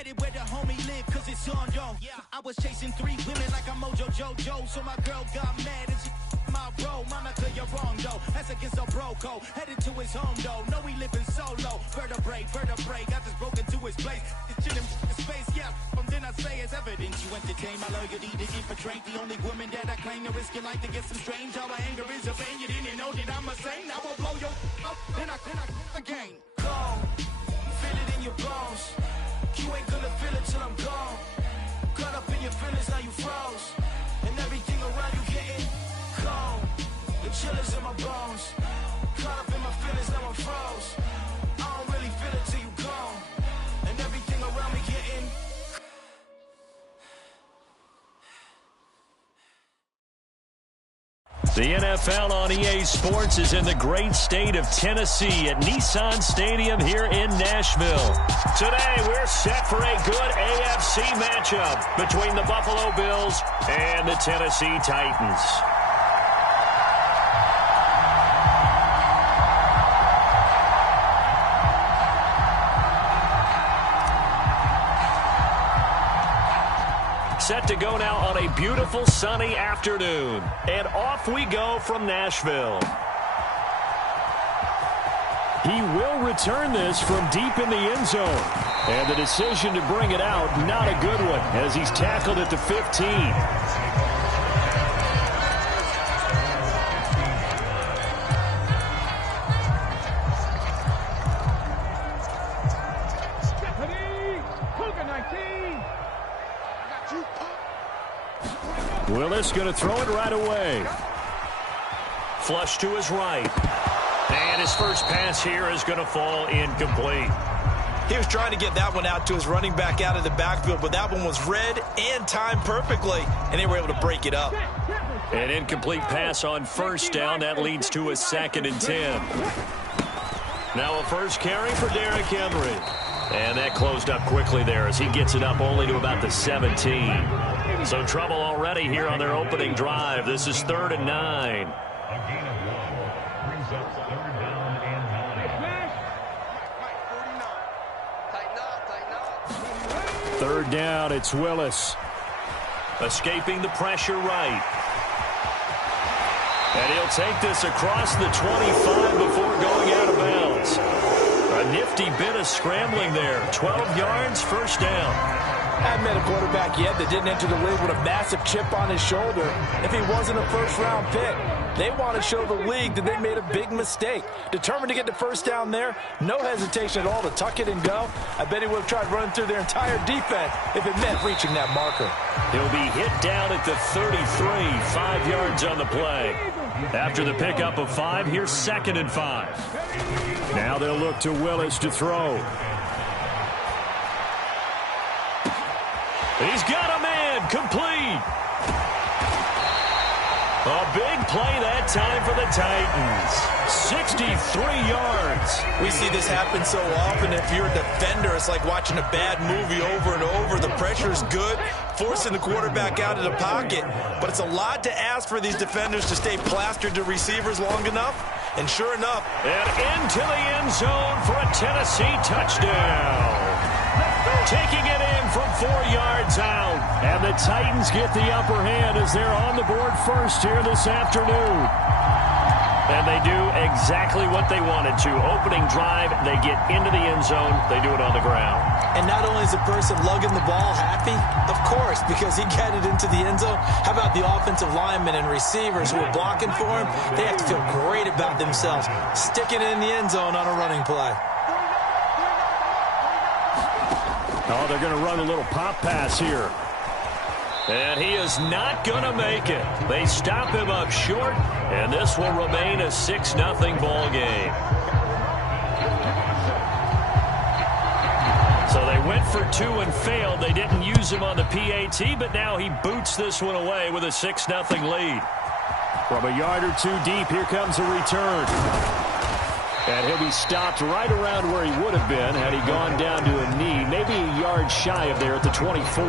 Headed where the homie live, cause it's on, yo. I was chasing 3 women like I'm Mojo Jojo, so my girl got mad and she my bro. Mama, cause you're wrong, though. That's against a bro code. Headed to his home, though. No, he living solo. Vertebrae. I just broke into his place. It's chillin' in space, yeah. From then I say it's evidence. You entertain my loyalty to infiltrate the only woman that I claim to risk your life to get some strange. All my anger is a pain. You didn't know that I'm a saint. I will blow your up. Then I again. Gone. Feel it in your bones. You ain't gonna feel it till I'm gone. Caught up in your feelings, now you froze. And everything around you getting cold. The chillers in my bones. Caught up in my feelings, now I'm froze. I don't really feel it till you gone. And everything around me getting. The NFL on EA Sports is in the great state of Tennessee at Nissan Stadium here in Nashville. Today, we're set for a good AFC matchup between the Buffalo Bills and the Tennessee Titans. Set to go now on a beautiful sunny afternoon. And off we go from Nashville. He will return this from deep in the end zone. And the decision to bring it out, not a good one, as he's tackled at the 15. Willis going to throw it right away. Flush to his right. And his first pass here is going to fall incomplete. He was trying to get that one out to his running back out of the backfield, but that one was read and timed perfectly, and they were able to break it up. An incomplete pass on first down. That leads to a 2nd and 10. Now a first carry for Derrick Henry. And that closed up quickly there as he gets it up only to about the 17. So trouble already here on their opening drive. This is 3rd and 9. A gain of 1 brings up 3rd down and 9. 3rd down, it's Willis. Escaping the pressure right. And he'll take this across the 25 before going out of bounds. A nifty bit of scrambling there. 12 yards, first down. Hadn't met a quarterback yet that didn't enter the league with a massive chip on his shoulder if he wasn't a first-round pick. They want to show the league that they made a big mistake. Determined to get the first down there, no hesitation at all to tuck it and go. I bet he would have tried running through their entire defense if it meant reaching that marker. He'll be hit down at the 33, 5 yards on the play. After the pickup of 5, here's 2nd and 5. Now they'll look to Willis to throw. He's got a man, complete. A big play that time for the Titans. 63 yards. We see this happen so often. If you're a defender, it's like watching a bad movie over and over. The pressure's good, forcing the quarterback out of the pocket. But it's a lot to ask for these defenders to stay plastered to receivers long enough. And sure enough. And into the end zone for a Tennessee touchdown. Taking it in from 4 yards out. And the Titans get the upper hand as they're on the board first here this afternoon. And they do exactly what they wanted to. Opening drive, they get into the end zone. They do it on the ground. And not only is the person lugging the ball happy, of course, because he got it into the end zone. How about the offensive linemen and receivers who are blocking for him? They have to feel great about themselves, sticking it in the end zone on a running play. Oh, they're going to run a little pop pass here. And he is not going to make it. They stop him up short, and this will remain a 6-0 ball game. So they went for 2 and failed. They didn't use him on the PAT, but now he boots this one away with a 6-0 lead. From a yard or 2 deep, here comes a return. And he'll be stopped right around where he would have been had he gone down to a knee, maybe a yard shy of there at the 24.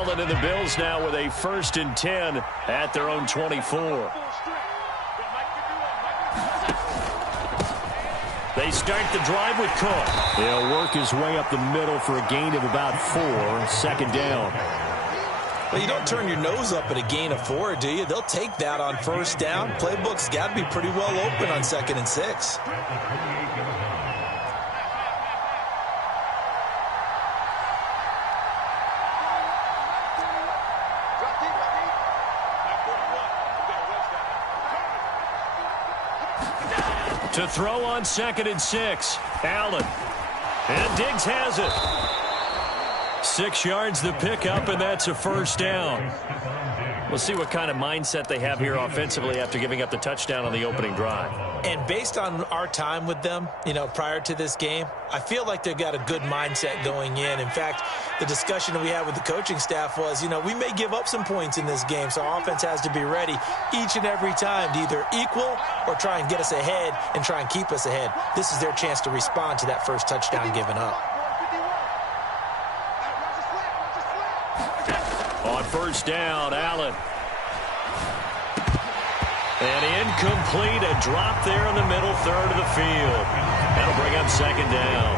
Allen and the Bills now with a 1st and 10 at their own 24. They start the drive with Cook. He'll work his way up the middle for a gain of about 4, 2nd down. Well, you don't turn your nose up at a gain of 4, do you? They'll take that on 1st down. Playbook's got to be pretty well open on 2nd and 6. To throw on 2nd and 6. Allen. And Diggs has it. 6 yards the pickup, and that's a 1st down. We'll see what kind of mindset they have here offensively after giving up the touchdown on the opening drive. And based on our time with them, prior to this game, I feel like they've got a good mindset going in. In fact, the discussion that we had with the coaching staff was, we may give up some points in this game, so our offense has to be ready each and every time to either equal or try and get us ahead and try and keep us ahead. This is their chance to respond to that first touchdown given up. On 1st down, Allen. And incomplete, a drop there in the middle third of the field. That'll bring up 2nd down.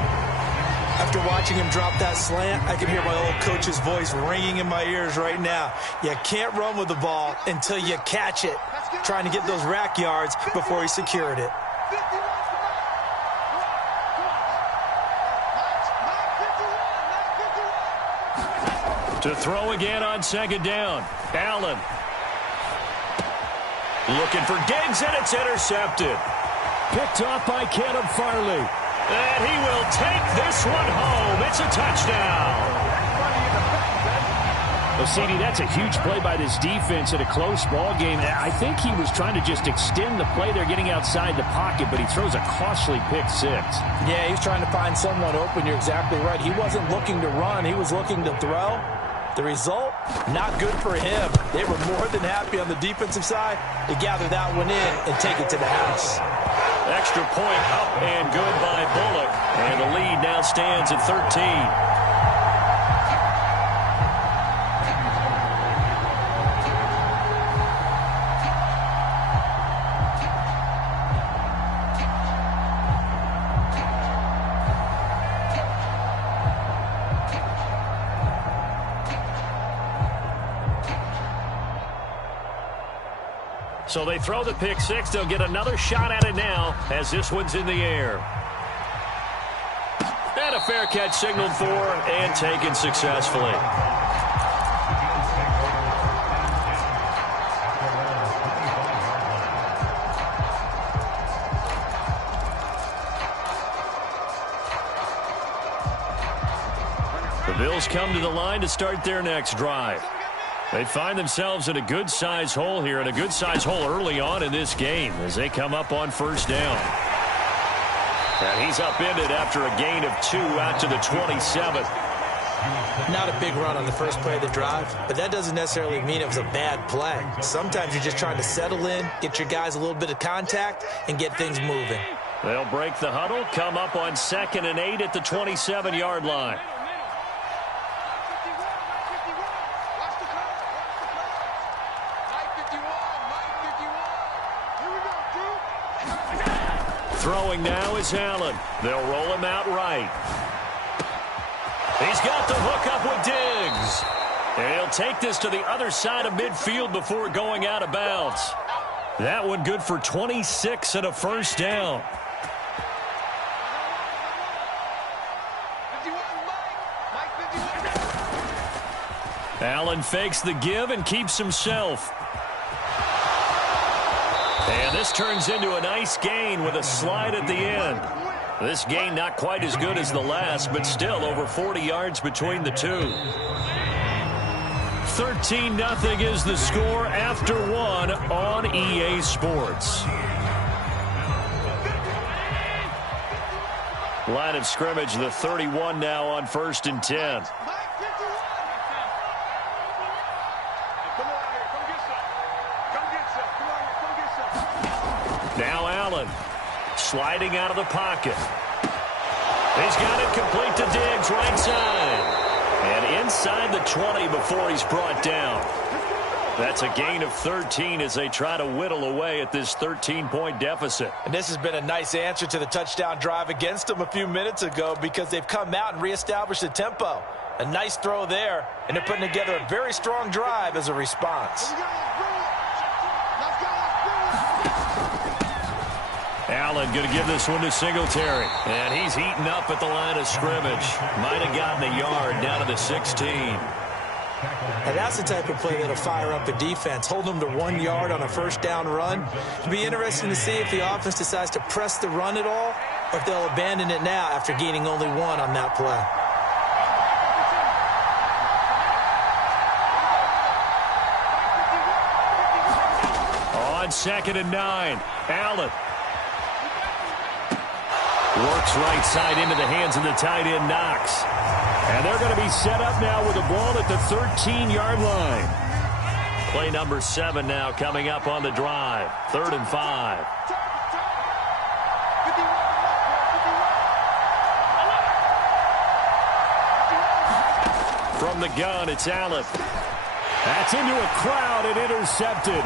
After watching him drop that slant, I can hear my old coach's voice ringing in my ears right now. You can't run with the ball until you catch it. Trying to get those rack yards before he secured it. To throw again on 2nd down. Allen. Looking for Diggs, and it's intercepted. Picked off by Caleb Farley. And he will take this one home. It's a touchdown. Well, CD, that's a huge play by this defense in a close ball game. I think he was trying to just extend the play. They're getting outside the pocket, but he throws a costly pick 6. Yeah, he's trying to find someone open. You're exactly right. He wasn't looking to run. He was looking to throw. The result, not good for him. They were more than happy on the defensive side to gather that one in and take it to the house. Extra point up and good by Bullock. And the lead now stands at 13. So they throw the pick 6. They'll get another shot at it now as this one's in the air. And a fair catch signaled for and taken successfully. The Bills come to the line to start their next drive. They find themselves in a good-sized hole here, and a good-sized hole early on in this game as they come up on 1st down. And he's upended after a gain of 2 out to the 27. Not a big run on the first play of the drive, but that doesn't necessarily mean it was a bad play. Sometimes you're just trying to settle in, get your guys a little bit of contact, and get things moving. They'll break the huddle, come up on 2nd and 8 at the 27-yard line. Throwing now is Allen. They'll roll him out right. He's got the hook up with Diggs. And he'll take this to the other side of midfield before going out of bounds. That one good for 26 and a 1st down. Allen fakes the give and keeps himself. And this turns into a nice gain with a slide at the end. This gain not quite as good as the last, but still over 40 yards between the two. 13-0 is the score after 1 on EA Sports. Line of scrimmage, the 31 now on 1st and 10. Now Allen sliding out of the pocket. He's got it complete to Diggs, right side. And inside the 20 before he's brought down. That's a gain of 13 as they try to whittle away at this 13-point deficit. And this has been a nice answer to the touchdown drive against them a few minutes ago because they've come out and reestablished the tempo. A nice throw there, and they're putting together a very strong drive as a response. Allen going to give this one to Singletary. And he's eaten up at the line of scrimmage. Might have gotten a yard down to the 16. And that's the type of play that'll fire up a defense. Hold them to 1 yard on a first down run. It'll be interesting to see if the offense decides to press the run at all or if they'll abandon it now after gaining only 1 on that play. On 2nd and 9, Allen. Works right side into the hands of the tight end, Knox. And they're going to be set up now with the ball at the 13-yard line. Play number 7 now coming up on the drive. 3rd and 5. From the gun, it's Allen. That's into a crowd and intercepted.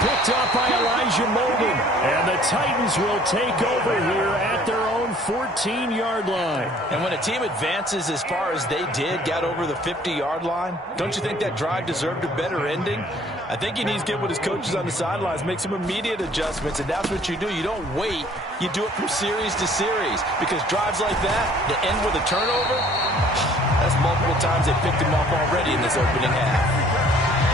Picked up by Elijah Molden. And the Titans will take over here at their own 14-yard line. And when a team advances as far as they did, got over the 50-yard line, don't you think that drive deserved a better ending? I think he needs to get with his coaches on the sidelines, make some immediate adjustments, and that's what you do. You don't wait. You do it from series to series because drives like that, that end with a turnover, that's multiple times they picked him off already in this opening half.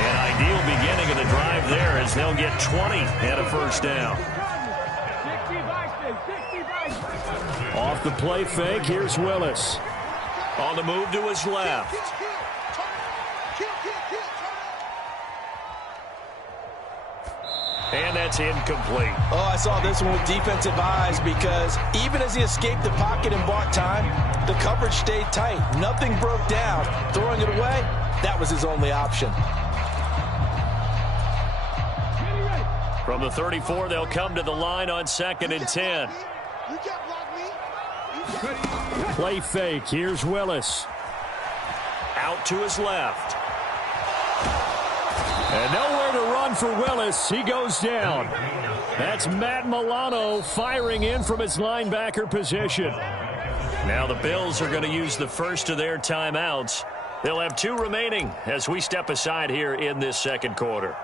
An ideal beginning of the drive there as they'll get 20 and a first down. Off the play fake, here's Willis. On the move to his left. And that's incomplete. Oh, I saw this one with defensive eyes because even as he escaped the pocket and bought time, the coverage stayed tight. Nothing broke down. Throwing it away, that was his only option. From the 34, they'll come to the line on 2nd and 10. Play fake. Here's Willis. Out to his left. And nowhere to run for Willis. He goes down. That's Matt Milano firing in from his linebacker position. Now the Bills are going to use the first of their timeouts. They'll have 2 remaining as we step aside here in this second quarter.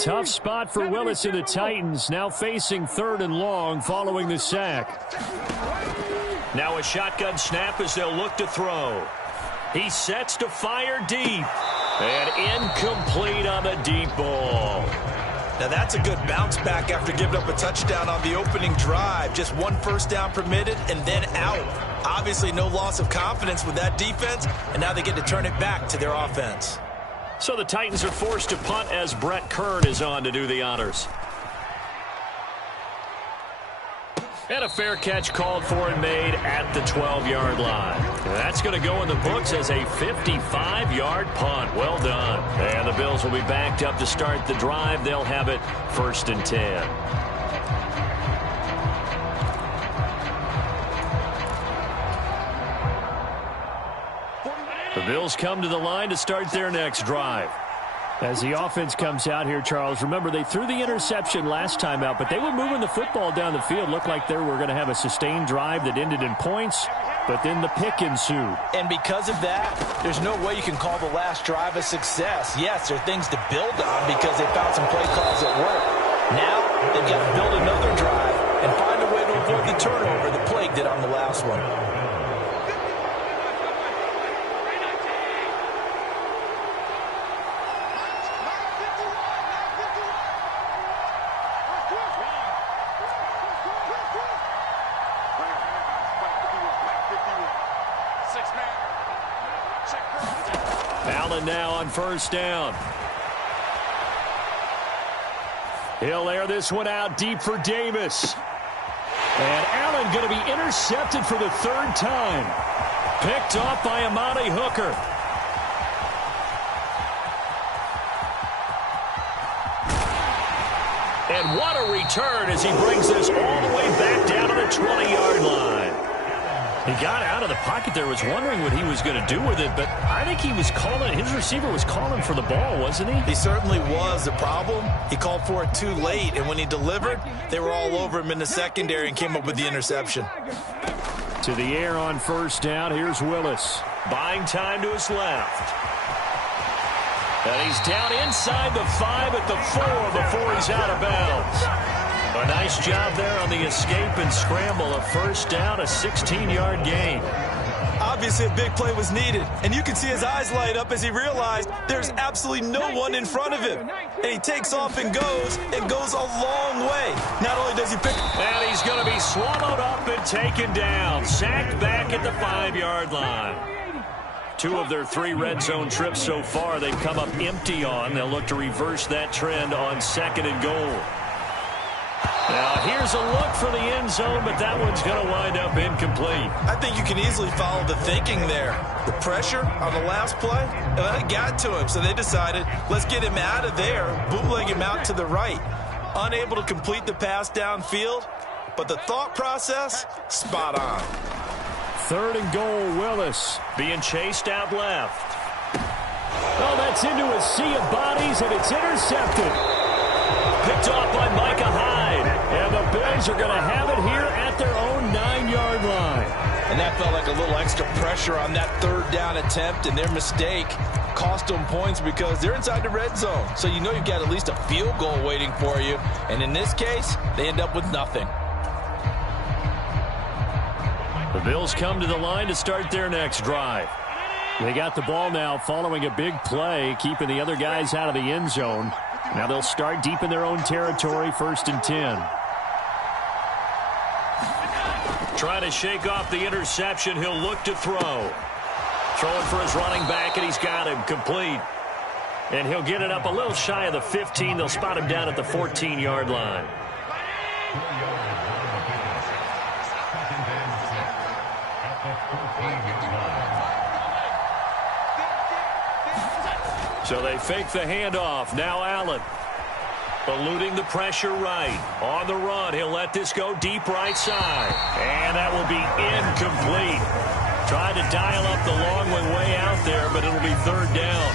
Tough spot for Willis and the Titans, now facing 3rd and long following the sack. Now a shotgun snap as they'll look to throw. He sets to fire deep. And incomplete on the deep ball. Now that's a good bounce back after giving up a touchdown on the opening drive. Just 1 first down permitted and then out. Obviously no loss of confidence with that defense, and now they get to turn it back to their offense. So the Titans are forced to punt as Brett Kern is on to do the honors. And a fair catch called for and made at the 12-yard line. That's going to go in the books as a 55-yard punt. Well done. And the Bills will be backed up to start the drive. They'll have it 1st and 10. The Bills come to the line to start their next drive. As the offense comes out here, Charles, remember they threw the interception last time out, but they were moving the football down the field. Looked like they were going to have a sustained drive that ended in points, but then the pick ensued. And because of that, there's no way you can call the last drive a success. Yes, there are things to build on because they found some play calls that work. Now they've got to build another drive and find a way to avoid the turnover that plagued it on the last one. Allen now on first down. He'll air this one out deep for Davis. And Allen going to be intercepted for the 3rd time. Picked off by Amani Hooker. And what a return as he brings this all the way back down to the 20-yard line. He got out of the pocket there, was wondering what he was going to do with it, but I think he was calling, his receiver was calling for the ball, wasn't he? He certainly was. The problem, he called for it too late, and when he delivered, they were all over him in the secondary and came up with the interception. To the air on first down, here's Willis. Buying time to his left. And he's down inside the 5 at the 4 before he's out of bounds. A nice job there on the escape and scramble. A first down, a 16-yard gain. Obviously, a big play was needed, and you can see his eyes light up as he realized there's absolutely no one in front of him. And he takes off and goes a long way. Not only does he pick... And he's going to be swallowed up and taken down. Sacked back at the 5-yard line. 2 of their 3 red zone trips so far they've come up empty on. They'll look to reverse that trend on 2nd and goal. Now, here's a look for the end zone, but that one's going to wind up incomplete. I think you can easily follow the thinking there. The pressure on the last play, it got to him, so they decided, let's get him out of there, bootleg him out to the right. Unable to complete the pass downfield, but the thought process, spot on. 3rd and goal, Willis being chased out left. Oh, that's into a sea of bodies, and it's intercepted. Picked off by Micah Hyde. And the Bills are going to have it here at their own 9-yard line. And that felt like a little extra pressure on that 3rd down attempt, and their mistake cost them points because they're inside the red zone. So you know you've got at least a field goal waiting for you. And in this case, they end up with nothing. The Bills come to the line to start their next drive. They got the ball now following a big play, keeping the other guys out of the end zone. Now they'll start deep in their own territory, 1st and 10. Trying to shake off the interception. He'll look to throw. Throwing for his running back, and he's got him complete. And he'll get it up a little shy of the 15. They'll spot him down at the 14-yard line. So they fake the handoff. Now Allen. Eluding the pressure right. On the run, he'll let this go deep right side. And that will be incomplete. Trying to dial up the long one way out there, but it'll be 3rd down.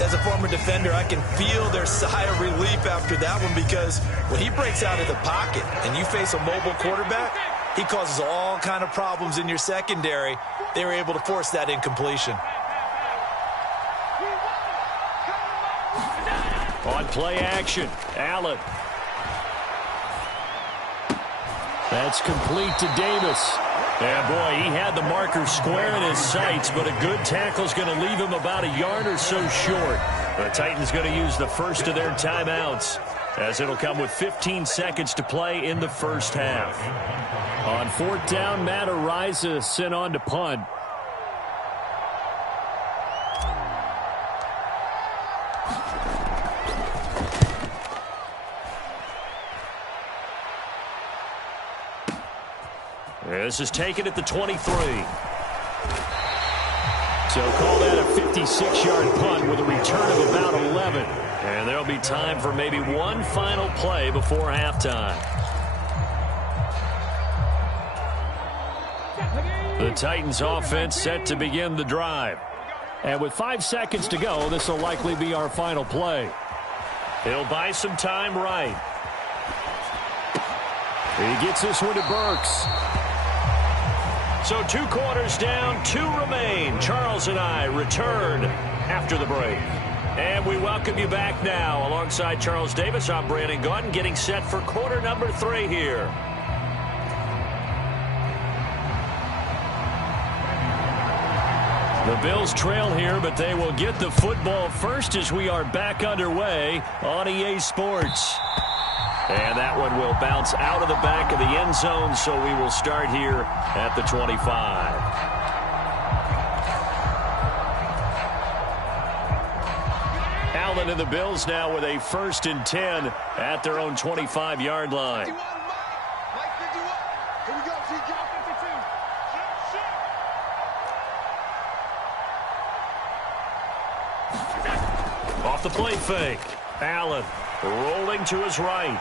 As a former defender, I can feel their sigh of relief after that one because when he breaks out of the pocket and you face a mobile quarterback, he causes all kind of problems in your secondary. They were able to force that incompletion. On play action, Allen. That's complete to Davis. Yeah, boy, he had the marker square in his sights, but a good tackle's going to leave him about a yard or so short. The Titans going to use the first of their timeouts, as it'll come with 15 seconds to play in the first half. On 4th down, Matt Ariza sent on to punt. This is taken at the 23. So call that a 56-yard punt with a return of about 11. And there'll be time for maybe one final play before halftime. The Titans offense set to begin the drive. And with 5 seconds to go, this will likely be our final play. He'll buy some time right. He gets this one to Burks. So 2 quarters down, 2 remain. Charles and I return after the break. And we welcome you back now. Alongside Charles Davis, I'm Brandon Gaudin, getting set for quarter number 3 here. The Bills trail here, but they will get the football first as we are back underway on EA Sports. And that one will bounce out of the back of the end zone, so we will start here at the 25. Allen and the Bills now with a 1st and 10 at their own 25-yard line. Off the play fake. Allen rolling to his right.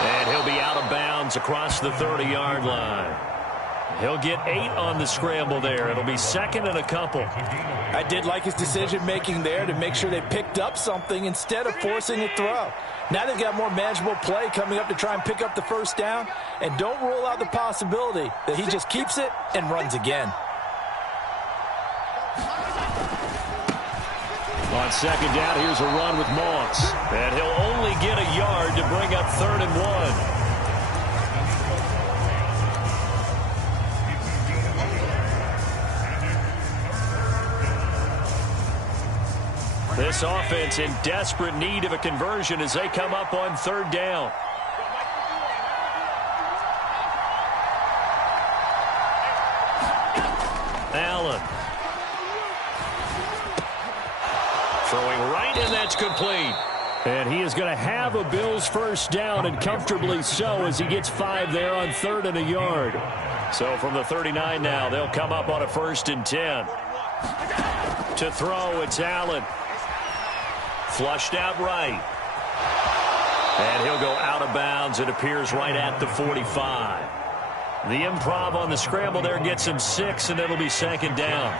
And he'll be out of bounds across the 30-yard line. He'll get 8 on the scramble there. It'll be second and a couple. I did like his decision-making there to make sure they picked up something instead of forcing a throw. Now they've got more manageable play coming up to try and pick up the first down. And don't rule out the possibility that he just keeps it and runs again. On second down, here's a run with Moss. And he'll only get a yard to bring up 3rd and 1. This offense in desperate need of a conversion as they come up on 3rd down. Allen. Throwing right, and that's complete. And he is going to have a Bills first down, and comfortably so, as he gets 5 there on 3rd and a yard. So from the 39 now, they'll come up on a 1st and 10. To throw, it's Allen. Flushed out right. And he'll go out of bounds. It appears right at the 45. The improv on the scramble there gets him 6, and it'll be 2nd down.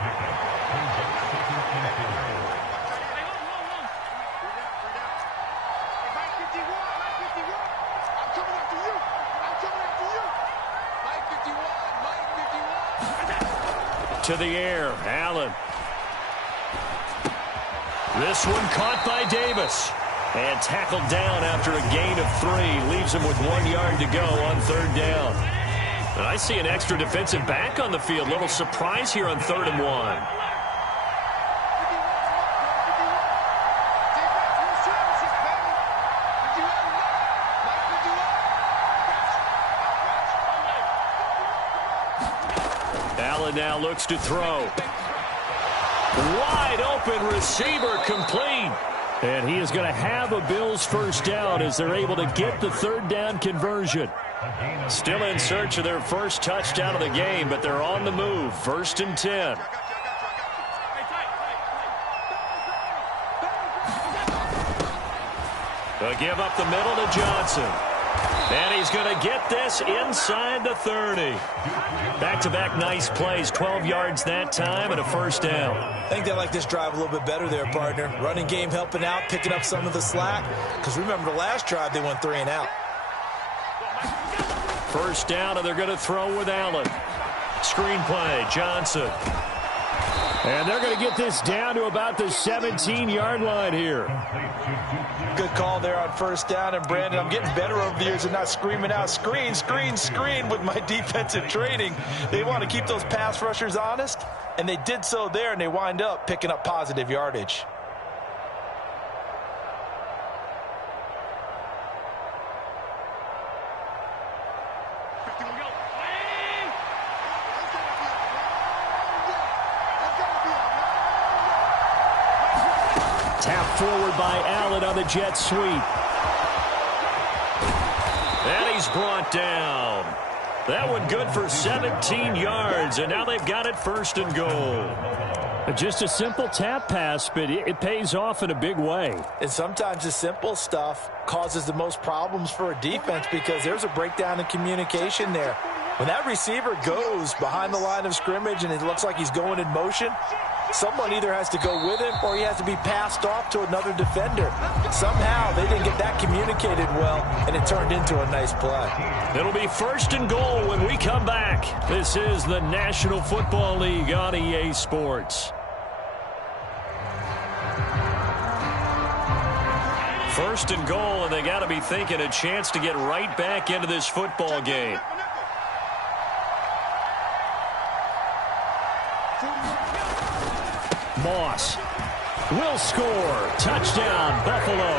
To the air, Allen. This one caught by Davis. And tackled down after a gain of 3. Leaves him with 1 yard to go on 3rd down. And I see an extra defensive back on the field. Little surprise here on 3rd and 1. Allen now looks to throw. Wide open receiver, complete. And he is going to have a Bills first down as they're able to get the 3rd down conversion. Still in search of their first touchdown of the game, but they're on the move. 1st and 10. They'll give up the middle to Johnson. And he's going to get this inside the 30. Back-to-back nice plays, 12 yards that time and a first down. I think they like this drive a little bit better there, partner. Running game helping out, picking up some of the slack. Because remember the last drive, they went 3 and out. First down, and they're going to throw with Allen. Screen play, Johnson. And they're going to get this down to about the 17-yard line here. Good call there on first down. And, Brandon, I'm getting better over the years and not screaming out, screen, screen, screen with my defensive training. They want to keep those pass rushers honest, and they did so there, and they wind up picking up positive yardage. Tap forward by Allen on the jet sweep. And he's brought down. That one good for 17 yards, and now they've got it 1st and goal. Just a simple tap pass, but it pays off in a big way. And sometimes the simple stuff causes the most problems for a defense because there's a breakdown in communication there. When that receiver goes behind the line of scrimmage and it looks like he's going in motion, someone either has to go with him or he has to be passed off to another defender. Somehow they didn't get that communicated well, and it turned into a nice play. It'll be 1st and goal when we come back. This is the National Football League on EA Sports. 1st and goal, and they got to be thinking a chance to get right back into this football game. Moss will score. Touchdown, Buffalo.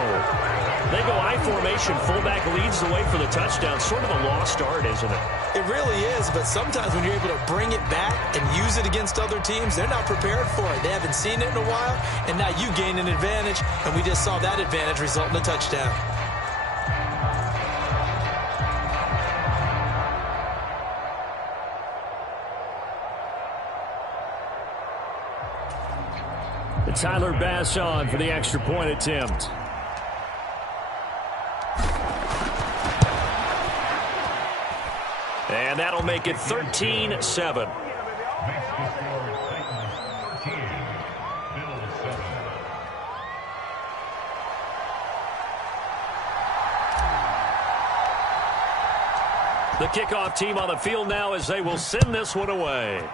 They go I formation. Fullback leads the way for the touchdown. Sort of a lost art, isn't it? It really is, but sometimes when you're able to bring it back and use it against other teams, they're not prepared for it. They haven't seen it in a while, and now you gain an advantage, and we just saw that advantage result in a touchdown. Tyler Bass on for the extra point attempt. And that'll make it 13-7. The kickoff team on the field now as they will send this one away.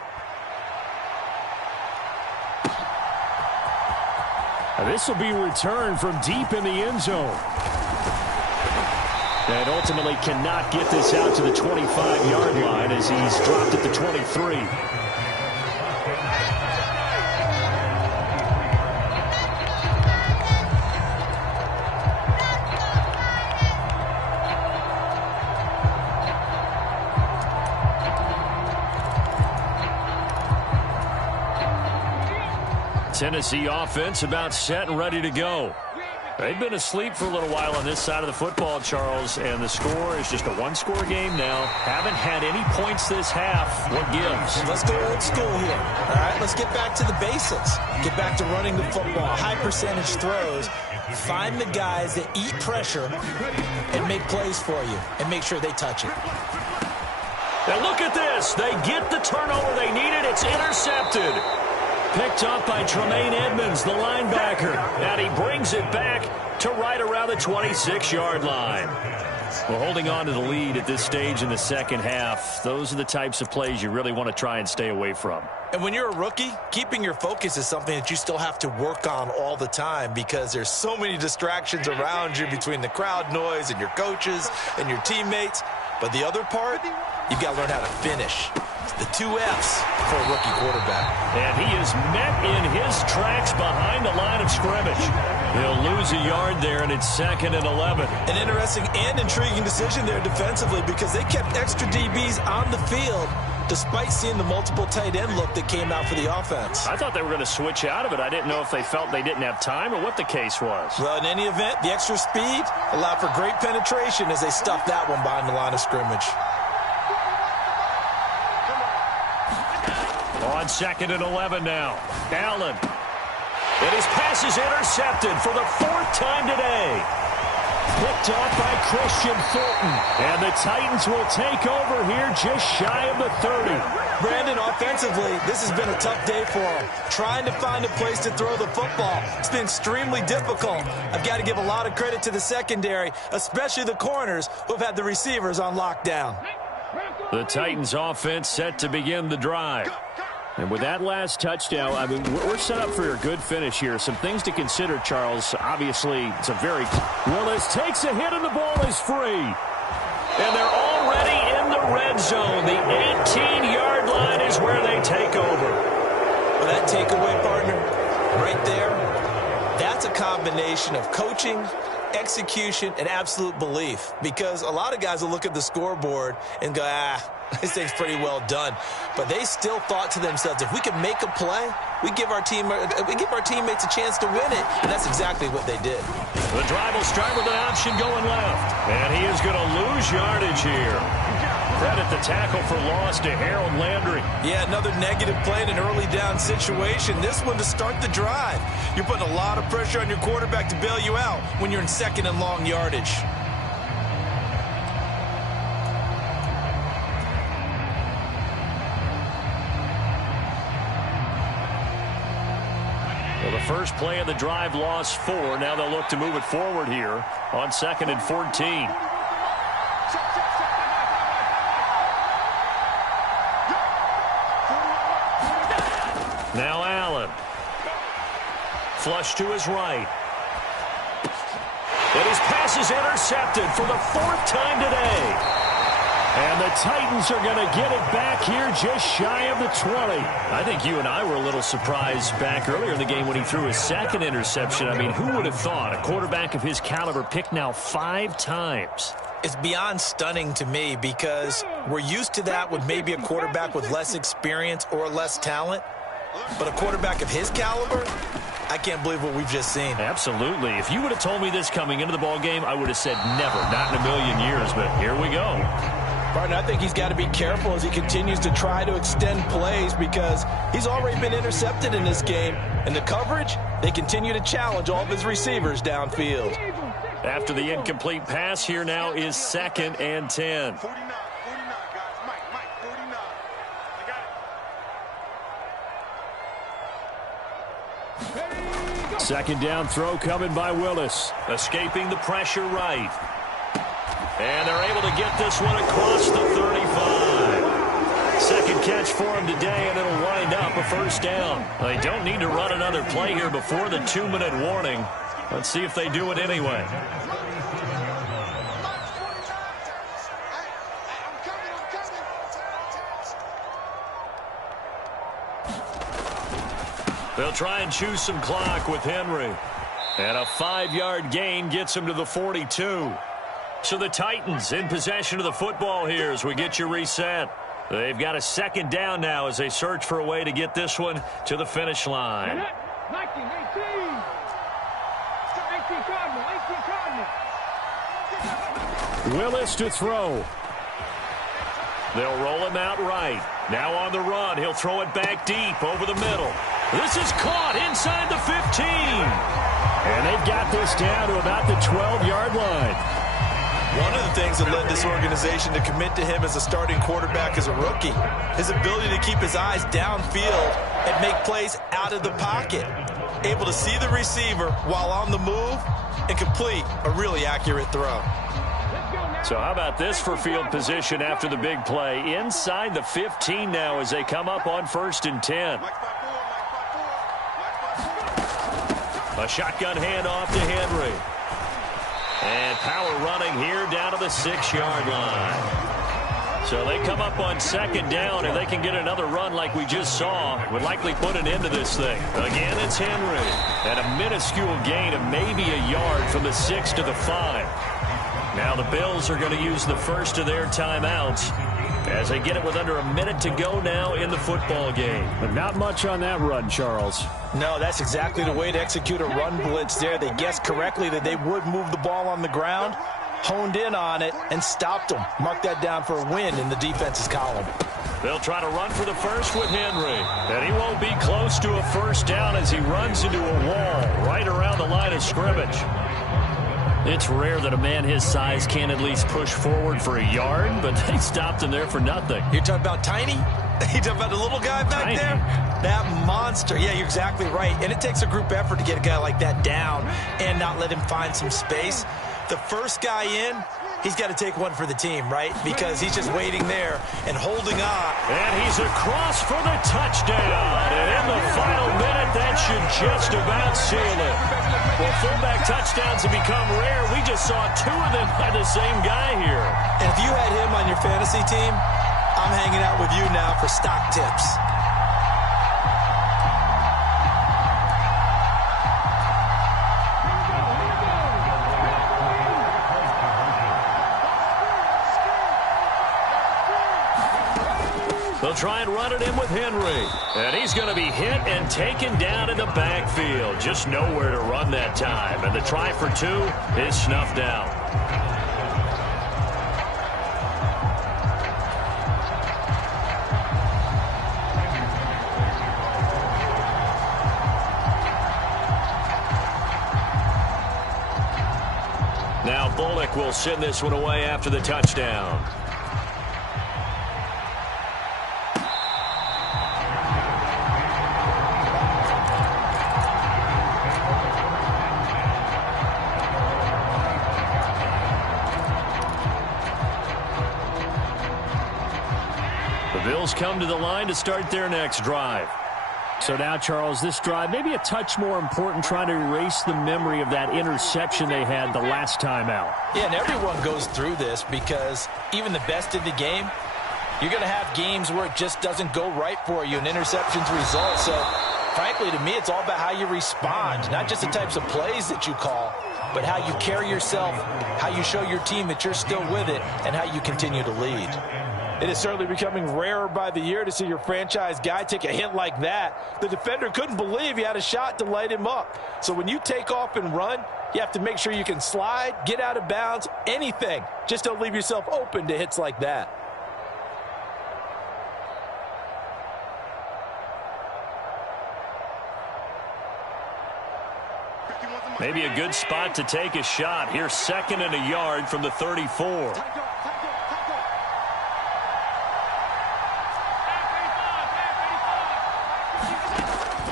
This will be returned from deep in the end zone. And ultimately cannot get this out to the 25-yard line as he's dropped at the 23. Tennessee offense about set and ready to go. They've been asleep for a little while on this side of the football, Charles, and the score is just a one-score game now. Haven't had any points this half. What gives? Let's go old school here. All right, let's get back to the basics. Get back to running the football, high-percentage throws. Find the guys that eat pressure and make plays for you and make sure they touch it. Now look at this. They get the turnover they needed. It's intercepted. Picked up by Tremaine Edmonds, the linebacker. And he brings it back to right around the 26-yard line. Well, holding on to the lead at this stage in the second half, those are the types of plays you really want to try and stay away from. And when you're a rookie, keeping your focus is something that you still have to work on all the time because there's so many distractions around you between the crowd noise and your coaches and your teammates. But the other part, you've got to learn how to finish. The 2 F's for a rookie quarterback. And he is met in his tracks behind the line of scrimmage. He'll lose a yard there, and it's 2nd and 11. An interesting and intriguing decision there defensively because they kept extra DBs on the field despite seeing the multiple tight end look that came out for the offense. I thought they were going to switch out of it. I didn't know if they felt they didn't have time or what the case was. Well, in any event, the extra speed allowed for great penetration as they stuffed that one behind the line of scrimmage. On 2nd and 11 now. Allen. And his pass is intercepted for the 4th time today. Picked off by Christian Fulton. And the Titans will take over here just shy of the 30. Brandon, offensively, this has been a tough day for him. Trying to find a place to throw the football. It's been extremely difficult. I've got to give a lot of credit to the secondary, especially the corners who have had the receivers on lockdown. The Titans offense set to begin the drive. And with that last touchdown, I mean, we're set up for a good finish here. Some things to consider, Charles. Obviously, it's a very... Willis takes a hit and the ball is free. And they're already in the red zone. The 18-yard line is where they take over. Well, that takeaway, partner, right there, that's a combination of coaching, execution, and absolute belief. Because a lot of guys will look at the scoreboard and go, this thing's pretty well done. But they still thought to themselves, if we can make a play, we give our teammates a chance to win it. And that's exactly what they did. The drive will start with an option going left. And he is going to lose yardage here. Credit the tackle for loss to Harold Landry. Yeah, another negative play in an early down situation. This one to start the drive. You're putting a lot of pressure on your quarterback to bail you out when you're in 2nd and long yardage. Well, the first play of the drive lost 4. Now they'll look to move it forward here on 2nd and 14. Now Allen. Flush to his right. And his pass is intercepted for the 4th time today. And the Titans are going to get it back here just shy of the 20. I think you and I were a little surprised back earlier in the game when he threw his 2nd interception. I mean, who would have thought a quarterback of his caliber picked now 5 times? It's beyond stunning to me because we're used to that with maybe a quarterback with less experience or less talent. But a quarterback of his caliber, I can't believe what we've just seen. Absolutely. If you would have told me this coming into the ball game, I would have said never, not in a million years. But here we go. Partner, I think he's got to be careful as he continues to try to extend plays because he's already been intercepted in this game. And the coverage, they continue to challenge all of his receivers downfield. After the incomplete pass, here now is 2nd and 10. Second down throw coming by Willis. Escaping the pressure right. And they're able to get this one across the 35. Second catch for him today, and it'll wind up a first down. They don't need to run another play here before the 2-minute warning. Let's see if they do it anyway. They'll try and choose some clock with Henry. And a 5-yard gain gets him to the 42. So the Titans in possession of the football here as we get you reset. They've got a second down now as they search for a way to get this one to the finish line. 18 Willis to throw. They'll roll him out right. Now on the run, he'll throw it back deep over the middle. This is caught inside the 15. And they've got this down to about the 12-yard line. One of the things that led this organization to commit to him as a starting quarterback as a rookie, his ability to keep his eyes downfield and make plays out of the pocket. Able to see the receiver while on the move and complete a really accurate throw. So how about this for field position after the big play? Inside the 15 now as they come up on 1st and 10. A shotgun handoff to Henry. And power running here down to the 6-yard line. So they come up on second down, and they can get another run like we just saw. Would likely put an end to this thing. Again, it's Henry. And a minuscule gain of maybe a yard from the 6 to the 5. Now the Bills are going to use the first of their timeouts as they get it with under a minute to go now in the football game. But not much on that run, Charles. No, that's exactly the way to execute a run blitz there. They guessed correctly that they would move the ball on the ground, honed in on it, and stopped them. Mark that down for a win in the defense's column. They'll try to run for the first with Henry. And he won't be close to a first down as he runs into a wall right around the line of scrimmage. It's rare that a man his size can at least push forward for a yard, but they stopped him there for nothing. You're talking about Tiny? You're talking about the little guy back Tiny. there? That monster. Yeah, you're exactly right. And it takes a group effort to get a guy like that down and not let him find some space. The first guy in, he's got to take one for the team, right? Because he's just waiting there and holding on. And he's across for the touchdown. And in the final minute, that should just about seal it. Well, fullback touchdowns have become rare. We just saw 2 of them by the same guy here. And if you had him on your fantasy team, I'm hanging out with you now for stock tips. They'll try and run it in with Henry. And he's going to be hit and taken down in the backfield. Just nowhere to run that time. And the try for 2 is snuffed out. Now Bullock will send this one away after the touchdown. Bills come to the line to start their next drive. So now, Charles, this drive maybe a touch more important, trying to erase the memory of that interception they had the last time out. Yeah, and everyone goes through this because even the best in the game, you're going to have games where it just doesn't go right for you and interceptions result. So, frankly, to me, it's all about how you respond, not just the types of plays that you call, but how you carry yourself, how you show your team that you're still with it, and how you continue to lead. It is certainly becoming rarer by the year to see your franchise guy take a hit like that. The defender couldn't believe he had a shot to light him up. So when you take off and run, you have to make sure you can slide, get out of bounds, anything. Just don't leave yourself open to hits like that. Maybe a good spot to take a shot. Here's 2nd and a yard from the 34.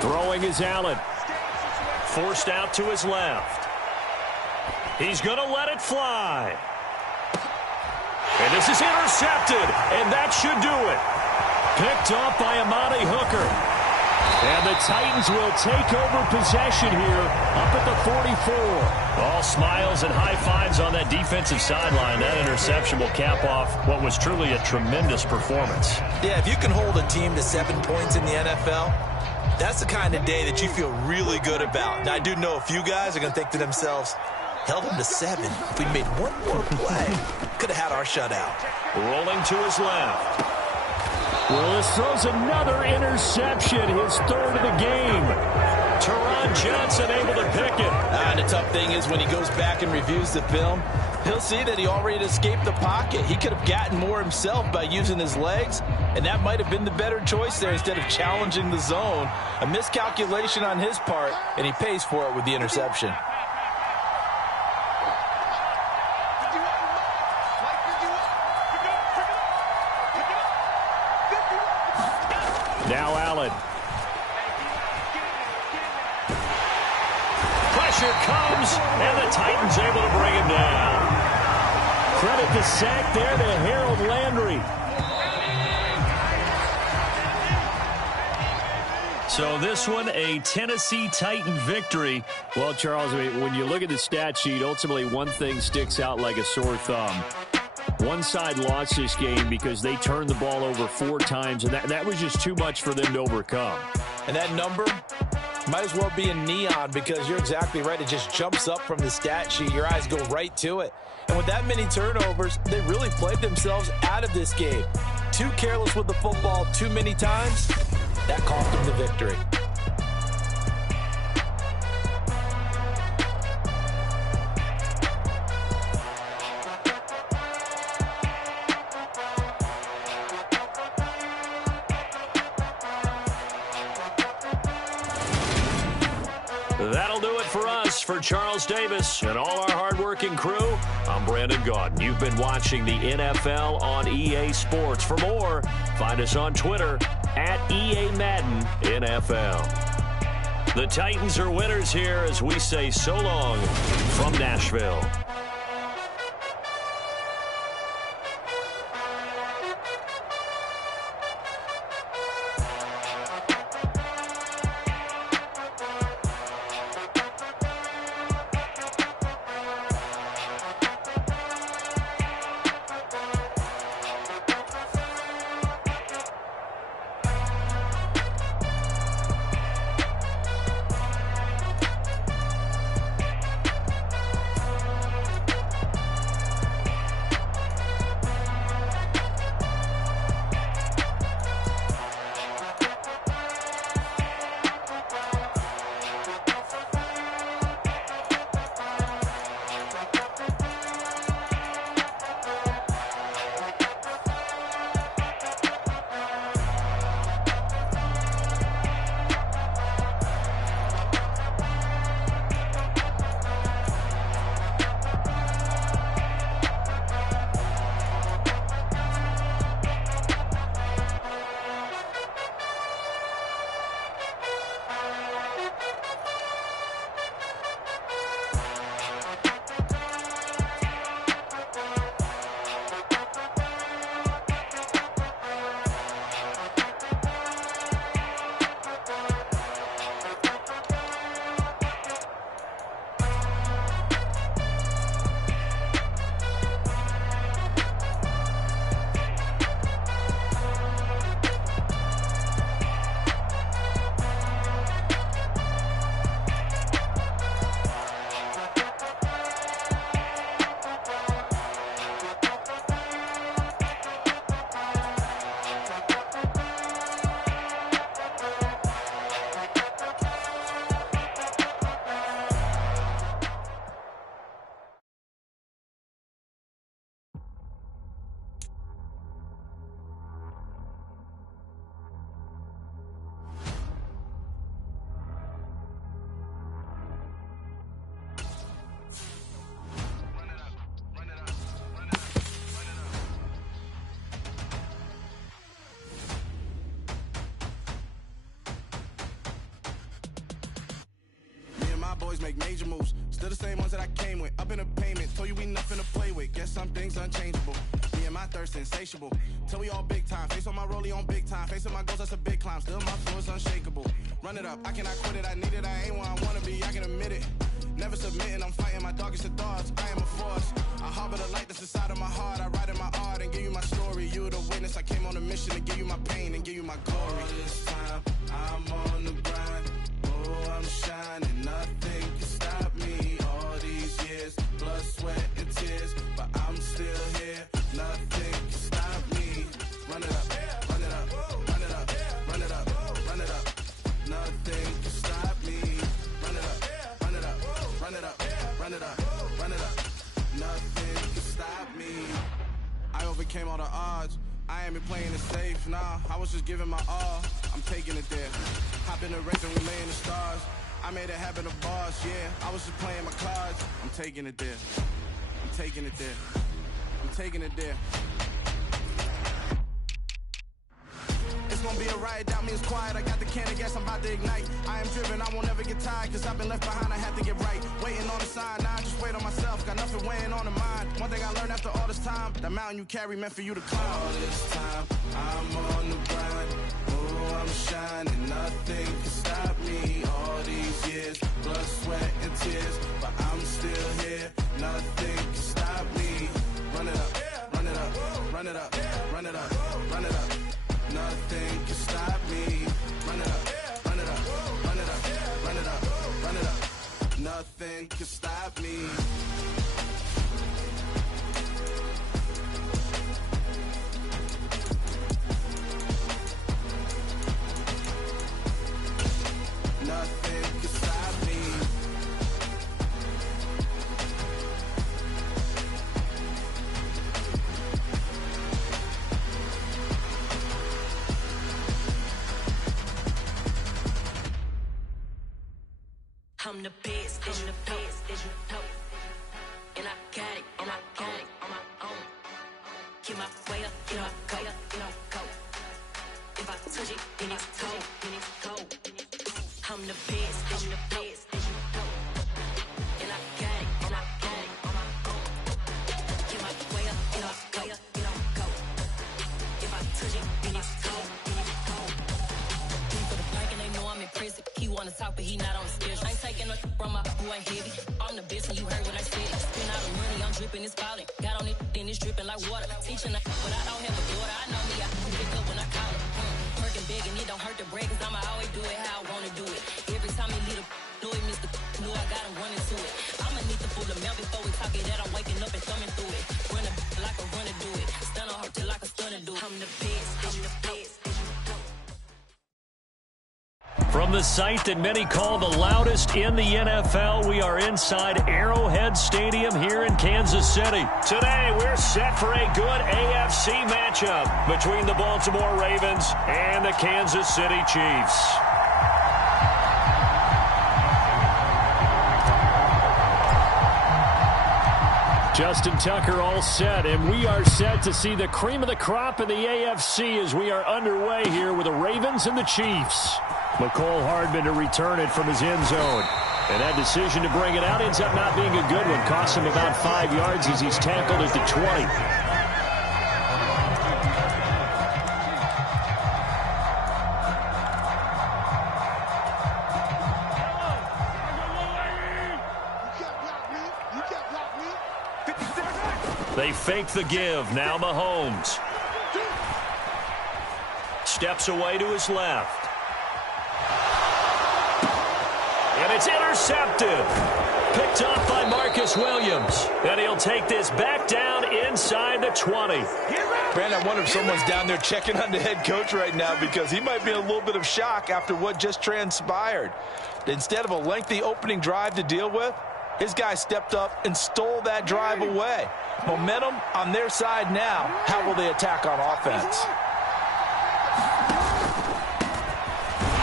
Throwing is Allen. Forced out to his left. He's going to let it fly. And this is intercepted, and that should do it. Picked off by Amani Hooker. And the Titans will take over possession here up at the 44. All smiles and high fives on that defensive sideline. That interception will cap off what was truly a tremendous performance. Yeah, if you can hold a team to 7 points in the NFL, that's the kind of day that you feel really good about. Now, I do know a few guys are going to think to themselves, held them to 7. If we made one more play, could have had our shutout. Rolling to his left. Willis throws another interception, his 3rd of the game. Teron Johnson able to pick it. And the tough thing is when he goes back and reviews the film, he'll see that he already escaped the pocket. He could have gotten more himself by using his legs, and that might have been the better choice there instead of challenging the zone. A miscalculation on his part, and he pays for it with the interception. Now Allen. Pressure comes, and the Titans able to bring him down. Credit the sack there to Harold Landry. So this one, a Tennessee Titan victory. Well, Charles, I mean, when you look at the stat sheet, ultimately one thing sticks out like a sore thumb. One side lost this game because they turned the ball over 4 times, and that was just too much for them to overcome. And that number might as well be in neon because you're exactly right. It just jumps up from the stat sheet. Your eyes go right to it. And with that many turnovers, they really played themselves out of this game. Too careless with the football too many times. That cost them the victory. That'll do it for us. For Charles Davis and all our hardworking crew, I'm Brandon Gaudin. You've been watching the NFL on EA Sports. For more, find us on Twitter at EA Madden NFL. The Titans are winners here as we say so long from Nashville. make major moves. Still the same ones that I came with. Up in the payment, told you we nothing to play with. Guess some things unchangeable. Me and my thirst insatiable. Till we all big time. Face on my rollie on big time. Facing my goals, that's a big climb. Still my flow is unshakable. Run it up, I cannot quit it. I need it, I ain't where I wanna be, I can admit it. Never submitting, I'm fighting my darkest of thoughts. I am a force. I harbor the light that's inside of my heart. I write in my art and give you my story. You the witness. I came on a mission to give you my pain and give you my glory. All this time, I'm on the grind. Oh, I'm shining. Nothing can stop me. All these years, blood, sweat, and tears. But I'm still here. Nothing can stop me. Run it up, run it up, run it up, run it up, run it up. Nothing can stop me. Run it up, run it up, run it up, run it up, run it up. Nothing can stop me. I overcame all the odds. I ain't been playing it safe, nah. I was just giving my all. I'm taking it there. Hop in the race and we lay in the stars. I made it happen to bars, yeah. I was just playing my cards. I'm taking it there. I'm taking it there. I'm taking it there. It's gonna be a riot, doubt me it's quiet. I got the can of gas, I'm about to ignite. I am driven, I won't ever get tired. Cause I've been left behind, I have to get right. Waiting on the sign, now I just wait on myself. Got nothing weighing on the mind. One thing I learned after all this time, that mountain you carry meant for you to climb. All this time, I'm on the grind. Oh, I'm shining, nothing can stop me. All these years, blood, sweat, and tears. But I'm still here, nothing can stop me. Run it up, run it up, run it up, run it up, run it up. Nothing can stop me. Run it up, run it up, run it up, run it up, run it up. Nothing can stop me. Nothing can stop me. I'm the best, I'm the best, as you know. And I got it, and I got it on my own. Get my way up, get my go, go. If I touch it, then it's cold, then it's cold. I'm the best, I'm the best, as you know. And I got it, and I got it on my own. Get my way up, get my go. If I touch it, then it's cold, then it's cold. For the blank and they know I'm in prison. He wanna talk, but he not on the schedule. I ain't taking no from my boy heavy. I'm the best and you heard what I said. Spend all the money, I'm dripping, it's falling. Got on it, then it's dripping like water. Teaching but I don't have a daughter. I know me, I can pick up when I call her. Working big and it don't hurt to break, cause I'ma always do it how I wanna do it. Every time he lead a know it, Mr. Know I got him running to it. I'ma need to pull the mail before we talk it that I'm waking up and thumbing through it. Run a like a runner do it. Stun on her till like a stunner do it. I'm the best, I'm the best. From the site that many call the loudest in the NFL, we are inside Arrowhead Stadium here in Kansas City. Today, we're set for a good AFC matchup between the Baltimore Ravens and the Kansas City Chiefs. Justin Tucker all set, and we are set to see the cream of the crop in the AFC as we are underway here with the Ravens and the Chiefs. McCole Hardman to return it from his end zone. And that decision to bring it out ends up not being a good one. Costs him about 5 yards as he's tackled at the 20. They fake the give. Now Mahomes. Steps away to his left. And it's intercepted. Picked off by Marcus Williams. And he'll take this back down inside the 20. Brand, I wonder if someone's down there checking on the head coach right now because he might be in a little bit of shock after what just transpired. Instead of a lengthy opening drive to deal with, his guy stepped up and stole that drive away. Momentum on their side now. How will they attack on offense?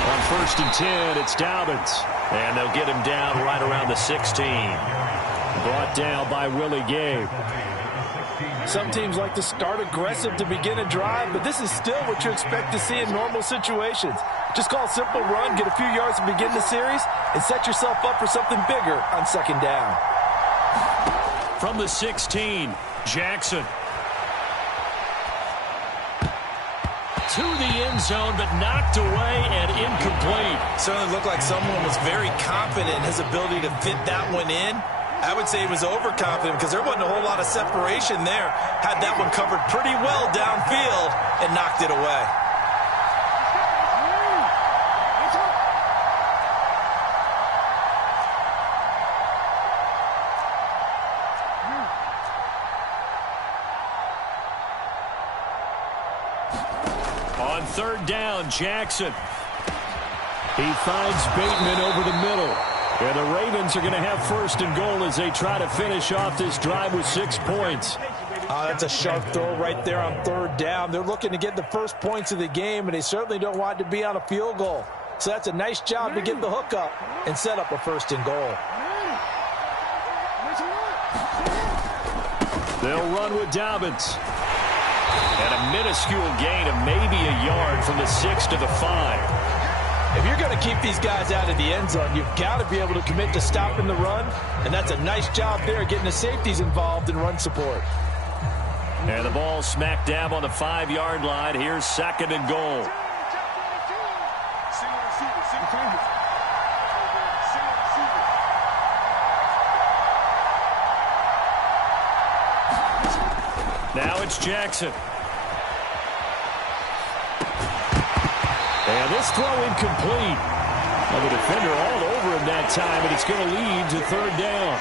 On 1st and 10, it's Dobbins. And they'll get him down right around the 16. Brought down by Willie Gay. Some teams like to start aggressive to begin a drive, but this is still what you expect to see in normal situations. Just call a simple run, get a few yards to begin the series, and set yourself up for something bigger on second down. From the 16, Jackson. To the end zone, but knocked away and incomplete. Certainly looked like someone was very confident in his ability to fit that one in. I would say he was overconfident because there wasn't a whole lot of separation there. Had that one covered pretty well downfield and knocked it away. On third down, Jackson. He finds Bateman over the middle. And the Ravens are going to have first and goal as they try to finish off this drive with 6 points. That's a sharp throw right there on third down. They're looking to get the first points of the game, and they certainly don't want it to be on a field goal. So that's a nice job to get the hook up and set up a first and goal. They'll run with Dobbins. And a minuscule gain of maybe a yard from the 6 to the 5. If you're going to keep these guys out of the end zone, you've got to be able to commit to stopping the run, and that's a nice job there getting the safeties involved in run support. And the ball smack dab on the 5-yard line. Here's second and goal. Now it's Jackson. And this throw incomplete. Well, the defender all over him that time, and it's going to lead to third down.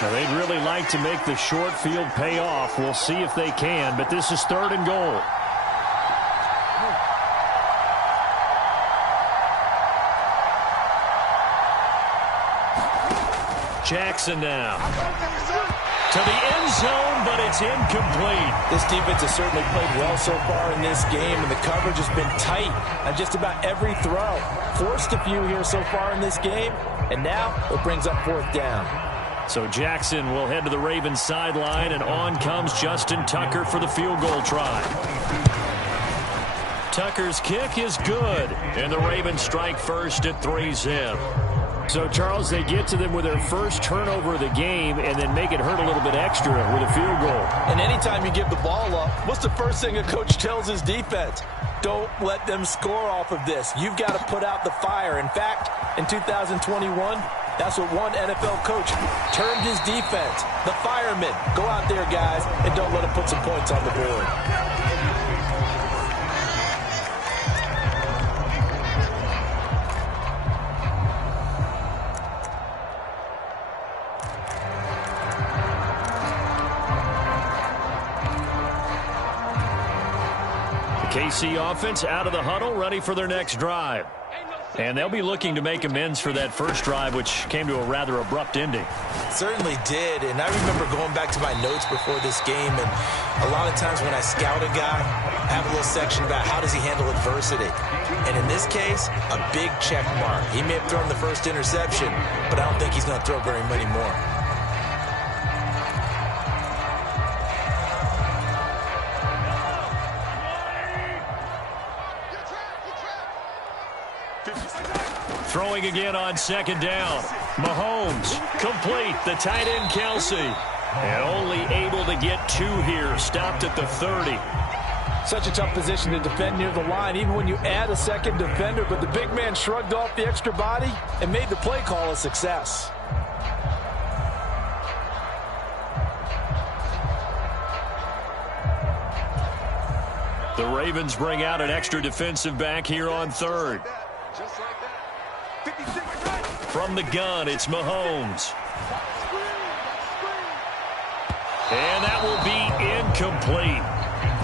Now, they'd really like to make the short field pay off. We'll see if they can, but this is third and goal. Jackson now. To the end zone, but it's incomplete. This defense has certainly played well so far in this game, and the coverage has been tight on just about every throw. Forced a few here so far in this game, and now it brings up fourth down. So Jackson will head to the Ravens sideline, and on comes Justin Tucker for the field goal try. Tucker's kick is good, and the Ravens strike first at 3-zip. So, Charles, they get to them with their first turnover of the game and then make it hurt a little bit extra with a field goal. And anytime you give the ball up, what's the first thing a coach tells his defense? Don't let them score off of this. You've got to put out the fire. In fact, in 2021, that's what one NFL coach termed his defense. The firemen. Go out there, guys, and don't let them put some points on the board. KC offense out of the huddle, ready for their next drive. And they'll be looking to make amends for that first drive, which came to a rather abrupt ending. Certainly did, and I remember going back to my notes before this game, and a lot of times when I scout a guy, I have a little section about how does he handle adversity. And in this case, a big check mark. He may have thrown the first interception, but I don't think he's going to throw very many more. Throwing again on second down. Mahomes, complete. The tight end, Kelsey. And only able to get 2 here. Stopped at the 30. Such a tough position to defend near the line, even when you add a second defender. But the big man shrugged off the extra body and made the play call a success. The Ravens bring out an extra defensive back here on third. From the gun, it's Mahomes. And that will be incomplete.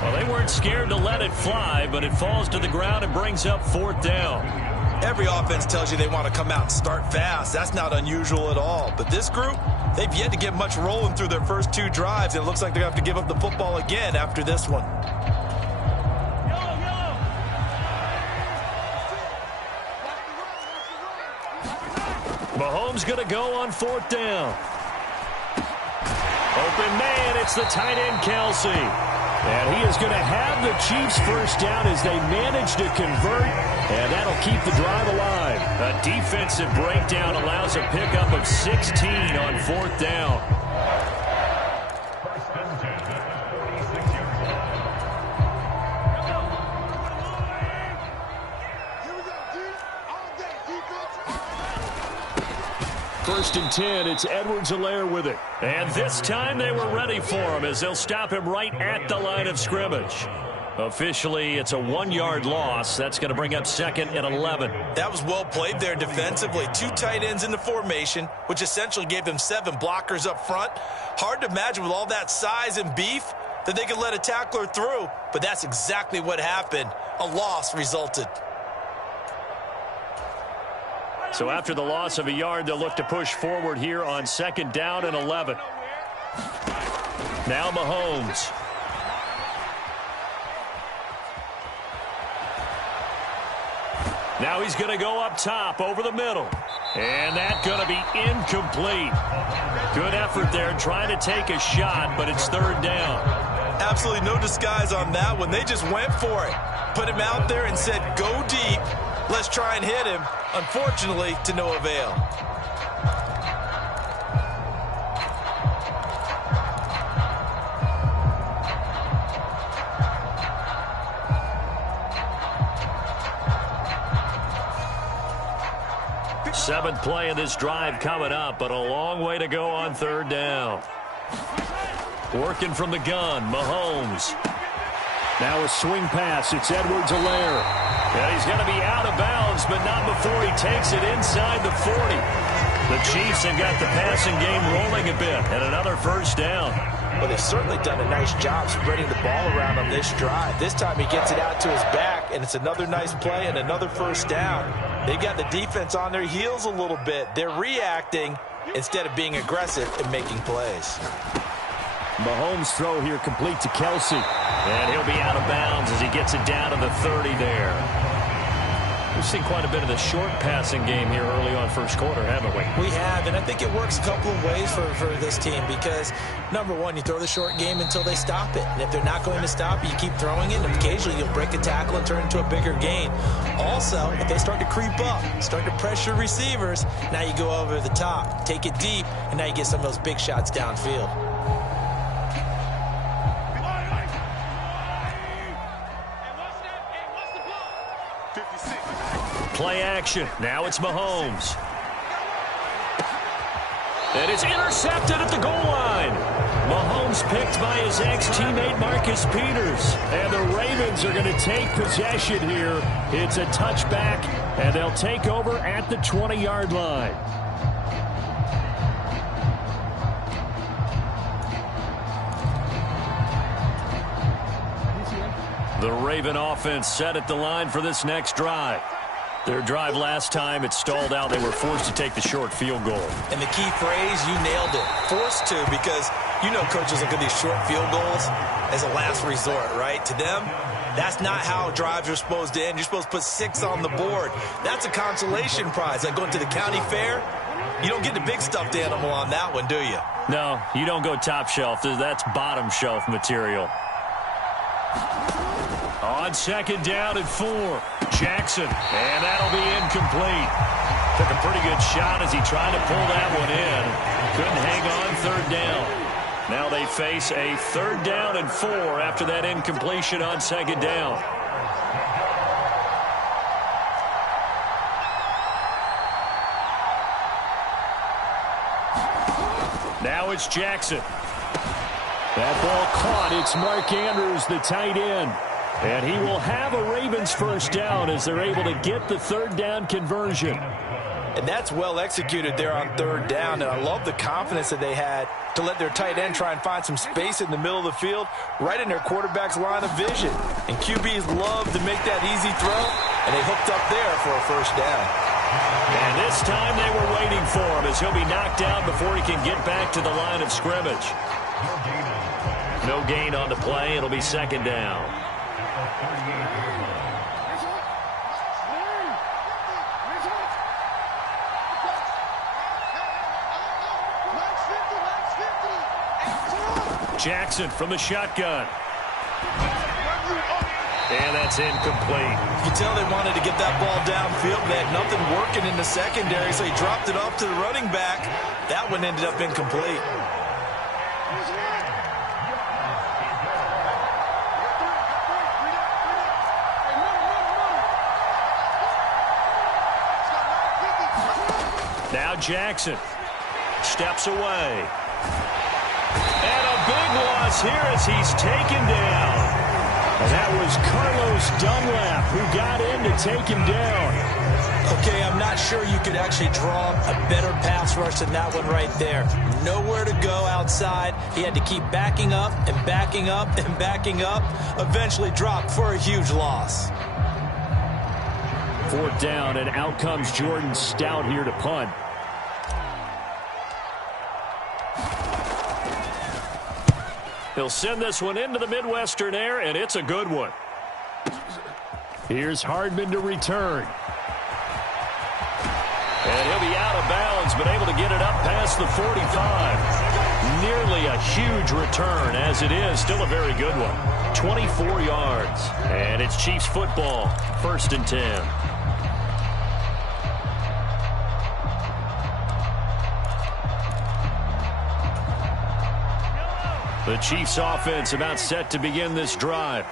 Well, they weren't scared to let it fly, but it falls to the ground and brings up fourth down. Every offense tells you they want to come out and start fast. That's not unusual at all. But this group, they've yet to get much rolling through their first 2 drives, and it looks like they're going to have to give up the football again after this one. Mahomes going to go on fourth down. open man. It's the tight end, Kelsey. And he is going to have the Chiefs first down as they manage to convert, and that'll keep the drive alive. A defensive breakdown allows a pickup of 16 on 4th down. First and 10 at the 46-yard line. First and 10, it's Edwards-Helaire with it. And this time they were ready for him as they'll stop him right at the line of scrimmage. Officially, it's a 1-yard loss. That's going to bring up 2nd and 11. That was well played there defensively. 2 tight ends in the formation, which essentially gave them 7 blockers up front. Hard to imagine with all that size and beef that they could let a tackler through, but that's exactly what happened. A loss resulted. So after the loss of a yard, they'll look to push forward here on 2nd down and 11. Now Mahomes. Now he's going to go up top over the middle. And that's going to be incomplete. Good effort there trying to take a shot, but it's 3rd down. Absolutely no disguise on that one. They just went for it. Put him out there and said, go deep. Let's try and hit him. Unfortunately, to no avail. Seventh play of this drive coming up, but a long way to go on 3rd down. Working from the gun, Mahomes. Now a swing pass. It's Edwards-Helaire. And he's going to be out of bounds, but not before he takes it inside the 40. The Chiefs have got the passing game rolling a bit, and another 1st down. Well, they've certainly done a nice job spreading the ball around on this drive. This time he gets it out to his back, and it's another nice play and another 1st down. They've got the defense on their heels a little bit. They're reacting instead of being aggressive and making plays. Mahomes' throw here complete to Kelsey. And he'll be out of bounds as he gets it down to the 30 there. We've seen quite a bit of the short passing game here early on 1st quarter, haven't we? We have, and I think it works a couple of ways for this team because, number one, you throw the short game until they stop it. And if they're not going to stop it, you keep throwing it, and occasionally you'll break a tackle and turn it into a bigger gain. Also, if they start to creep up, start to pressure receivers, now you go over the top, take it deep, and now you get some of those big shots downfield. Play action. Now it's Mahomes. And it's intercepted at the goal line. Mahomes picked by his ex-teammate Marcus Peters. And the Ravens are going to take possession here. It's a touchback, and they'll take over at the 20-yard line. The Raven offense set at the line for this next drive. Their drive last time, it stalled out. They were forced to take the short field goal. And the key phrase, you nailed it. Forced to, because you know coaches look at these short field goals as a last resort, right? To them, that's not how drives are supposed to end. You're supposed to put 6 on the board. That's a consolation prize. Like going to the county fair, you don't get the big stuffed animal on that one, do you? No, you don't go top shelf. That's bottom shelf material. On 2nd down and 4, Jackson, and that'll be incomplete. Took a pretty good shot as he tried to pull that one in. Couldn't hang on 3rd down. Now they face a 3rd down and 4 after that incompletion on 2nd down. Now it's Jackson. That ball caught. It's Mark Andrews, the tight end. And he will have a Ravens 1st down as they're able to get the 3rd down conversion. And that's well executed there on 3rd down. And I love the confidence that they had to let their tight end try and find some space in the middle of the field, right in their quarterback's line of vision. And QBs love to make that easy throw, and they hooked up there for a 1st down. And this time they were waiting for him as he'll be knocked down before he can get back to the line of scrimmage. No gain on the play. It'll be 2nd down. Jackson from the shotgun. And that's incomplete. You can tell they wanted to get that ball downfield. They had nothing working in the secondary, so he dropped it off to the running back. That one ended up incomplete. Now Jackson steps away. And a big loss here as he's taken down. And that was Carlos Dunlap who got in to take him down. Okay, I'm not sure you could actually draw a better pass rush than that one right there. Nowhere to go outside. He had to keep backing up and backing up and backing up. Eventually dropped for a huge loss. 4th down, and out comes Jordan Stout here to punt. He'll send this one into the Midwestern air, and it's a good one. Here's Hardman to return. And he'll be out of bounds, but able to get it up past the 45. Nearly a huge return, as it is. Still a very good one. 24 yards. And it's Chiefs football. 1st and 10. The Chiefs offense about set to begin this drive.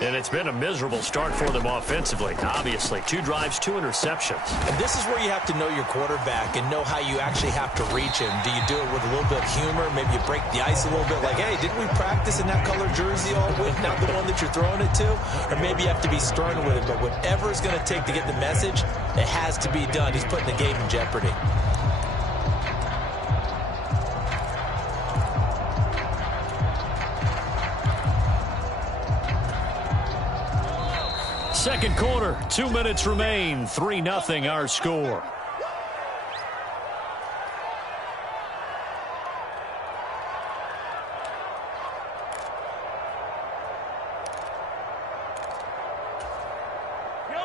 And it's been a miserable start for them offensively. Obviously, 2 drives, 2 interceptions. And this is where you have to know your quarterback and know how you actually have to reach him. Do you do it with a little bit of humor? Maybe you break the ice a little bit like, hey, didn't we practice in that color jersey all week? Not the one that you're throwing it to? Or maybe you have to be stern with it. But whatever it's going to take to get the message, it has to be done. He's putting the game in jeopardy. Second quarter, 2 minutes remain. 3-0 our score.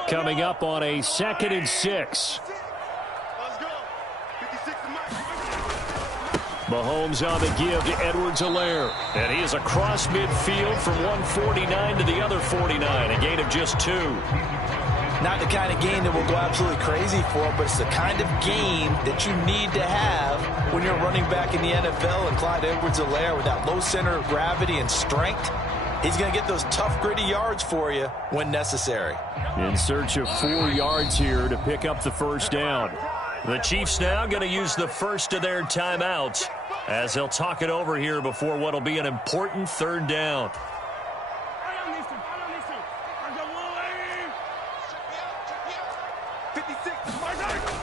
Coming up on a 2nd and 6. Mahomes on the give to Edwards-Helaire. And he is across midfield from 149 to the other 49. A gain of just 2. Not the kind of game that will go absolutely crazy for, but it's the kind of game that you need to have when you're running back in the NFL. And Clyde Edwards-Helaire, with that low center of gravity and strength, he's going to get those tough, gritty yards for you when necessary. In search of 4 yards here to pick up the 1st down. The Chiefs now going to use the first of their timeouts as they'll talk it over here before what will be an important 3rd down.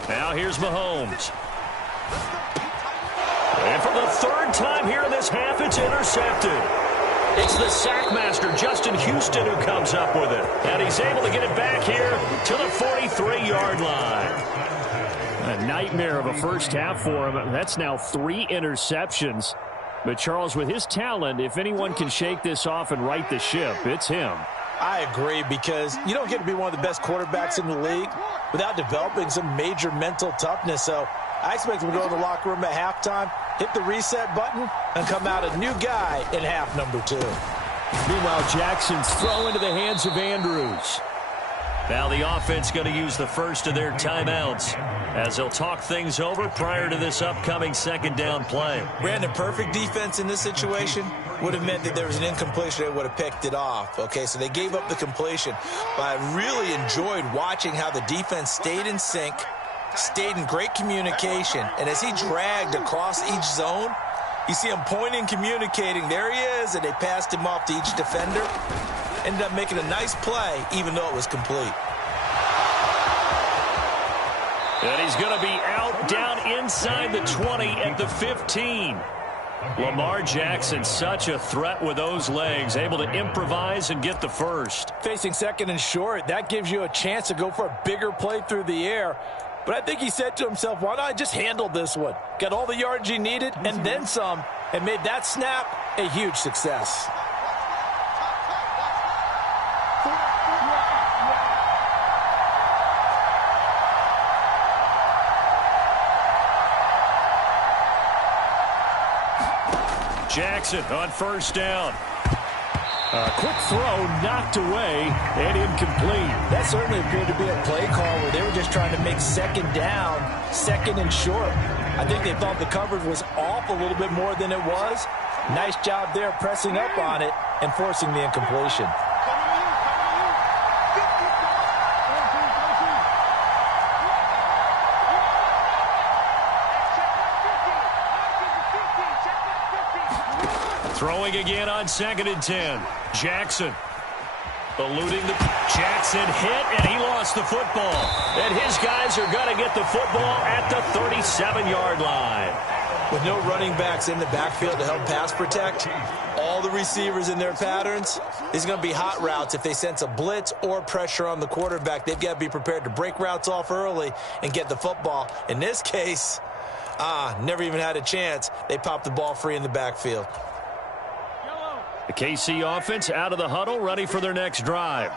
Now here's Mahomes. And for the 3rd time here in this half, it's intercepted. It's the sackmaster, Justin Houston, who comes up with it. And he's able to get it back here to the 43-yard line. A nightmare of a first half for him. That's now 3 interceptions. But, Charles, with his talent, if anyone can shake this off and right the ship, it's him. I agree, because you don't get to be one of the best quarterbacks in the league without developing some major mental toughness. So I expect him to go in the locker room at halftime, hit the reset button, and come out a new guy in half number 2. Meanwhile, Jackson's throw into the hands of Andrews. Now the offense going to use the first of their timeouts as they'll talk things over prior to this upcoming 2nd down play. Brandon, perfect defense in this situation would have meant that there was an incompletion. They would have picked it off. Okay, so they gave up the completion. But I really enjoyed watching how the defense stayed in sync, stayed in great communication. And as he dragged across each zone, you see him pointing, communicating. There he is, and they passed him off to each defender. Ended up making a nice play, even though it was complete. And he's going to be out down inside the 20 at the 15. Lamar Jackson, such a threat with those legs, able to improvise and get the first. Facing 2nd and short, that gives you a chance to go for a bigger play through the air. But I think he said to himself, why not just handle this one? Got all the yards he needed and then some, and made that snap a huge success. Jackson on first down. A quick throw knocked away and incomplete. That certainly appeared to be a play call where they were just trying to make second down, second and short. I think they thought the coverage was off a little bit more than it was. Nice job there pressing up on it and forcing the incompletion. Throwing again on 2nd and 10. Jackson eluding the Jackson hit, and he lost the football. And his guys are going to get the football at the 37-yard line. With no running backs in the backfield to help pass protect, all the receivers in their patterns, these are going to be hot routes. If they sense a blitz or pressure on the quarterback, they've got to be prepared to break routes off early and get the football. In this case, never even had a chance. They popped the ball free in the backfield. The KC offense out of the huddle, ready for their next drive.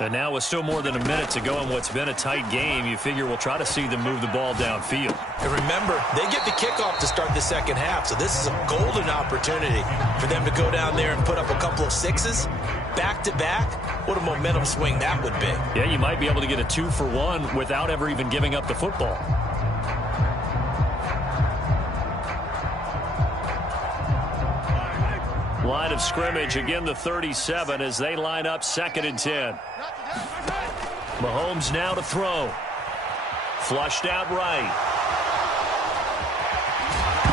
And now with still more than a minute to go in what's been a tight game, you figure we'll try to see them move the ball downfield. And remember, they get the kickoff to start the second half, so this is a golden opportunity for them to go down there and put up a couple of sixes back-to-back. What a momentum swing that would be. Yeah, you might be able to get a 2-for-1 without ever even giving up the football. Line of scrimmage, again the 37 as they line up 2nd and 10. Mahomes now to throw. Flushed out right.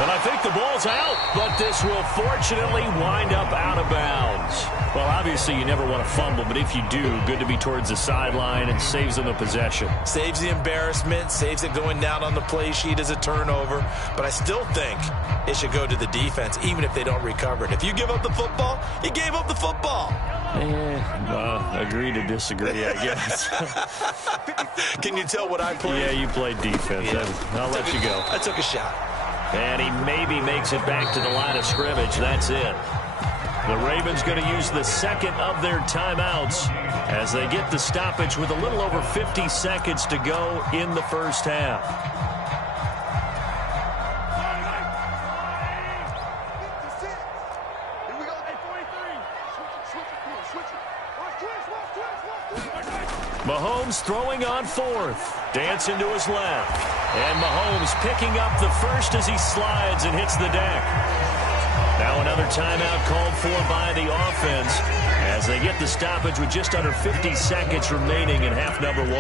And I think the ball's out, but this will fortunately wind up out of bounds. Well, obviously you never want to fumble, but if you do, good to be towards the sideline and saves them the possession. Saves the embarrassment, saves it going down on the play sheet as a turnover. But I still think it should go to the defense, even if they don't recover it. If you give up the football, you gave up the football. Agree to disagree, I guess. Can you tell what I played? Yeah, you played defense. Yeah. I'll let you go. I took a shot. And he maybe makes it back to the line of scrimmage. That's it. The Ravens going to use the second of their timeouts as they get the stoppage with a little over 50 seconds to go in the first half. Mahomes throwing on 4th. Dancing to his left. And Mahomes picking up the first as he slides and hits the deck. Now another timeout called for by the offense as they get the stoppage with just under 50 seconds remaining in half number 1.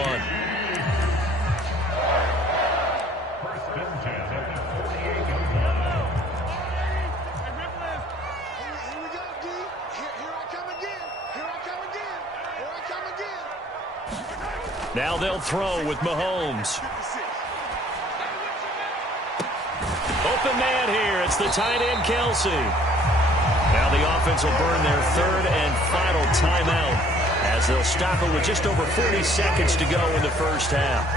Now they'll throw with Mahomes. Open man here. It's the tight end, Kelsey. Now the offense will burn their 3rd and final timeout as they'll stop it with just over 40 seconds to go in the first half.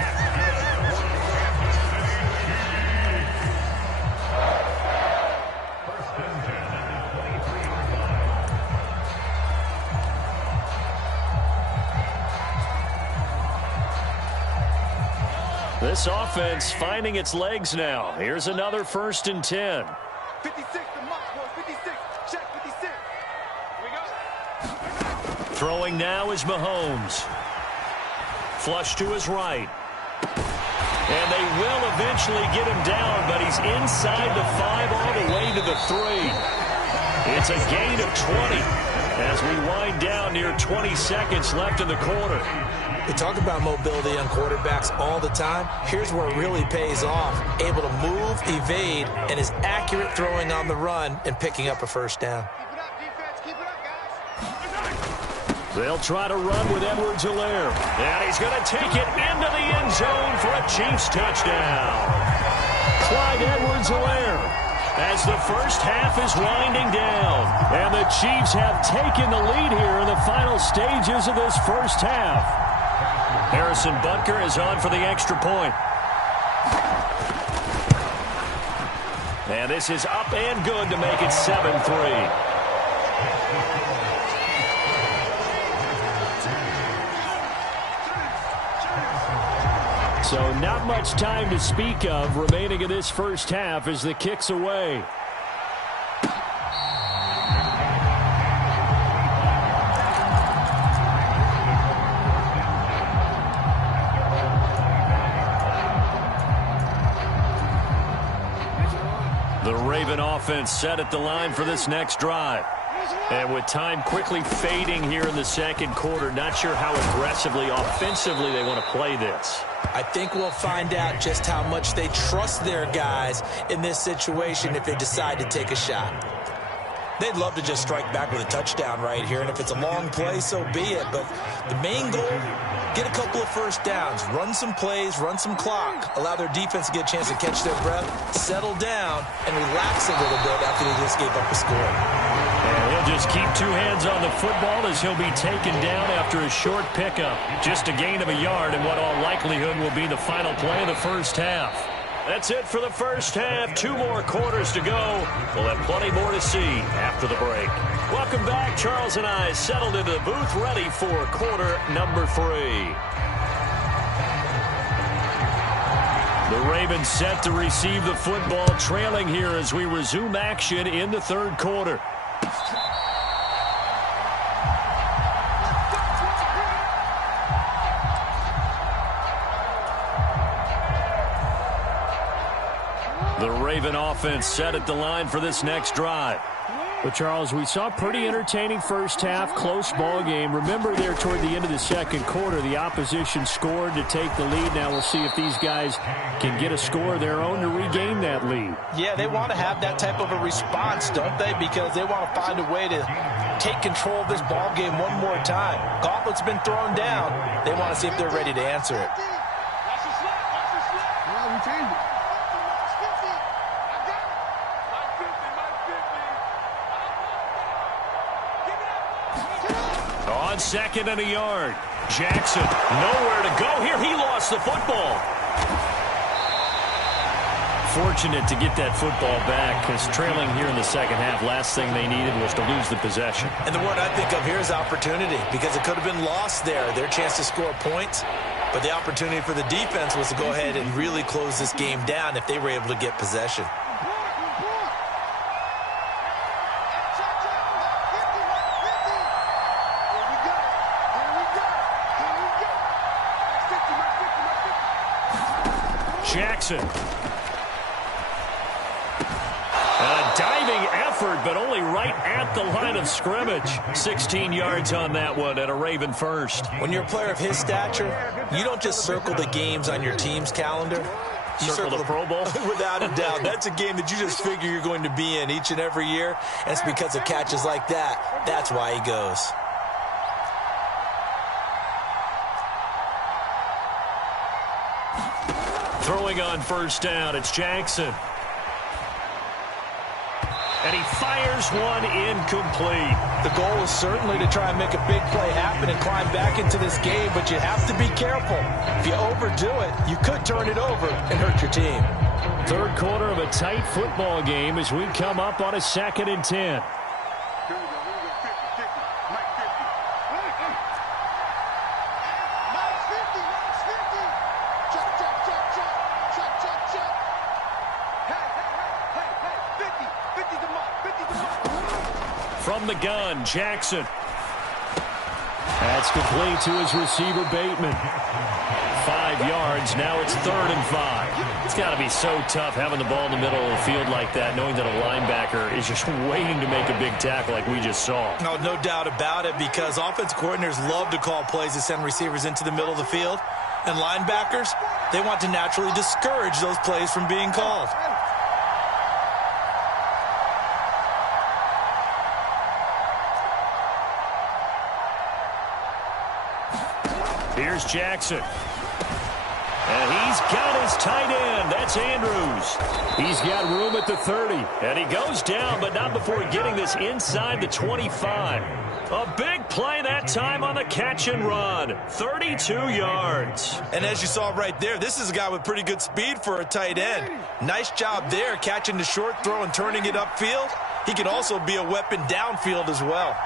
This offense finding its legs now. Here's another 1st and 10. 56, the mark, 56, check 56. Here we go. Throwing now is Mahomes. Flush to his right. And they will eventually get him down, but he's inside the 5 all the way to the 3. It's a gain of 20 as we wind down near 20 seconds left in the quarter. We talk about mobility on quarterbacks all the time. Here's where it really pays off. Able to move, evade, and is accurate throwing on the run and picking up a first down. Keep it up, defense. Keep it up, guys. They'll try to run with Edwards-Helaire. And he's going to take it into the end zone for a Chiefs touchdown. Clyde Edwards-Helaire as the first half is winding down. And the Chiefs have taken the lead here in the final stages of this first half. Harrison Butker is on for the extra point. And this is up and good to make it 7-3. So not much time to speak of remaining in this first half as the kick's away. Raven offense set at the line for this next drive. And with time quickly fading here in the second quarter, not sure how aggressively, offensively they want to play this. I think we'll find out just how much they trust their guys in this situation if they decide to take a shot. They'd love to just strike back with a touchdown right here, and if it's a long play, so be it. But the main goal, get a couple of first downs, run some plays, run some clock, allow their defense to get a chance to catch their breath, settle down, and relax a little bit after they just gave up a score. And he'll just keep two hands on the football as he'll be taken down after a short pickup. Just a gain of a yard in what all likelihood will be the final play of the first half. That's it for the first half. 2 more quarters to go. We'll have plenty more to see after the break. Welcome back. Charles and I settled into the booth ready for quarter number 3. The Ravens set to receive the football, trailing here as we resume action in the third quarter. The Raven offense set at the line for this next drive. Well, Charles, we saw a pretty entertaining first half, close ball game. Remember there toward the end of the second quarter, the opposition scored to take the lead. Now we'll see if these guys can get a score of their own to regain that lead. Yeah, they want to have that type of a response, don't they? Because they want to find a way to take control of this ball game one more time. Gauntlet's been thrown down. They want to see if they're ready to answer it. On second and a yard. Jackson, nowhere to go here. He lost the football. Fortunate to get that football back because trailing here in the second half, last thing they needed was to lose the possession. And the word I think of here is opportunity because it could have been lost there, their chance to score points. But the opportunity for the defense was to go ahead and really close this game down if they were able to get possession. Jackson. A diving effort, but only right at the line of scrimmage. 16 yards on that one and a Raven first. When you're a player of his stature, you don't just circle the games on your team's calendar. You circle the Pro Bowl? Without a doubt. That's a game that you just figure you're going to be in each and every year. And it's because of catches like that. That's why he goes. Throwing on first down, it's Jackson. And he fires one incomplete. The goal is certainly to try and make a big play happen and climb back into this game, but you have to be careful. If you overdo it, you could turn it over and hurt your team. Third quarter of a tight football game as we come up on a 2nd and 10. From the gun, Jackson. That's complete to his receiver, Bateman. 5 yards. Now it's 3rd and 5. It's got to be so tough having the ball in the middle of the field like that, knowing that a linebacker is just waiting to make a big tackle like we just saw. No doubt about it, because offense coordinators love to call plays to send receivers into the middle of the field. And linebackers, they want to naturally discourage those plays from being called. Here's Jackson. And he's got his tight end. That's Andrews. He's got room at the 30. And he goes down, but not before getting this inside the 25. A big play that time on the catch and run. 32 yards. And as you saw right there, this is a guy with pretty good speed for a tight end. Nice job there, catching the short throw and turning it upfield. He can also be a weapon downfield as well.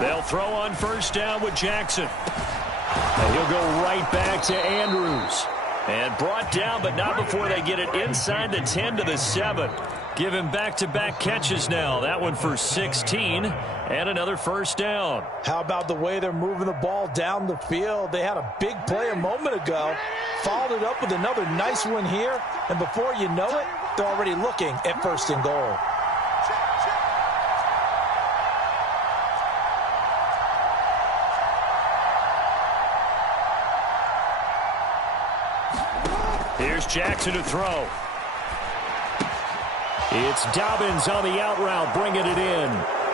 They'll throw on first down with Jackson. And he'll go right back to Andrews. And brought down, but not before they get it inside the 10 to the 7. Give him back-to-back catches now. That one for 16 and another first down. How about the way they're moving the ball down the field? They had a big play a moment ago, followed it up with another nice one here, and before you know it, they're already looking at 1st and goal. Here's Jackson to throw. It's Dobbins on the out route, bringing it in.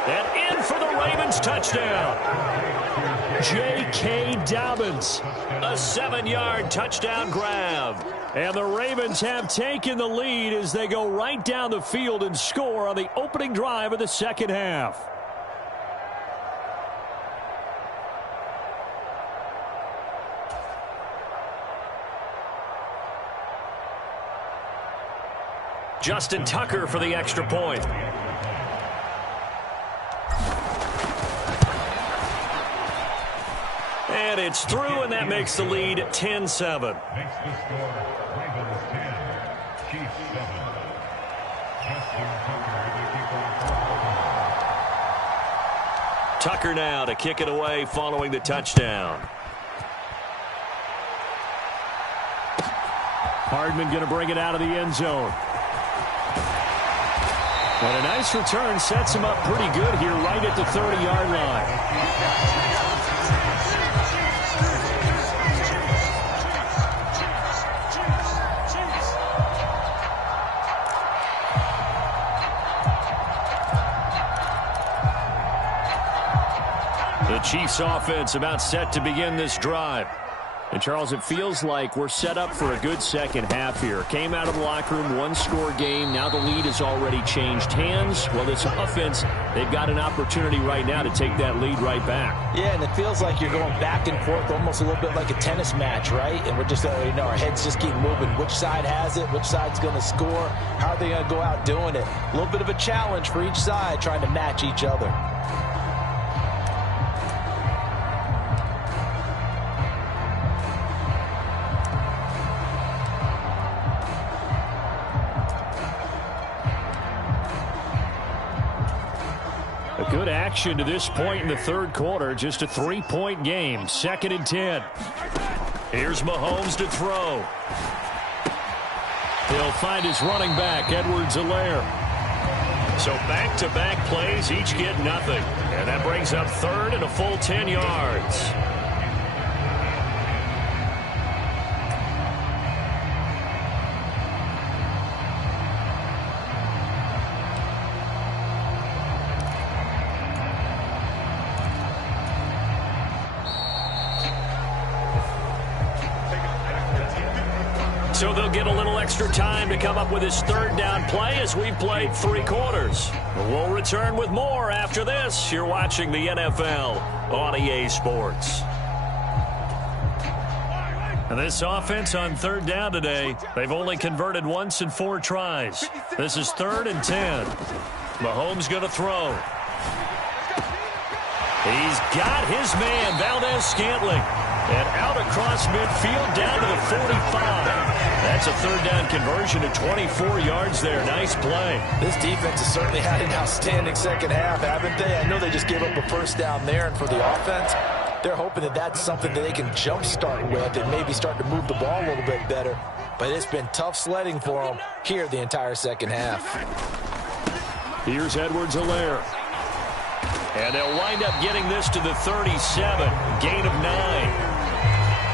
And in for the Ravens touchdown. J.K. Dobbins, a 7-yard touchdown grab. And the Ravens have taken the lead as they go right down the field and score on the opening drive of the second half. Justin Tucker for the extra point. And it's through, and that makes the lead 10-7. Makes the score Ravens 10, Chiefs 7. Justin Tucker, Tucker now to kick it away following the touchdown. Hardman going to bring it out of the end zone. And a nice return sets him up pretty good here right at the 30-yard line. The Chiefs offense about set to begin this drive. And, Charles, it feels like we're set up for a good second half here. Came out of the locker room, one-score game. Now the lead has already changed hands. Well, this offense, they've got an opportunity right now to take that lead right back. Yeah, and it feels like you're going back and forth almost a little bit like a tennis match, right? And we're just, our heads just keep moving. Which side has it? Which side's going to score? How are they going to go out doing it? A little bit of a challenge for each side trying to match each other. Good action to this point in the third quarter. Just a 3-point game. 2nd and 10. Here's Mahomes to throw. He'll find his running back, Edwards-Helaire. So back-to-back plays, each get nothing. And that brings up 3rd and a full 10 yards. So they'll get a little extra time to come up with his 3rd down play as we've played 3 quarters. We'll return with more after this. You're watching the NFL on EA Sports. And this offense on 3rd down today, they've only converted once in 4 tries. This is 3rd and 10. Mahomes going to throw. He's got his man, Valdez-Scantling. And out across midfield down to the 45. That's a 3rd down conversion to 24 yards there. Nice play. This defense has certainly had an outstanding second half, haven't they? I know they just gave up a 1st down there, and for the offense, they're hoping that that's something that they can jumpstart with and maybe start to move the ball a little bit better. But it's been tough sledding for them here the entire second half. Here's Edwards-Helaire. And they'll wind up getting this to the 37. Gain of 9.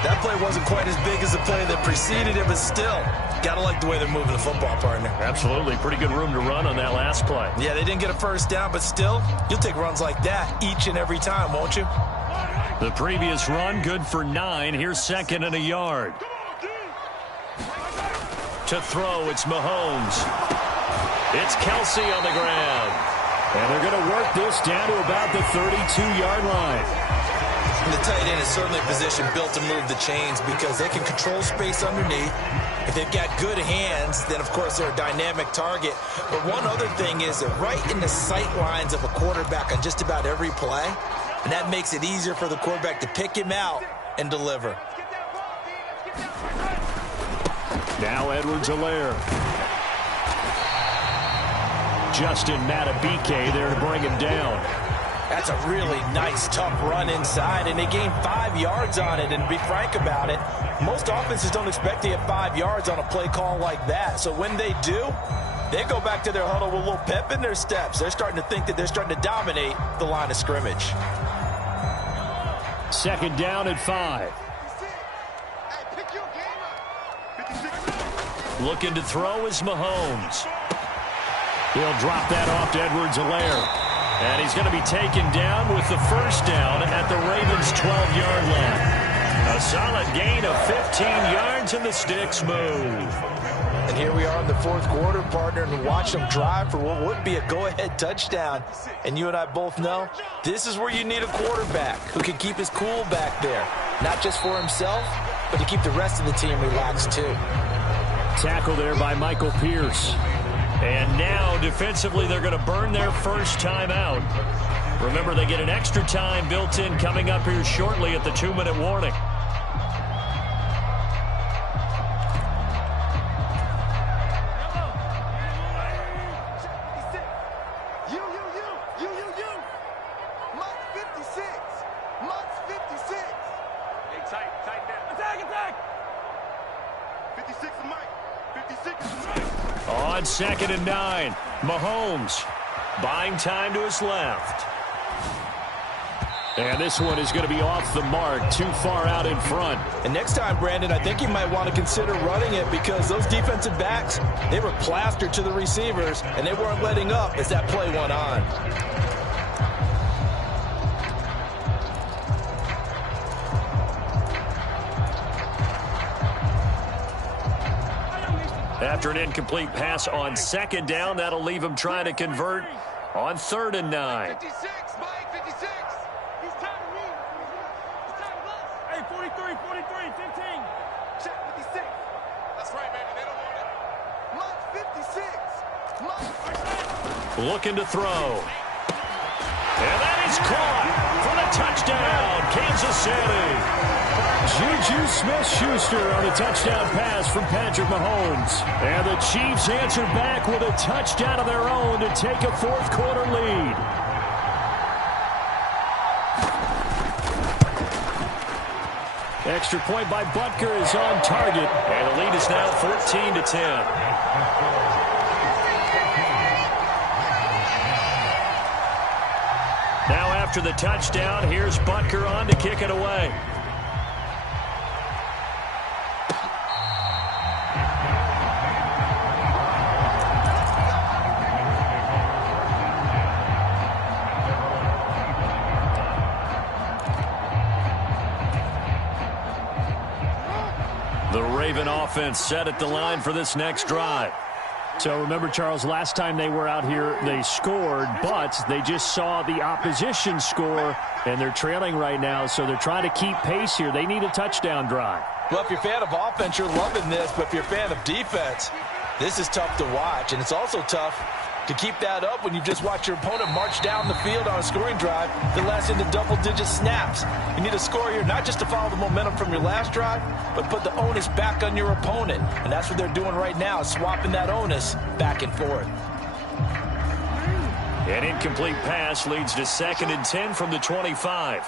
That play wasn't quite as big as the play that preceded it, but still, got to like the way they're moving the football, partner. Absolutely. Pretty good room to run on that last play. Yeah, they didn't get a 1st down, but still, you'll take runs like that each and every time, won't you? The previous run, good for 9. Here's 2nd and a yard. To throw, it's Mahomes. It's Kelsey on the ground. And they're going to work this down to about the 32-yard line. The tight end is certainly a position built to move the chains because they can control space underneath. If they've got good hands, then, of course, they're a dynamic target. But one other thing is they're right in the sight lines of a quarterback on just about every play, and that makes it easier for the quarterback to pick him out and deliver. Now Edwards-Helaire. Justin Matabike there to bring him down. That's a really nice, tough run inside, and they gained 5 yards on it. And to be frank about it, most offenses don't expect to get 5 yards on a play call like that. So when they do, they go back to their huddle with a little pep in their steps. They're starting to think that they're starting to dominate the line of scrimmage. Second down and 5. Looking to throw is Mahomes. He'll drop that off to Edwards-Helaire. And he's going to be taken down with the first down at the Ravens' 12-yard line. A solid gain of 15 yards, and the sticks move. And here we are in the fourth quarter, partner, and watch them drive for what would be a go-ahead touchdown. And you and I both know this is where you need a quarterback who can keep his cool back there. Not just for himself, but to keep the rest of the team relaxed too. Tackle there by Michael Pierce. And now, defensively, they're going to burn their first time out. Remember, they get an extra time built in coming up here shortly at the 2-minute warning. On 2nd and 9, Mahomes buying time to his left. And this one is going to be off the mark, too far out in front. And next time, Brandon, I think you might want to consider running it because those defensive backs, they were plastered to the receivers, and they weren't letting up as that play went on. After an incomplete pass on 2nd down, that'll leave him trying to convert on 3rd and 9. 56, Mike, 56. He's tired of me. He's tired of us. Hey, 43, 15. Check 56. That's right, baby. They don't want it. Mike, 56. Mike. Looking to throw. And that is caught for the touchdown, Kansas City. Juju Smith-Schuster on a touchdown pass from Patrick Mahomes. And the Chiefs answered back with a touchdown of their own to take a fourth quarter lead. Extra point by Butker is on target. And the lead is now 14-10. Now after the touchdown, here's Butker on to kick it away. The Raven offense set at the line for this next drive. So remember, Charles, last time they were out here, they scored, but they just saw the opposition score, and they're trailing right now, so they're trying to keep pace here. They need a touchdown drive. Well, if you're a fan of offense, you're loving this, but if you're a fan of defense, this is tough to watch, and it's also tough to keep that up when you just watch your opponent march down the field on a scoring drive that lasts into double-digit snaps. You need a score here not just to follow the momentum from your last drive, but put the onus back on your opponent. And that's what they're doing right now, swapping that onus back and forth. An incomplete pass leads to 2nd and 10 from the 25.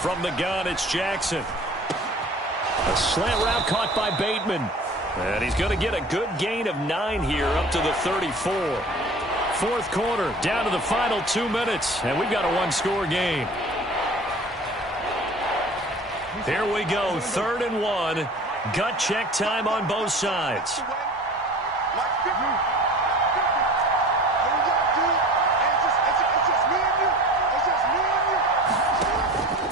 From the gun, it's Jackson. A slant route caught by Bateman. And he's going to get a good gain of 9 here up to the 34. Fourth quarter, down to the final 2 minutes. And we've got a one-score game. Here we go, 3rd and 1. Gut check time on both sides.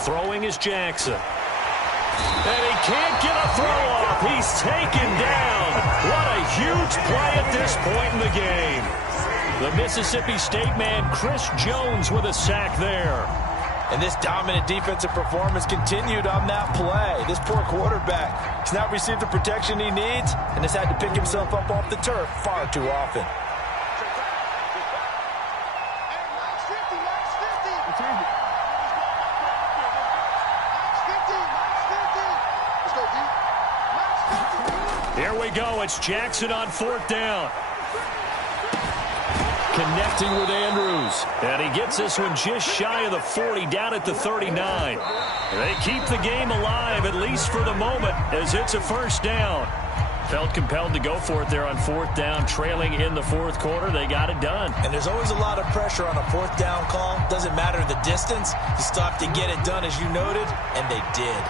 Throwing is Jackson. And he can't get a throw off. He's taken down. What a huge play at this point in the game. The Mississippi State man, Chris Jones, with a sack there. And this dominant defensive performance continued on that play. This poor quarterback has not received the protection he needs and has had to pick himself up off the turf far too often. Here we go. It's Jackson on 4th down. Connecting with Andrews. And he gets this one just shy of the 40, down at the 39. They keep the game alive, at least for the moment, as it's a 1st down. Felt compelled to go for it there on 4th down, trailing in the 4th quarter. They got it done. And there's always a lot of pressure on a 4th down call. Doesn't matter the distance. You stop to get it done, as you noted, and they did.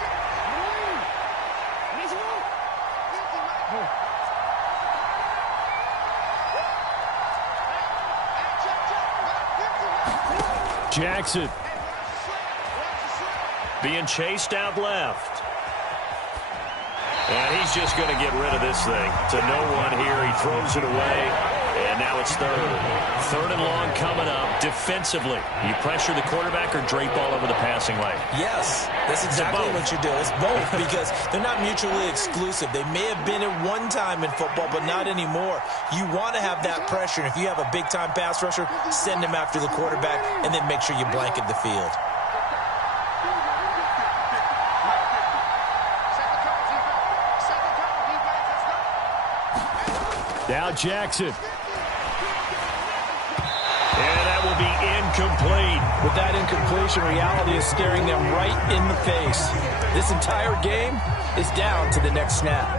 Jackson being chased out left. And he's just going to get rid of this thing. To no one here. He throws it away. And now it's 3rd and long coming up. Defensively, you pressure the quarterback or drape all over the passing lane? Yes, that's exactly what you do. It's both because they're not mutually exclusive. They may have been at one time in football, but not anymore. You want to have that pressure. And if you have a big-time pass rusher, send him after the quarterback and then make sure you blanket the field. Now Jackson. And that will be incomplete. With that incompletion, reality is staring them right in the face. This entire game is down to the next snap.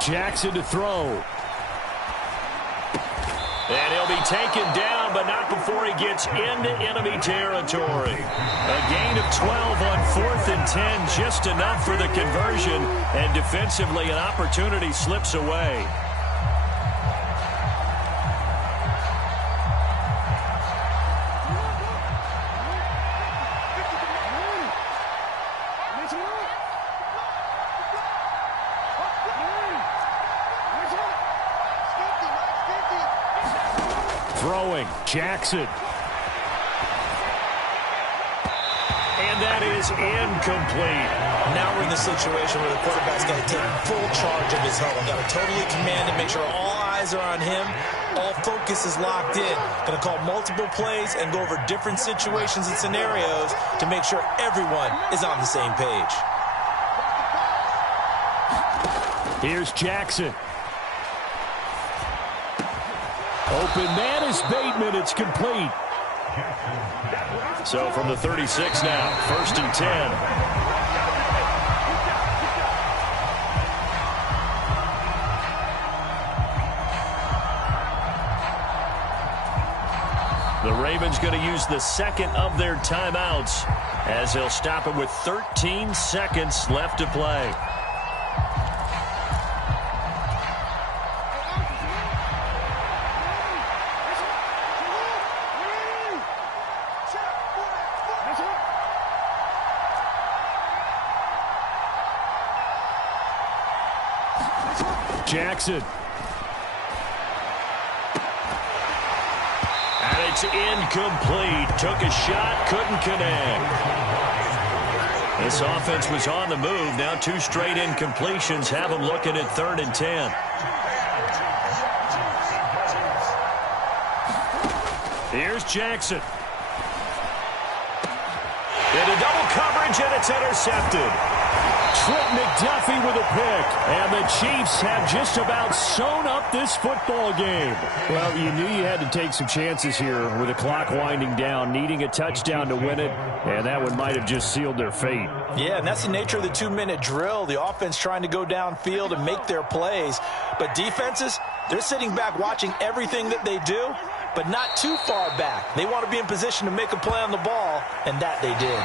Jackson to throw. And he'll be taken down, but not before he gets into enemy territory. A gain of 12 on 4th and 10, just enough for the conversion. And defensively, an opportunity slips away. Throwing, Jackson. And that is incomplete. Now we're in the situation where the quarterback's got to take full charge of his huddle. Got to totally command and make sure all eyes are on him. All focus is locked in. Going to call multiple plays and go over different situations and scenarios to make sure everyone is on the same page. Here's Jackson. Open man is Bateman. It's complete. So from the 36 now, 1st and 10. The Ravens going to use the second of their timeouts as they'll stop it with 13 seconds left to play. Jackson. And it's incomplete. Took a shot, couldn't connect. This offense was on the move. Now 2 straight incompletions have them looking at 3rd and 10. Here's Jackson. Into double coverage, and it's intercepted. Trent McDuffie with a pick, and the Chiefs have just about sewn up this football game. Well, you knew you had to take some chances here with the clock winding down, needing a touchdown to win it, and that one might have just sealed their fate. Yeah, and that's the nature of the 2-minute drill. The offense trying to go downfield and make their plays, but defenses, they're sitting back watching everything that they do, but not too far back. They want to be in position to make a play on the ball, and that they did.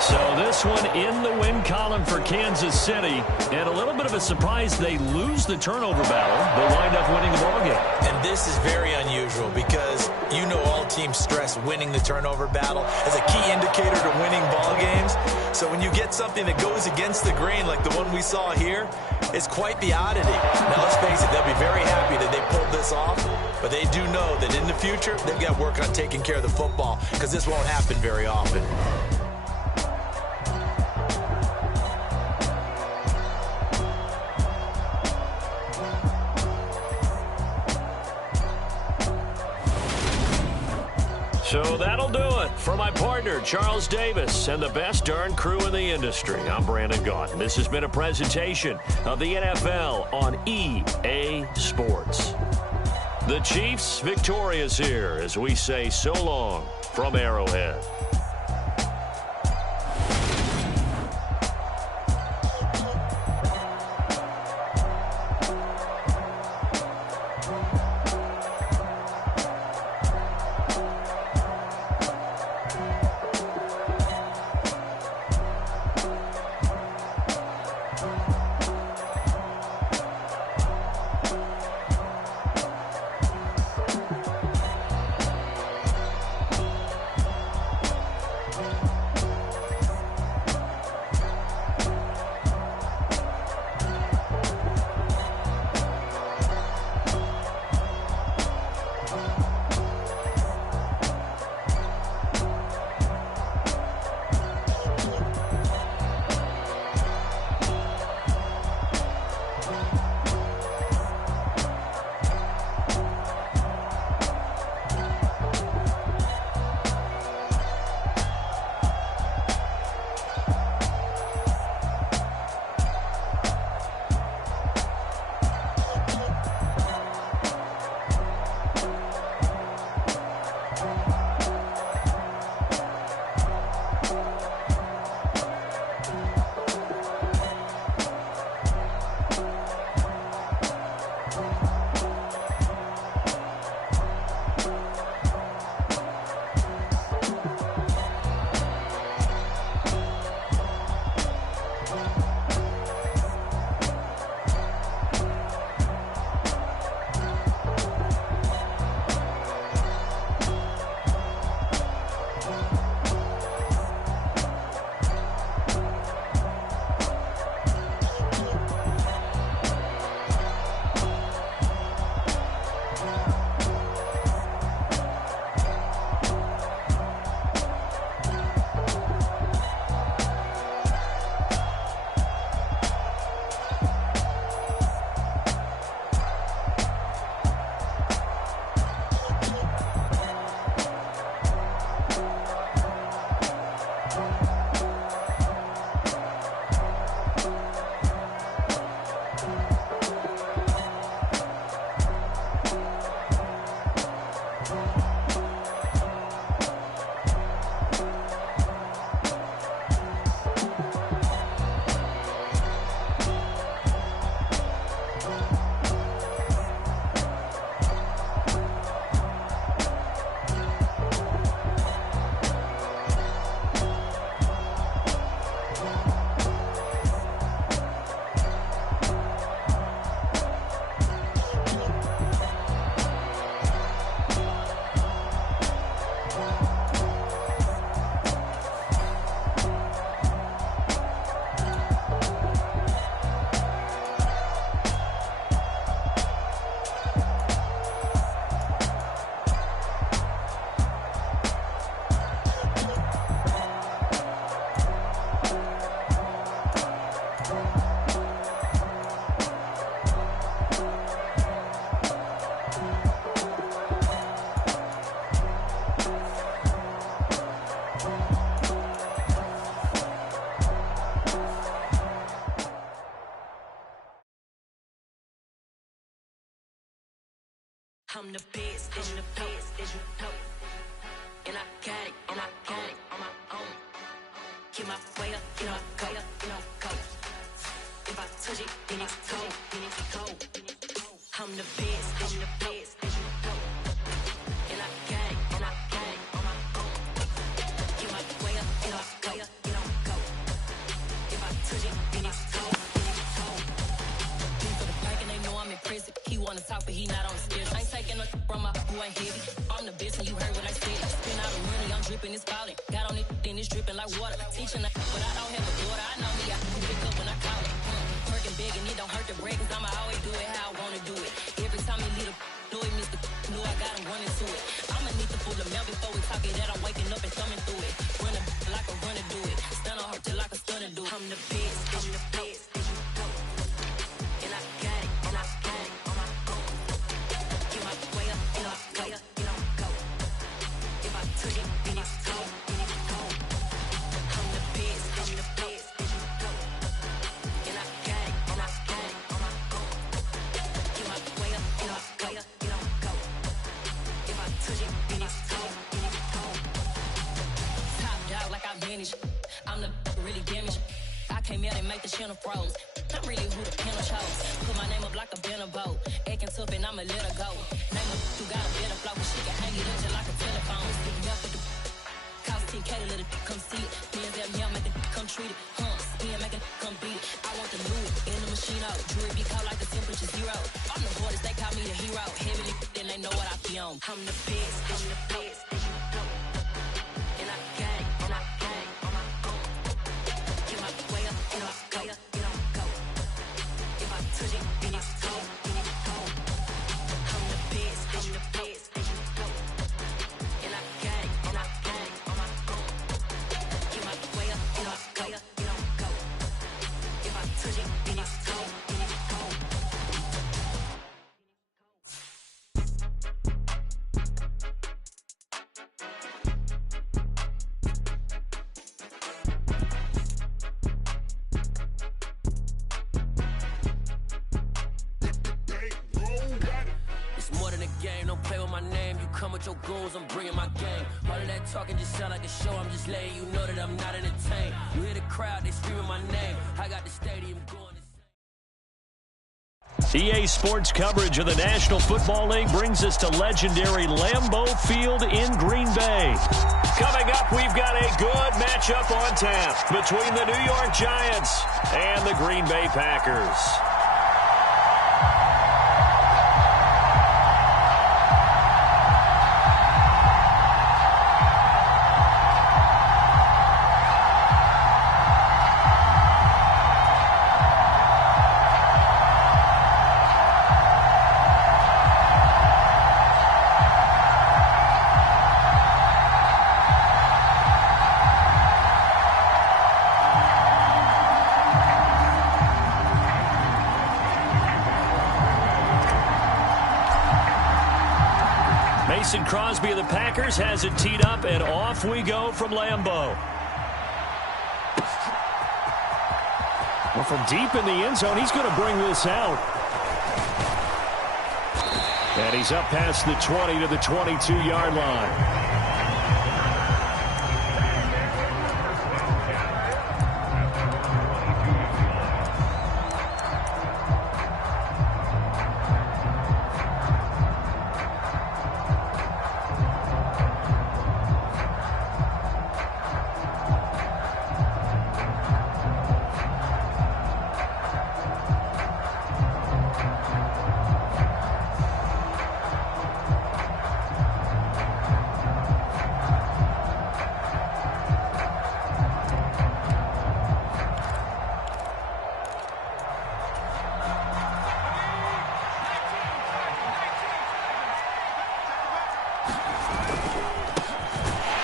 So this one in the win column for Kansas City. And a little bit of a surprise, they lose the turnover battle, but wind up winning the ballgame. And this is very unusual because you know all teams stress winning the turnover battle as a key indicator to winning ball games. So when you get something that goes against the grain like the one we saw here, It's quite the oddity. Now, let's face it, they'll be very happy that they pulled this off, but they do know that in the future, they've got to work on taking care of the football because this won't happen very often. So that'll do it for my partner, Charles Davis, and the best darn crew in the industry. I'm Brandon Gaudin. This has been a presentation of the NFL on EA Sports. The Chiefs victorious here as we say so long from Arrowhead. I'm the best, I'm the best, as you know. And I got it, and I got it on my own. Get my way up, you know, go, you know, go. If I touch it, then it's cold, then it's cold. I'm the best, I'm the best, as you know. And I got it, and I got it on my own. Get my way up, you know, go, you know, go. If I touch it, then it's cold, then it's cold. Been for the park and they know I'm impressive. He wanna talk, but he not on the stairs. I ain't taking no from my boy heavy. I'm the best, and you heard what I said. Spend all the money, I'm dripping, it's falling. Got on it, then it's dripping like water. Teaching, but I don't have a daughter. I know me, I can pick up when I call it. Working big and it don't hurt hair that make the channel froze. I'm really who the piano chose. Put my name up like a banner boat. Acting tough and I'ma let her go. Name her who got a better flow. She can hang it up just like a telephone. Sticking up with the cost 10K to let it come see it. Me and them here make it come treat it. Spin make it come beat it. I want the loot in the machine out. Jewelry be cold like the temperature 0. I'm the hardest, they call me the hero. Heavy then they know what I be on. I'm the best, I'm the best. And I got it, and I got it on my own. Get my way up, and I go, and I go. If I touch it, then it's cold, then it's cold. I'm the best, I'm the best. And I got it, and I got it on my own. Get my way up, and I go, and I go. If I touch it, then it's cold, then it's cold. It's more than a game, don't play with my name. You come with your goons, I'm bringing my game. All of that talking just sound like a show. I'm just letting you know that I'm not entertained. You hear the crowd, they screaming my name. I got the stadium going. EA Sports coverage of the National Football League brings us to legendary Lambeau Field in Green Bay. Coming up, we've got a good matchup on tap between the New York Giants and the Green Bay Packers. Mason Crosby of the Packers has it teed up, and off we go from Lambeau. Well, from deep in the end zone, he's going to bring this out. And he's up past the 20 to the 22-yard line.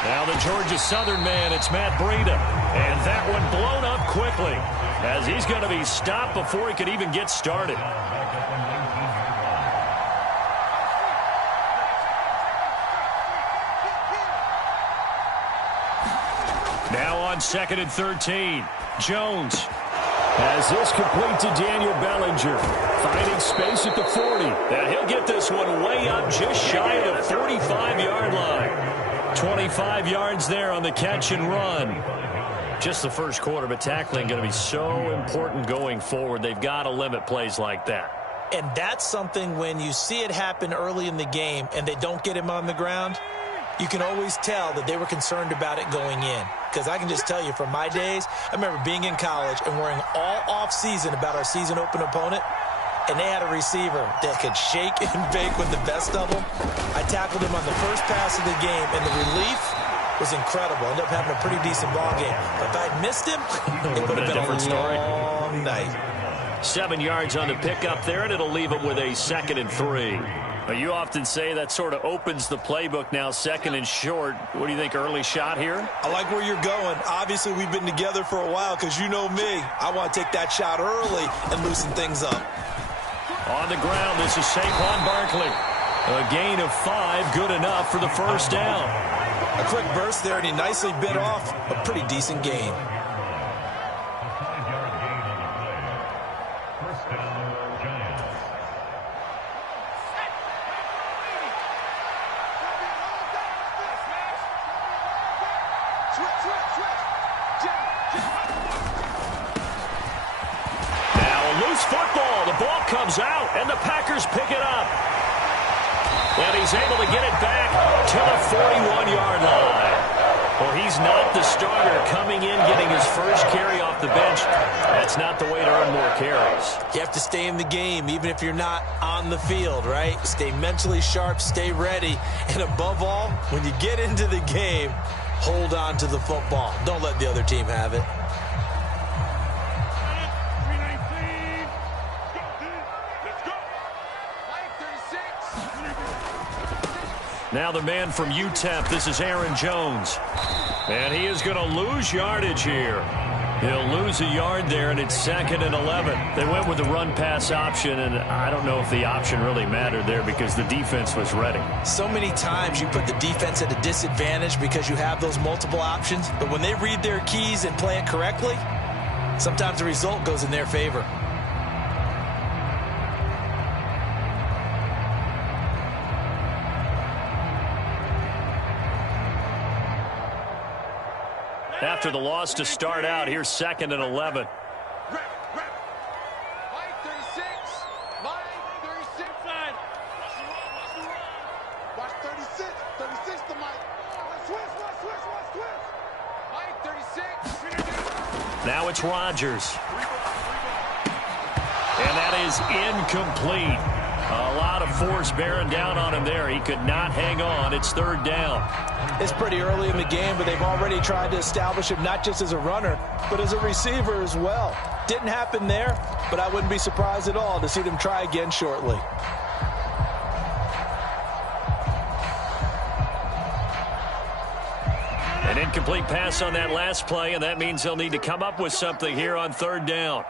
Now the Georgia Southern man, it's Matt Breida. And that one blown up quickly as he's going to be stopped before he could even get started. Now on 2nd and 13, Jones has this complete to Daniel Bellinger, finding space at the 40. And he'll get this one way up just shy of the 45-yard line. 25 yards there on the catch and run. Just the first quarter, but tackling going to be so important going forward. They've got to limit plays like that. And that's something when you see it happen early in the game and they don't get him on the ground, you can always tell that they were concerned about it going in. Because I can just tell you from my days, I remember being in college and worrying all off-season about our season open opponent, and they had a receiver that could shake and bake with the best of them. I tackled him on the first pass of the game, and the relief was incredible. Ended up having a pretty decent ball game. But if I'd missed him, it would have been a different story. Long night. 7 yards on the pickup there, and it'll leave him with a 2nd and 3. Well, you often say that sort of opens the playbook now, 2nd and short. What do you think, early shot here? I like where you're going. Obviously, we've been together for a while because you know me. I want to take that shot early and loosen things up. On the ground, this is Saquon Barkley. A gain of 5, good enough for the first down. A quick burst there, and he nicely bit off a pretty decent gain. football. The ball comes out, and the Packers pick it up. And he's able to get it back to the 41-yard line. Well, he's not the starter coming in, getting his first carry off the bench. That's not the way to earn more carries. You have to stay in the game, even if you're not on the field, right? Stay mentally sharp, stay ready, and above all, when you get into the game, hold on to the football. Don't let the other team have it. Now the man from UTEP, this is Aaron Jones. And he is going to lose yardage here. He'll lose a yard there, and it's 2nd and 11. They went with the run-pass option, and I don't know if the option really mattered there because the defense was ready. So many times you put the defense at a disadvantage because you have those multiple options, but when they read their keys and play it correctly, sometimes the result goes in their favor. After the loss to start out, here's 2nd and 11. Now it's Rodgers. And that is incomplete. A lot of force bearing down on him there. He could not hang on. It's 3rd down. It's pretty early in the game, but they've already tried to establish him not just as a runner, but as a receiver as well. Didn't happen there, but I wouldn't be surprised at all to see them try again shortly. An incomplete pass on that last play, and that means they'll need to come up with something here on 3rd down.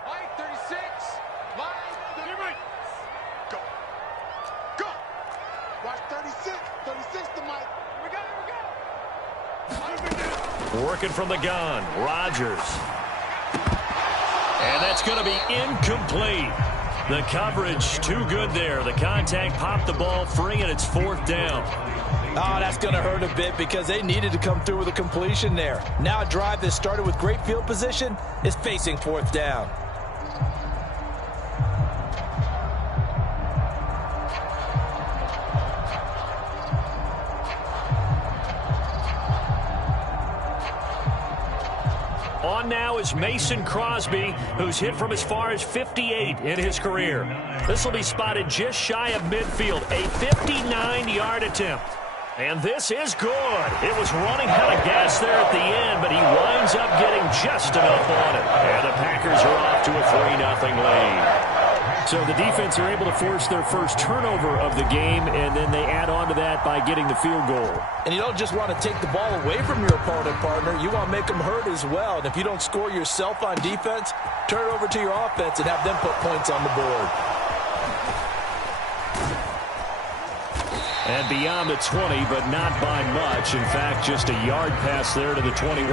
Working from the gun, Rodgers. And that's going to be incomplete. The coverage too good there. The contact popped the ball free, and it's 4th down. Oh, that's going to hurt a bit because they needed to come through with a completion there. Now a drive that started with great field position is facing 4th down. On now is Mason Crosby, who's hit from as far as 58 in his career. This will be spotted just shy of midfield, a 59-yard attempt. And this is good. It was running out of gas there at the end, but he winds up getting just enough on it. And the Packers are off to a 3-0 lead. So the defense are able to force their first turnover of the game, and then they add on to that by getting the field goal. And you don't just want to take the ball away from your opponent, partner. You want to make them hurt as well. And if you don't score yourself on defense, turn it over to your offense and have them put points on the board. And beyond the 20, but not by much. In fact, just a yard pass there to the 21.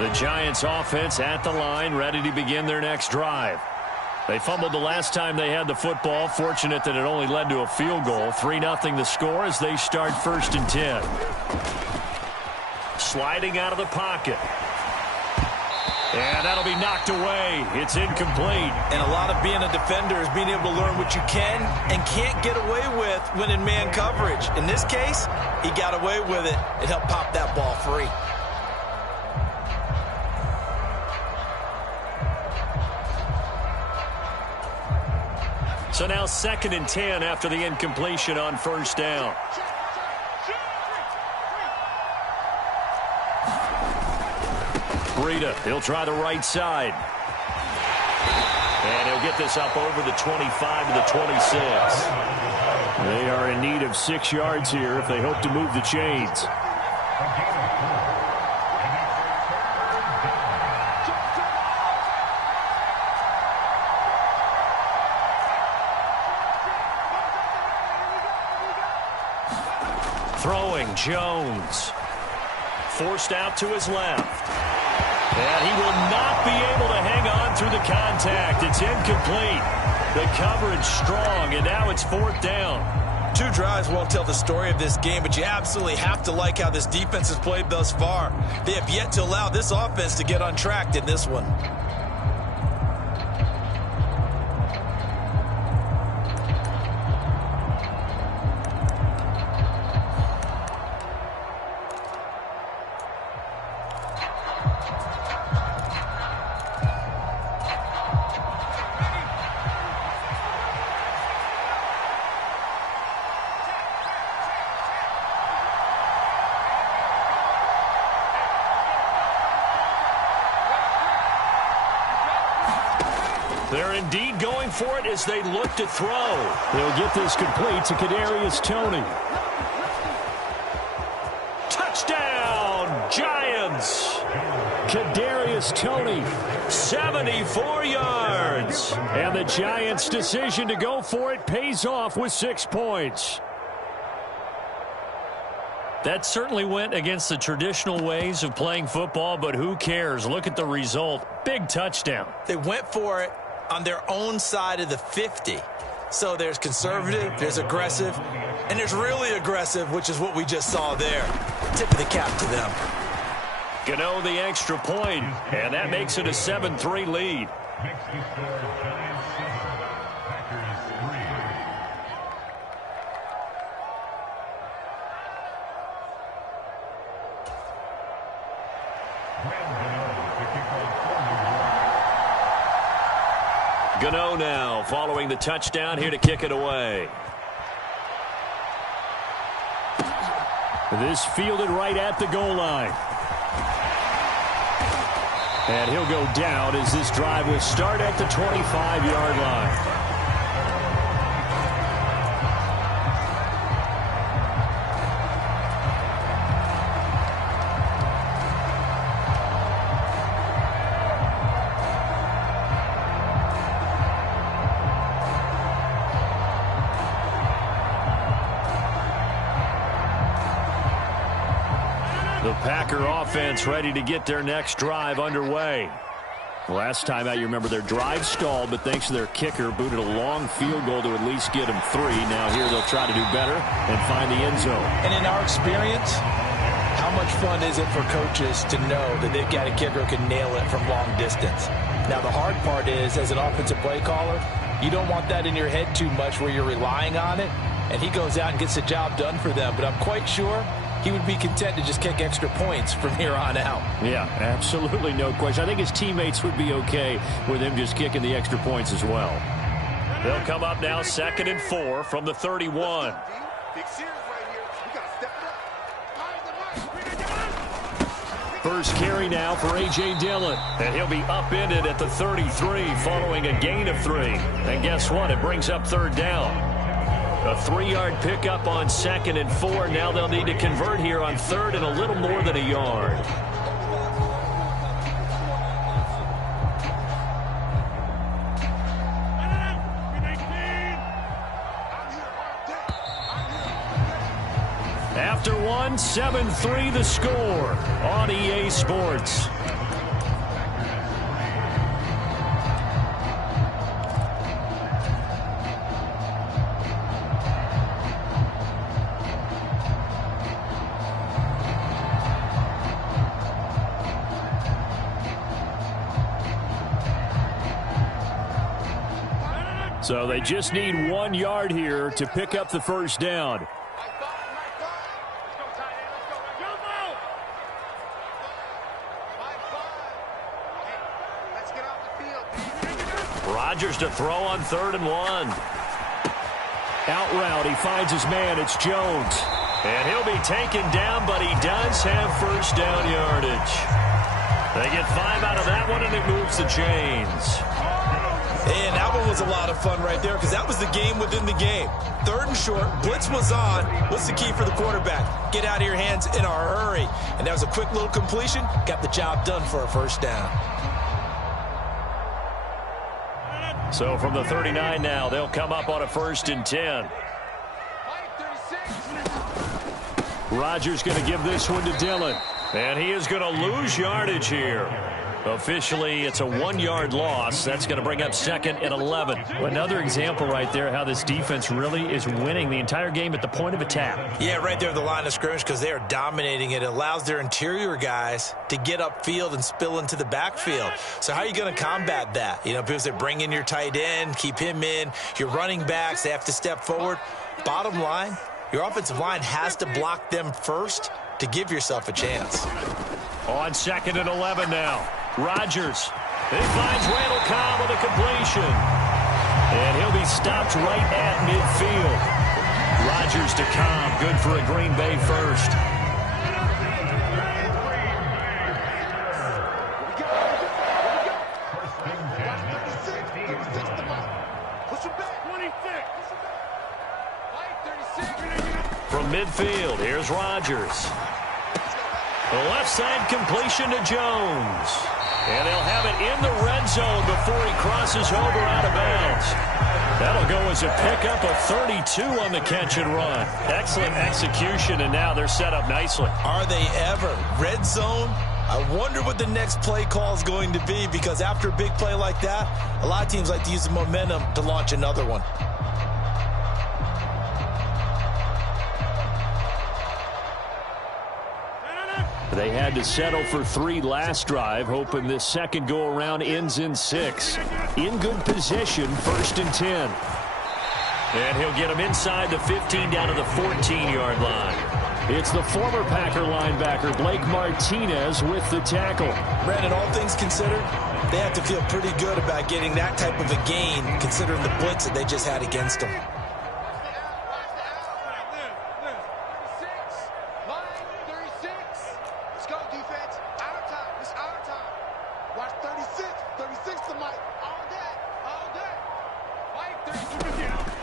The Giants offense at the line, ready to begin their next drive. They fumbled the last time they had the football. Fortunate that it only led to a field goal. 3-0 the score as they start 1st and 10. Sliding out of the pocket. And that'll be knocked away. It's incomplete. And a lot of being a defender is being able to learn what you can and can't get away with when in man coverage. In this case, he got away with it. It helped pop that ball free. So now 2nd and 10 after the incompletion on 1st down. Breida, he'll try the right side. And he'll get this up over the 25 to the 26. They are in need of 6 yards here if they hope to move the chains. Throwing, Jones. Forced out to his left. And he will not be able to hang on through the contact. It's incomplete. The coverage strong, and now it's 4th down. 2 drives won't tell the story of this game, but you absolutely have to like how this defense has played thus far. They have yet to allow this offense to get untracked in this one. They're indeed going for it as they look to throw. They'll get this complete to Kadarius Toney. Touchdown, Giants! Kadarius Toney, 74 yards. And the Giants' decision to go for it pays off with 6 points. That certainly went against the traditional ways of playing football, but who cares? Look at the result. Big touchdown. They went for it on their own side of the 50. So there's conservative, there's aggressive, and there's really aggressive, which is what we just saw there. Tip of the cap to them. Gano the extra point, and that makes it a 7-3 lead. Next to score, Giants 7, Packers 3. Gano now following the touchdown, here to kick it away. This fielded right at the goal line. And he'll go down as this drive will start at the 25-yard line. The Packer offense ready to get their next drive underway. Last time out, you remember their drive stalled, but thanks to their kicker, booted a long field goal to at least get them 3. Now here they'll try to do better and find the end zone. And in our experience, how much fun is it for coaches to know that they've got a kicker who can nail it from long distance? Now the hard part is, as an offensive play caller, you don't want that in your head too much where you're relying on it, and he goes out and gets the job done for them. But I'm quite sure he would be content to just kick extra points from here on out. Yeah, absolutely no question. I think his teammates would be okay with him just kicking the extra points as well. They'll come up now 2nd and 4 from the 31. First carry now for A.J. Dillon. And he'll be upended at the 33 following a gain of 3. And guess what? It brings up 3rd down. A 3-yard pickup on 2nd and 4. Now they'll need to convert here on 3rd and a little more than a yard. After one, 7-3 the score on EA Sports. So they just need 1 yard here to pick up the first down. Rodgers to throw on 3rd and 1. Out route, he finds his man. It's Jones. And he'll be taken down, but he does have first down yardage. They get 5 out of that one, and it moves the chains. And that one was a lot of fun right there because that was the game within the game. 3rd and short, blitz was on. What's the key for the quarterback? Get out of your hands in a hurry. And that was a quick little completion. Got the job done for a first down. So from the 39 now, they'll come up on a 1st and 10. Rodgers going to give this one to Dillon. And he is going to lose yardage here. Officially, it's a 1-yard loss. That's going to bring up 2nd and 11. Another example right there how this defense really is winning the entire game at the point of attack. Yeah, right there at the line of scrimmage because they are dominating it. It allows their interior guys to get upfield and spill into the backfield. So how are you going to combat that? You know, people say bring in your tight end, keep him in. Your running backs, they have to step forward. Bottom line, your offensive line has to block them first to give yourself a chance. On 2nd and 11 now. Rodgers. He finds Randall Cobb with a completion. And he'll be stopped right at midfield. Rodgers to Cobb. Good for a Green Bay first. From midfield, here's Rodgers. The left side completion to Jones. And they'll have it in the red zone before he crosses over out of bounds. That'll go as a pickup of 32 on the catch and run. Excellent execution, and now they're set up nicely. Are they ever? Red zone? I wonder what the next play call is going to be, because after a big play like that, a lot of teams like to use the momentum to launch another one. They had to settle for 3 last drive, hoping this second go-around ends in 6. In good position, 1st and 10. And he'll get him inside the 15 down to the 14-yard line. It's the former Packer linebacker, Blake Martinez, with the tackle. Brandon, all things considered, they have to feel pretty good about getting that type of a gain, considering the blitz that they just had against them.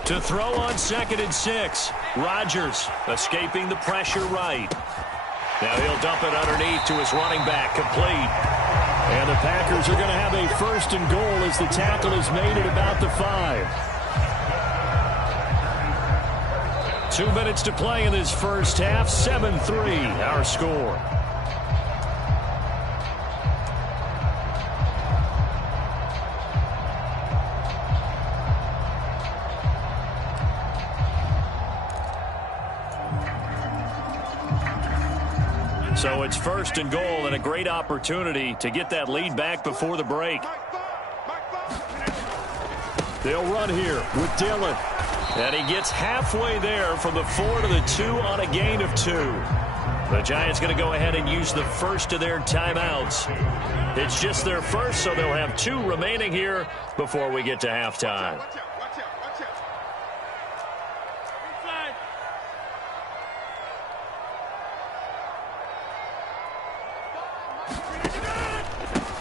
To throw on 2nd and 6. Rodgers escaping the pressure right. Now he'll dump it underneath to his running back, complete. And the Packers are going to have a 1st and goal as the tackle is made at about the 5. 2 minutes to play in this first half. 7-3 our score. So it's 1st and goal and a great opportunity to get that lead back before the break. They'll run here with Dillon. And he gets halfway there from the 4 to the 2 on a gain of 2. The Giants going to go ahead and use the first of their timeouts. It's just their first, so they'll have 2 remaining here before we get to halftime.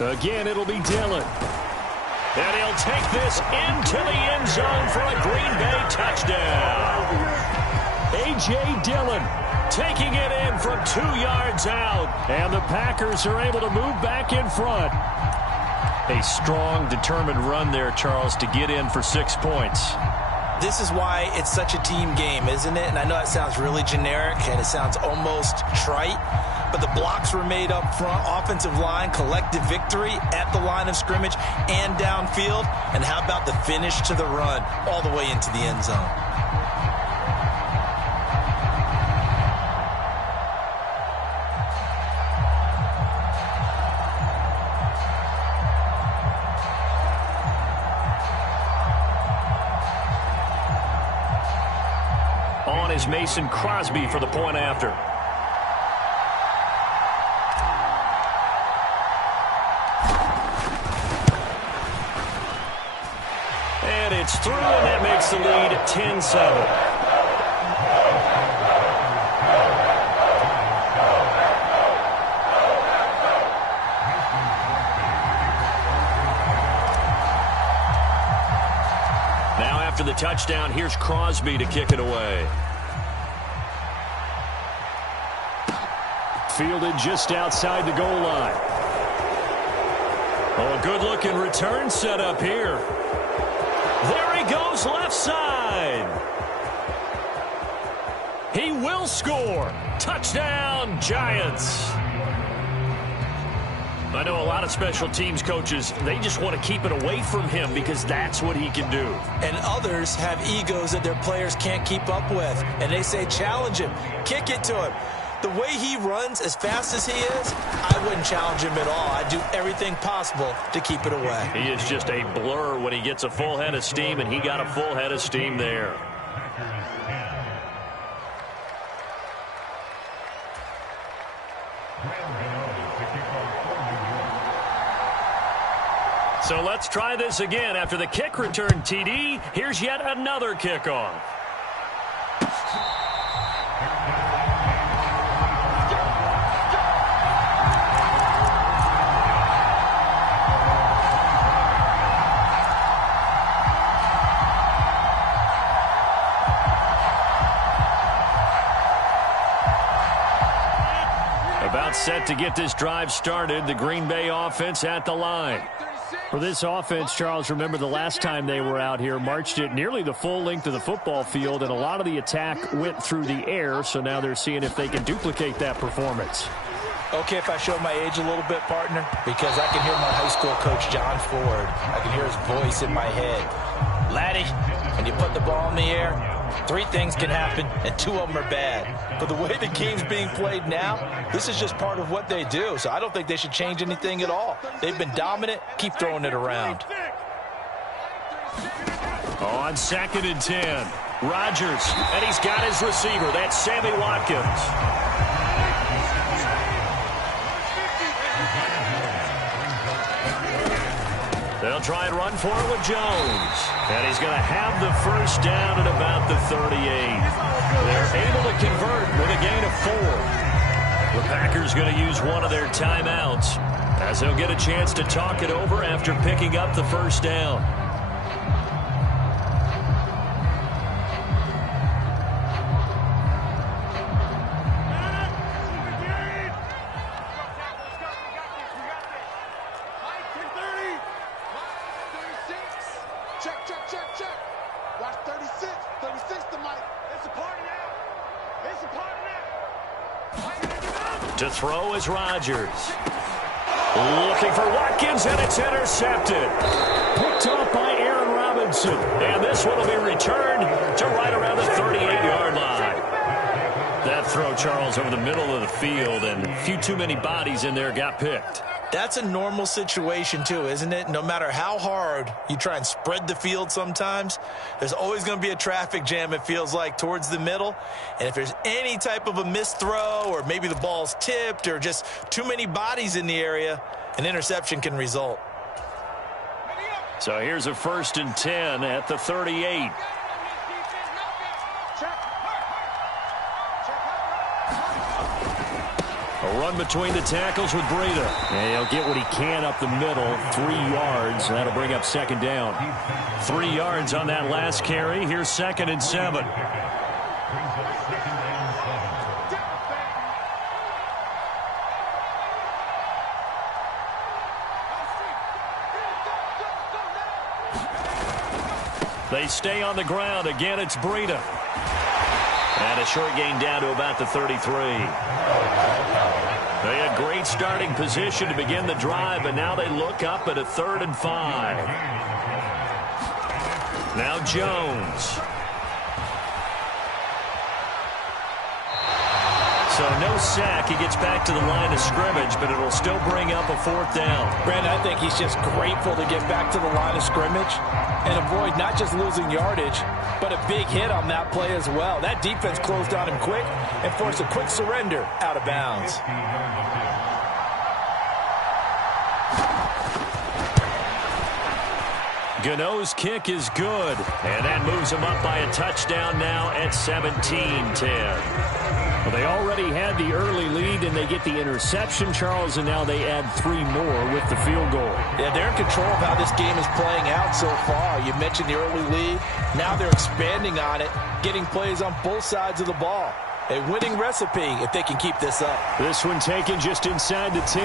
Again, it'll be Dillon. And he'll take this into the end zone for a Green Bay touchdown. A.J. Dillon taking it in from 2 yards out. And the Packers are able to move back in front. A strong, determined run there, Charles, to get in for 6 points. This is why it's such a team game, isn't it? And I know that sounds really generic and it sounds almost trite, but the blocks were made up front, offensive line, collective victory at the line of scrimmage and downfield. And how about the finish to the run all the way into the end zone? On is Mason Crosby for the point after. And it's through, and that makes the lead 10-7. Now after the touchdown, here's Crosby to kick it away. Fielded just outside the goal line. Oh, a good-looking return set up here. There he goes, left side. He will score. Touchdown, Giants. I know a lot of special teams coaches, they just want to keep it away from him because that's what he can do. And others have egos that their players can't keep up with. And they say, challenge him, kick it to him. The way he runs as fast as he is, I wouldn't challenge him at all. I'd do everything possible to keep it away. He is just a blur when he gets a full head of steam, and he got a full head of steam there. So let's try this again. After the kick return TD, here's yet another kickoff. About set to get this drive started. The Green Bay offense at the line. For this offense, Charles, remember the last time they were out here, marched it nearly the full length of the football field, and a lot of the attack went through the air, so now they're seeing if they can duplicate that performance. Okay, if I show my age a little bit, partner, because I can hear my high school coach, John Ford. I can hear his voice in my head. Laddie, when you put the ball in the air, 3 things can happen, and 2 of them are bad. But the way the game's being played now, this is just part of what they do. So I don't think they should change anything at all. They've been dominant. Keep throwing it around. On 2nd and 10, Rodgers, and he's got his receiver. That's Sammy Watkins. They'll try and run for it with Jones. And he's going to have the first down at about the 38. They're able to convert with a gain of 4. The Packers going to use one of their timeouts as they'll get a chance to talk it over after picking up the first down. To throw is Rodgers. Looking for Watkins, and it's intercepted. Picked up by Aaron Robinson. And this one will be returned to right around the 38-yard line. That throw, Charles, over the middle of the field, and a few too many bodies in there got picked. That's a normal situation, too, isn't it? No matter how hard you try and spread the field sometimes, there's always going to be a traffic jam, it feels like, towards the middle. And if there's any type of a missed throw, or maybe the ball's tipped, or just too many bodies in the area, an interception can result. So here's a 1st and 10 at the 38. A run between the tackles with Breida. And he'll get what he can up the middle, 3 yards. That'll bring up 2nd down. 3 yards on that last carry. Here's 2nd and 7. They stay on the ground. Again, it's Breida. And a short gain down to about the 33. They had great starting position to begin the drive, but now they look up at a 3rd and 5. Now Jones. So no sack. He gets back to the line of scrimmage, but it'll still bring up a 4th down. Brandon, I think he's just grateful to get back to the line of scrimmage and avoid not just losing yardage, but a big hit on that play as well. That defense closed on him quick and forced a quick surrender out of bounds. Gano's kick is good, and that moves him up by a touchdown now at 17-10. Well, they already had the early lead, and they get the interception, Charles, and now they add 3 more with the field goal. Yeah, they're in control of how this game is playing out so far. You mentioned the early lead. Now they're expanding on it, getting plays on both sides of the ball. A winning recipe if they can keep this up. This one taken just inside the 10.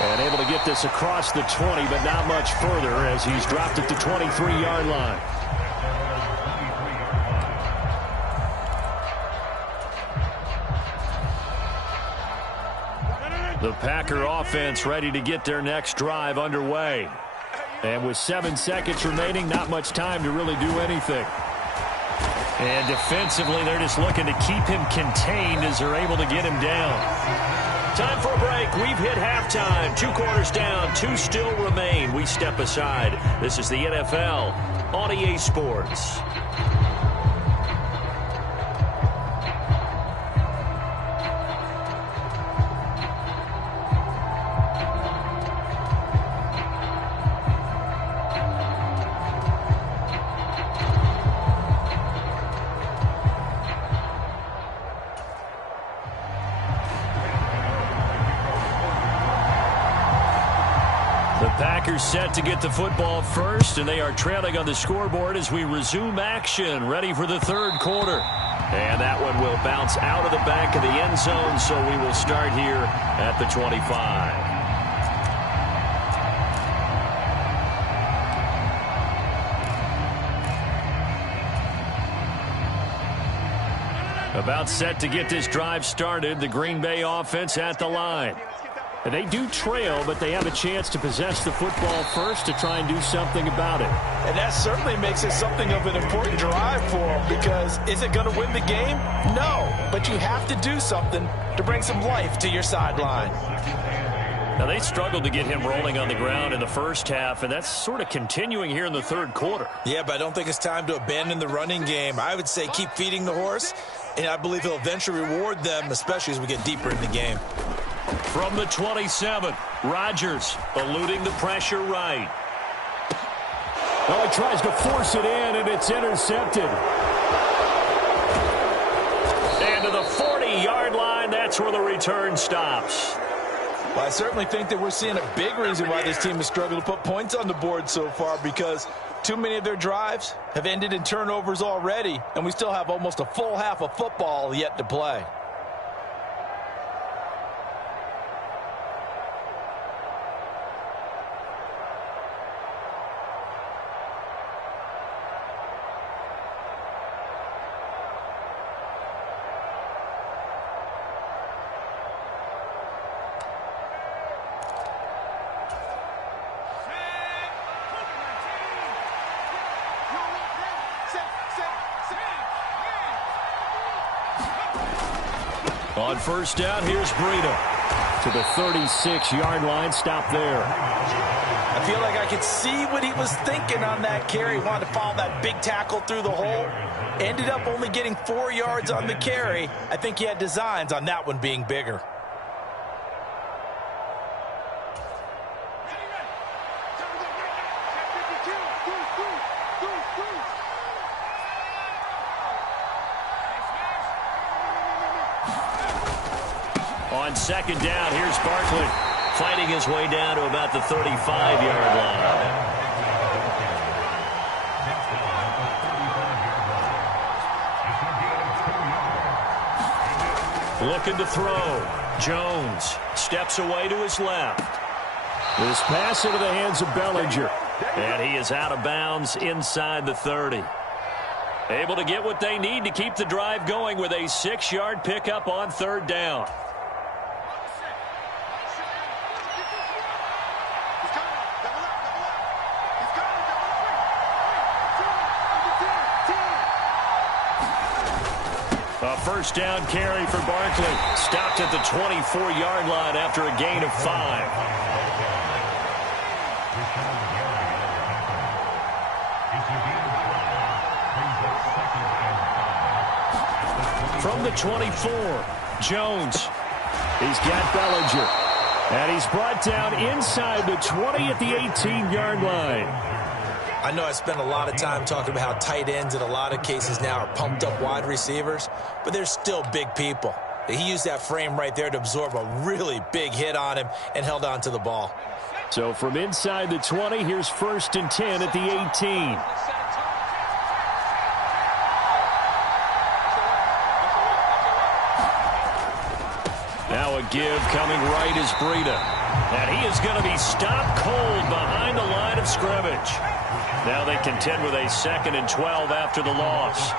And able to get this across the 20, but not much further as he's dropped at the 23-yard line. The Packer offense ready to get their next drive underway. And with 7 seconds remaining, not much time to really do anything. And defensively, they're just looking to keep him contained as they're able to get him down. Time for a break. We've hit halftime. 2 quarters down, 2 still remain. We step aside. This is the NFL on EA Sports. Packers set to get the football first, and they are trailing on the scoreboard as we resume action, ready for the 3rd quarter. And that one will bounce out of the back of the end zone, so we will start here at the 25. About set to get this drive started, the Green Bay offense at the line. And they do trail, but they have a chance to possess the football first to try and do something about it. And that certainly makes it something of an important drive for them, because is it going to win the game? No, but you have to do something to bring some life to your sideline. Now, they struggled to get him rolling on the ground in the first half, and that's sort of continuing here in the 3rd quarter. Yeah, but I don't think it's time to abandon the running game. I would say keep feeding the horse, and I believe he'll eventually reward them, especially as we get deeper in the game. From the 27, Rodgers eluding the pressure right. Well, he tries to force it in, and it's intercepted. And to the 40-yard line, that's where the return stops. Well, I certainly think that we're seeing a big reason why this team has struggled to put points on the board so far, because too many of their drives have ended in turnovers already, and we still have almost a full half of football yet to play. On first down, here's Breida to the 36-yard line. Stop there. I feel like I could see what he was thinking on that carry. He wanted to follow that big tackle through the hole. Ended up only getting 4 yards on the carry. I think he had designs on that one being bigger. On second down, here's Barkley fighting his way down to about the 35-yard line. Looking to throw. Jones steps away to his left. This pass into the hands of Bellinger. And he is out of bounds inside the 30. Able to get what they need to keep the drive going with a 6-yard pickup on 3rd down. A first down carry for Barkley. Stopped at the 24-yard line after a gain of 5. From the 24, Jones. He's got Bellinger. And he's brought down inside the 20 at the 18-yard line. I know I spent a lot of time talking about how tight ends in a lot of cases now are pumped up wide receivers, but they're still big people. He used that frame right there to absorb a really big hit on him and held on to the ball. So from inside the 20, here's 1st and 10 at the 18. Now a give coming right is Breida. And he is going to be stopped cold behind the line of scrimmage. Now they contend with a 2nd and 12 after the loss.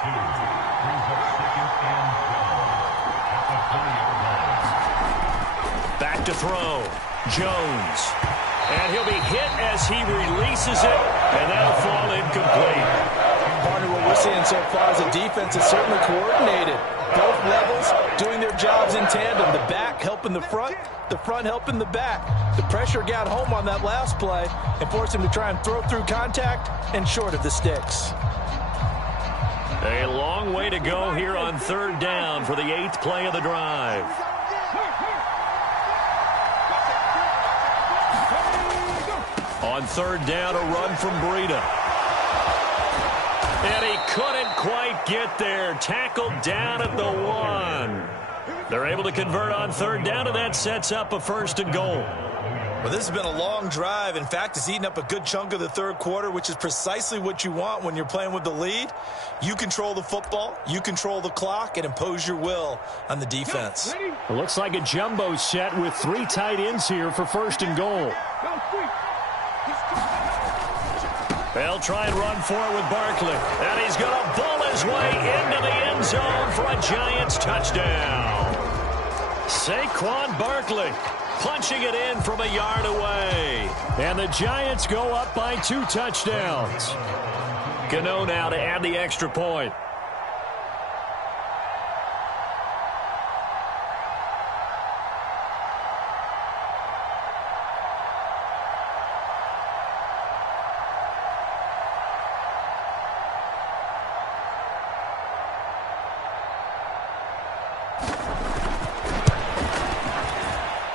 Back to throw. Jones. And he'll be hit as he releases it, and that'll fall incomplete. Partner, what we're seeing so far is the defense is certainly coordinated. Both levels doing their jobs in tandem. The back helping the front helping the back. The pressure got home on that last play and forced him to try and throw through contact and short of the sticks. A long way to go here on third down for the 8th play of the drive. On third down, a run from Breida. And he couldn't quite get there. Tackled down at the 1. They're able to convert on third down, and that sets up a 1st and goal. Well, this has been a long drive. In fact, it's eaten up a good chunk of the third quarter, which is precisely what you want when you're playing with the lead. You control the football, you control the clock, and impose your will on the defense. It looks like a jumbo set with 3 tight ends here for 1st and goal. They'll try and run for it with Barkley. And he's going to bull his way into the end zone for a Giants touchdown. Saquon Barkley punching it in from a yard away. And the Giants go up by 2 touchdowns. Gano now to add the extra point.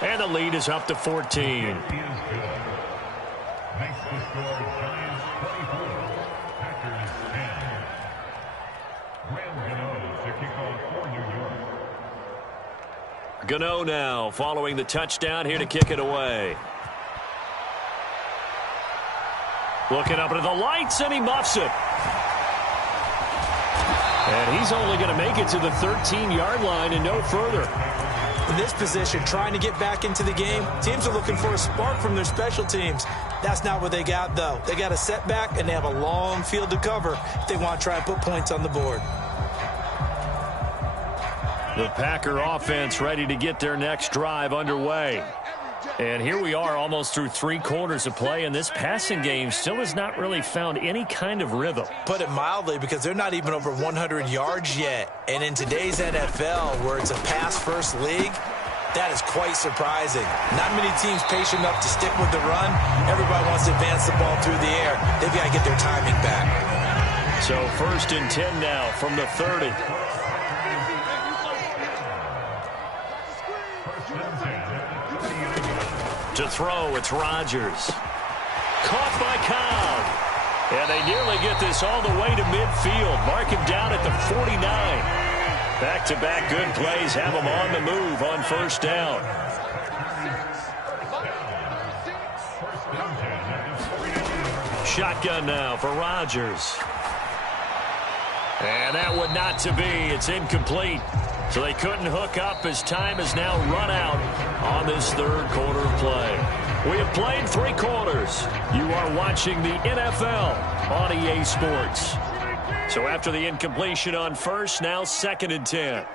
And the lead is up to 14. Makes the score Giants 24, Packers 10. Graham Gano to kick off for New York. Gano now following the touchdown here to kick it away. Looking up into the lights, and he muffs it. And he's only going to make it to the 13-yard line and no further. In this position, trying to get back into the game, teams are looking for a spark from their special teams. That's not what they got, though. They got a setback, and they have a long field to cover if they want to try and put points on the board. The Packer offense ready to get their next drive underway. And here we are almost through 3 quarters of play, and this passing game still has not really found any kind of rhythm. Put it mildly, because they're not even over 100 yards yet. And in today's NFL, where it's a pass-first league, that is quite surprising. Not many teams patient enough to stick with the run. Everybody wants to advance the ball through the air. They've got to get their timing back. So 1st and 10 now from the 30. To throw, it's Rodgers. Caught by Cobb. And they nearly get this all the way to midfield. Mark him down at the 49. Back-to-back good plays have him on the move on 1st down. Shotgun now for Rodgers. And that would not to be. It's incomplete. So they couldn't hook up as time has now run out on this 3rd quarter of play. We have played 3 quarters. You are watching the NFL on EA Sports. So after the incompletion on 1st, now 2nd and 10.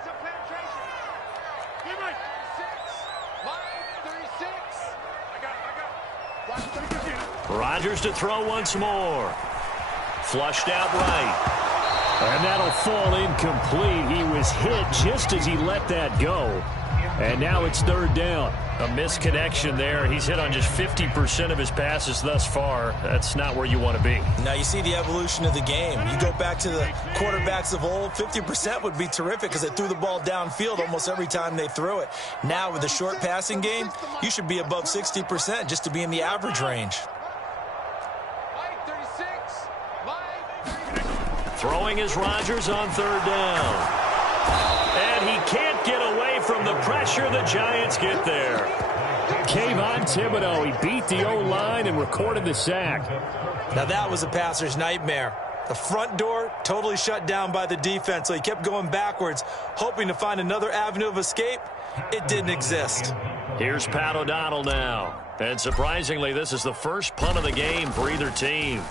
Rodgers to throw once more. Flushed out right. And that'll fall incomplete. He was hit just as he let that go. And now it's 3rd down. A misconnection there. He's hit on just 50% of his passes thus far. That's not where you want to be. Now you see the evolution of the game. You go back to the quarterbacks of old, 50% would be terrific because they threw the ball downfield almost every time they threw it. Now with the short passing game, you should be above 60% just to be in the average range. Throwing is Rodgers on 3rd down. And he can't get away from the pressure. The Giants get there. Kayvon Thibodeau, he beat the O-line and recorded the sack. Now that was a passer's nightmare. The front door totally shut down by the defense, so he kept going backwards, hoping to find another avenue of escape. It didn't exist. Here's Pat O'Donnell now. And surprisingly, this is the first punt of the game for either team.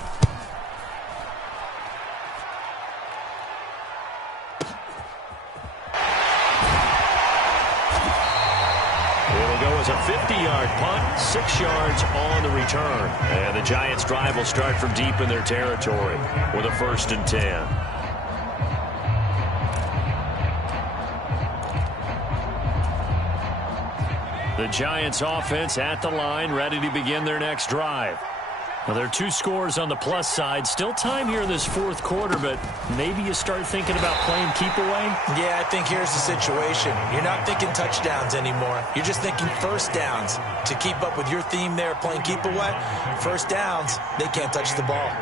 a 50-yard punt, 6 yards on the return. And the Giants' drive will start from deep in their territory with a 1st and 10. The Giants' offense at the line, ready to begin their next drive. Well, there are 2 scores on the plus side. Still time here in this 4th quarter, but maybe you start thinking about playing keep away? Yeah, I think here's the situation. You're not thinking touchdowns anymore. You're just thinking first downs. To keep up with your theme there, playing keep away, first downs, they can't touch the ball.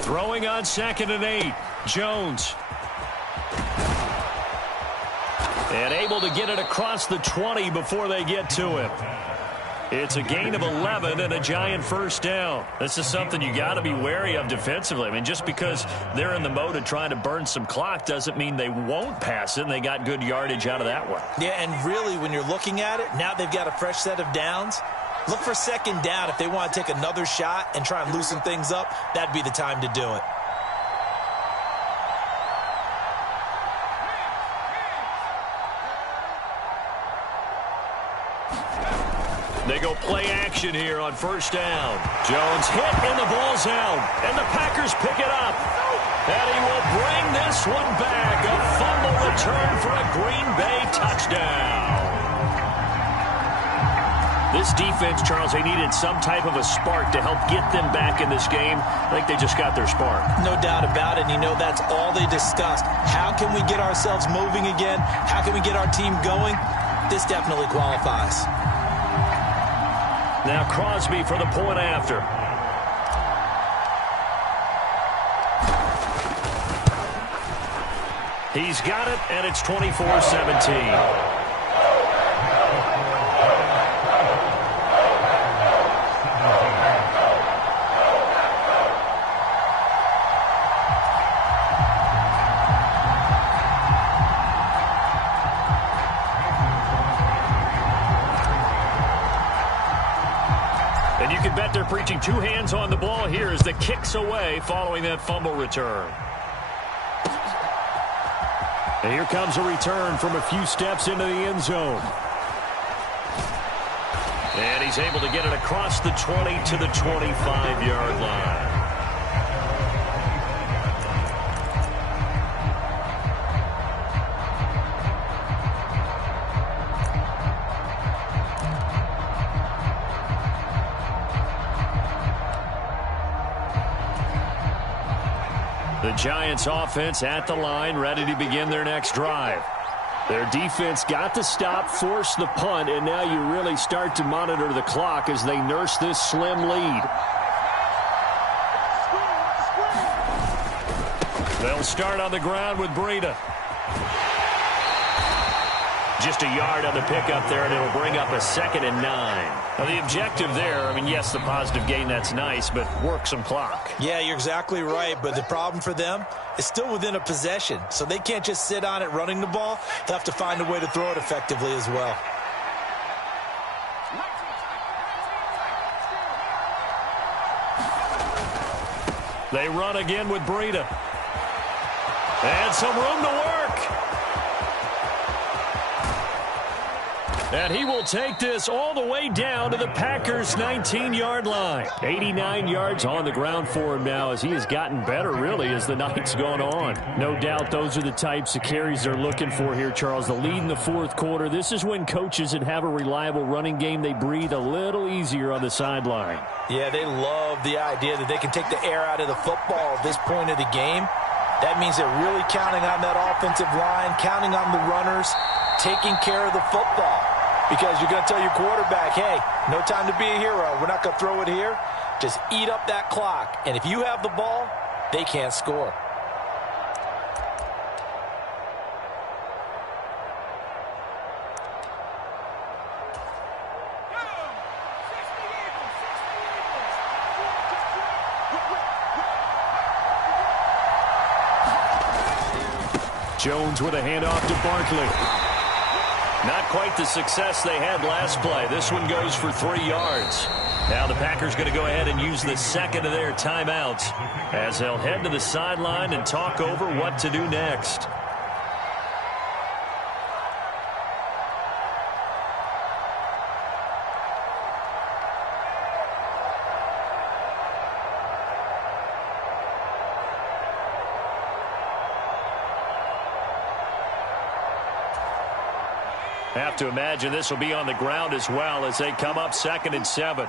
Throwing on 2nd and 8. Jones. And able to get it across the 20 before they get to him. It's a gain of 11 and a Giant first down. This is something you got to be wary of defensively. I mean, just because they're in the mode of trying to burn some clock doesn't mean they won't pass it, and they got good yardage out of that one. Yeah, and really, when you're looking at it, now they've got a fresh set of downs. Look for 2nd down. If they want to take another shot and try and loosen things up, that'd be the time to do it. They go play action here on 1st down. Jones hit and the ball's out. And the Packers pick it up. And he will bring this one back. A fumble return for a Green Bay touchdown. This defense, Charles, they needed some type of a spark to help get them back in this game. I think they just got their spark. No doubt about it. And you know, that's all they discussed. How can we get ourselves moving again? How can we get our team going? This definitely qualifies. Now Crosby for the point after. He's got it, and it's 24-17. And you can bet they're preaching 2 hands on the ball here as the kick's away following that fumble return. And here comes a return from a few steps into the end zone. And he's able to get it across the 20 to the 25-yard line. The Giants offense at the line, ready to begin their next drive. Their defense got the stop, forced the punt, and now you really start to monitor the clock as they nurse this slim lead. They'll start on the ground with Breida. Just a yard on the pickup there, and it'll bring up a 2nd and 9. Now, the objective there, I mean, yes, the positive gain, that's nice, but work some clock. Yeah, you're exactly right, but the problem for them is still within a possession, so they can't just sit on it running the ball. They'll have to find a way to throw it effectively as well. They run again with Breida. And some room to work. And he will take this all the way down to the Packers' 19-yard line. 89 yards on the ground for him now as he has gotten better, really, as the night's gone on. No doubt those are the types of carries they're looking for here, Charles. The lead in the 4th quarter. This is when coaches that have a reliable running game, they breathe a little easier on the sideline. Yeah, they love the idea that they can take the air out of the football at this point of the game. That means they're really counting on that offensive line, counting on the runners, taking care of the football. Because you're going to tell your quarterback, hey, no time to be a hero. We're not going to throw it here. Just eat up that clock. And if you have the ball, they can't score. Jones with a handoff to Barkley. Not quite the success they had last play. This one goes for 3 yards. Now the Packers going to go ahead and use the second of their timeouts as they'll head to the sideline and talk over what to do next. Have to imagine this will be on the ground as well as they come up 2nd and 7.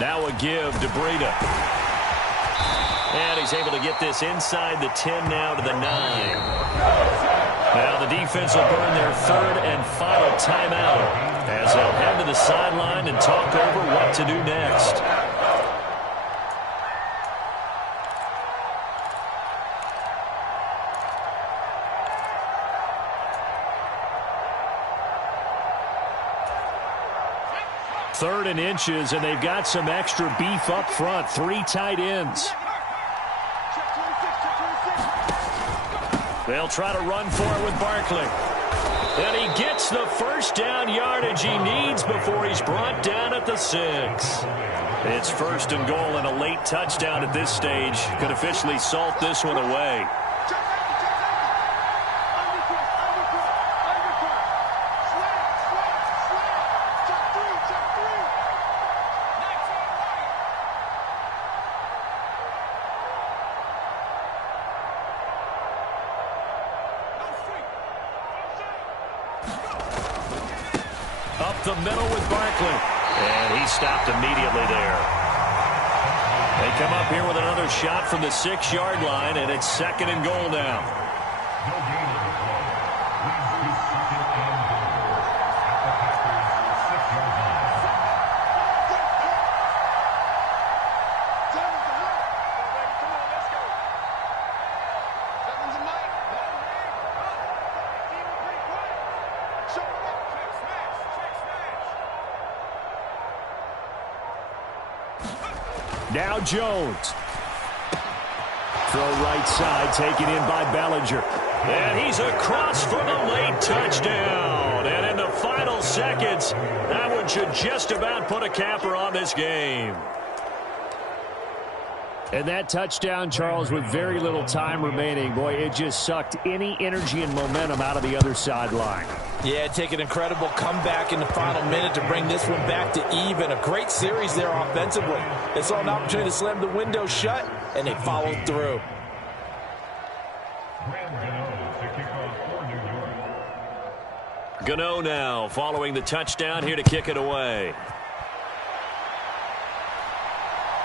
Now a give to Breida. And he's able to get this inside the 10 now to the 9. Now the defense will burn their 3rd and final timeout as they'll head to the sideline and talk over what to do next. Third and inches, and they've got some extra beef up front. 3 tight ends. They'll try to run for it with Barkley. And he gets the first down yardage he needs before he's brought down at the 6. It's 1st and goal and a late touchdown at this stage. Could officially salt this one away. The middle with Barkley. And he stopped immediately there. They come up here with another shot from the 6-yard line, and it's 2nd and goal now. Now Jones. Throw right side, taken in by Bellinger. And he's across for the late touchdown. And in the final seconds, that one should just about put a capper on this game. And that touchdown, Charles, with very little time remaining, boy, it just sucked any energy and momentum out of the other sideline. Yeah, take an incredible comeback in the final minute to bring this one back to even. A great series there offensively. They saw an opportunity to slam the window shut, and they followed through. Gano now following the touchdown here to kick it away.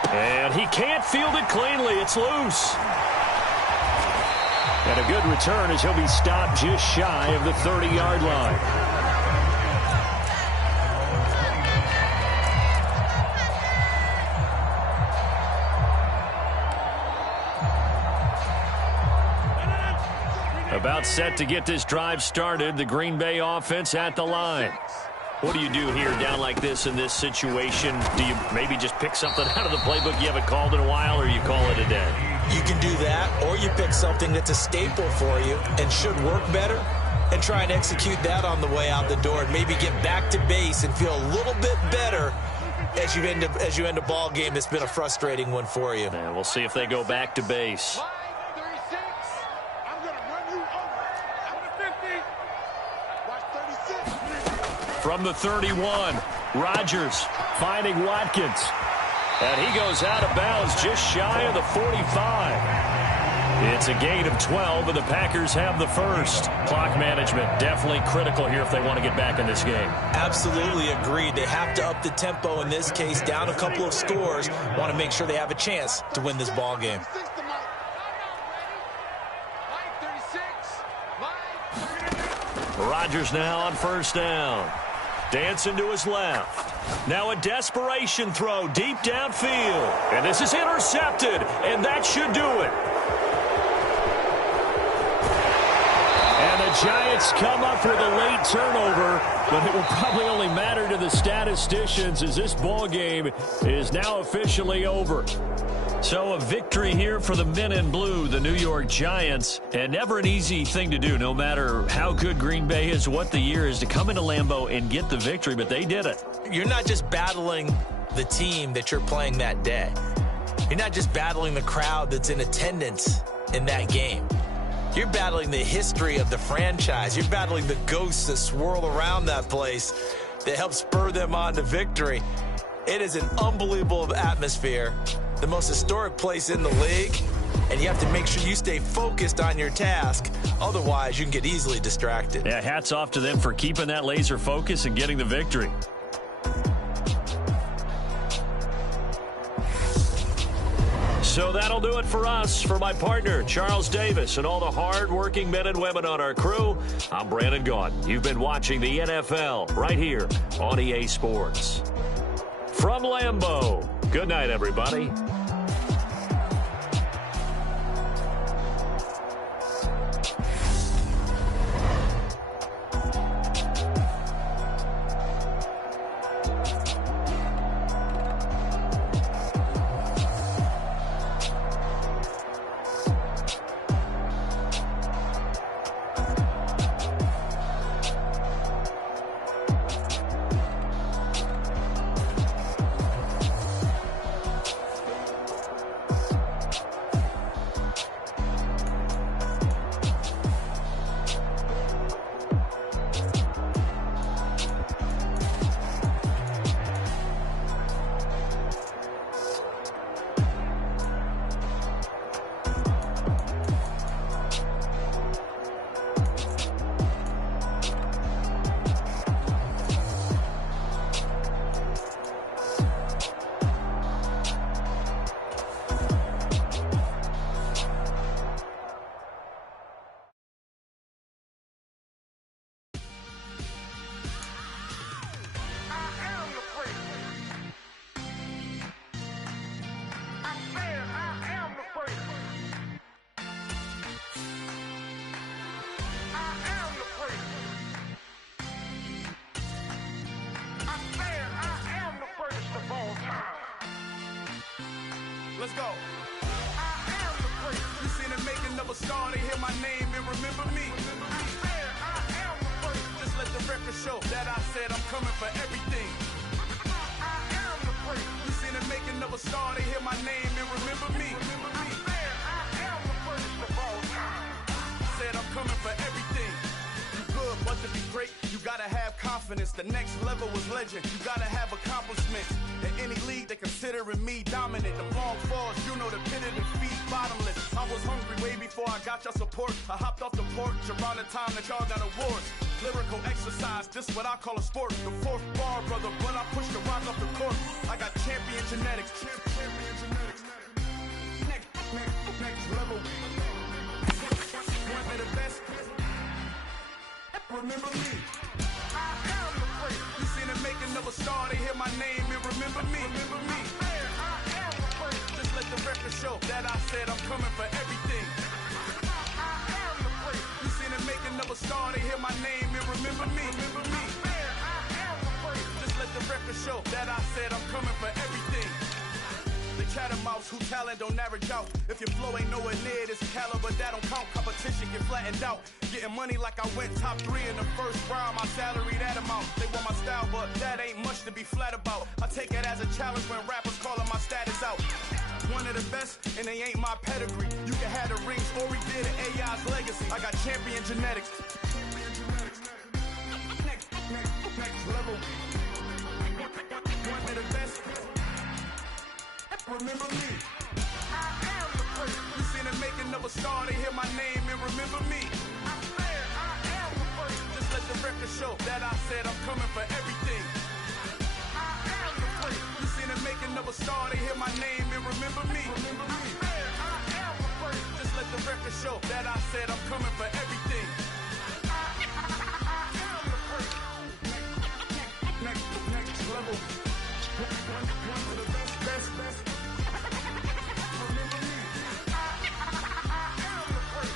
And he can't field it cleanly. It's loose. And a good return as he'll be stopped just shy of the 30-yard line. About set to get this drive started. The Green Bay offense at the line. What do you do here down like this in this situation? Do you maybe just pick something out of the playbook you haven't called in a while, or you call it a day? You can do that, or you pick something that's a staple for you and should work better and try and execute that on the way out the door and maybe get back to base and feel a little bit better as you end a ball game that's been a frustrating one for you. And we'll see if they go back to base. From the 31, Rodgers finding Watkins. And he goes out of bounds just shy of the 45. It's a gain of 12, and the Packers have the first. Clock management definitely critical here if they want to get back in this game. Absolutely agreed. They have to up the tempo in this case, down a couple of scores. Want to make sure they have a chance to win this ball game. Rodgers now on first down. Dancing to his left. Now a desperation throw deep downfield. And this is intercepted, and that should do it. And the Giants come up with a late turnover, but it will probably only matter to the statisticians as this ball game is now officially over. So a victory here for the men in blue, the New York Giants, and never an easy thing to do, no matter how good Green Bay is, what the year is, to come into Lambeau and get the victory, but they did it. You're not just battling the team that you're playing that day. You're not just battling the crowd that's in attendance in that game. You're battling the history of the franchise. You're battling the ghosts that swirl around that place that help spur them on to victory. It is an unbelievable atmosphere, the most historic place in the league, and you have to make sure you stay focused on your task. Otherwise, you can get easily distracted. Yeah, hats off to them for keeping that laser focus and getting the victory. So that'll do it for us. For my partner, Charles Davis, and all the hard-working men and women on our crew, I'm Brandon Gaudin. You've been watching the NFL right here on EA Sports. From Lambeau, good night, everybody. Let's go. I am the great. You seen the making of a star, they hear my name and remember me. I am the great. Just let the record show that I said I'm coming for everything. I am the great. You seen the making of a star, they hear my name and remember me. I am the greatest of all time. Said I'm coming for everything. You good, but to be great, you gotta have confidence. The next level was legend. You gotta have accomplishments. In any league, they considering me dominant. The long falls, you know the pit of defeat, bottomless. I was hungry way before I got your support. I hopped off the porch around the time that y'all got awards. Lyrical exercise, this what I call a sport. The fourth bar, brother, when I push the rock off the court. I got champion genetics. Champion genetics. Next level. One of the best. Remember me. I am the great. You seen the making of a star, they hear my name and remember me. Remember me. I am the great. Just let the record show that I said I'm coming for everything. I am the great. You seen the making of a star, they hear my name and remember me. Remember me. I am the great. Just let the record show that I said I'm coming for everything. The chattermouths who talent don't average out. If your flow ain't nowhere near this caliber, that don't count. Competition get flattened out. Getting money like I went top 3 in the first round. My salary that amount. They want my style, but that ain't much to be flat about. I take it as a challenge when rappers calling my status out. One of the best, and they ain't my pedigree. You can have the rings, or we did an AI's legacy. I got champion genetics. Next level. One of the best. Remember me. I am the great. You seen the making of a star, they hear my name and remember me. I am the great. Just let the record show that I said I'm coming for everything. I am the great. You seen the making of a star, they hear my name and remember me. Remember me. I am the great. Just let the record show that I said I'm coming for everything. I am the great. Next level. One of the best. Remember me. I am the great.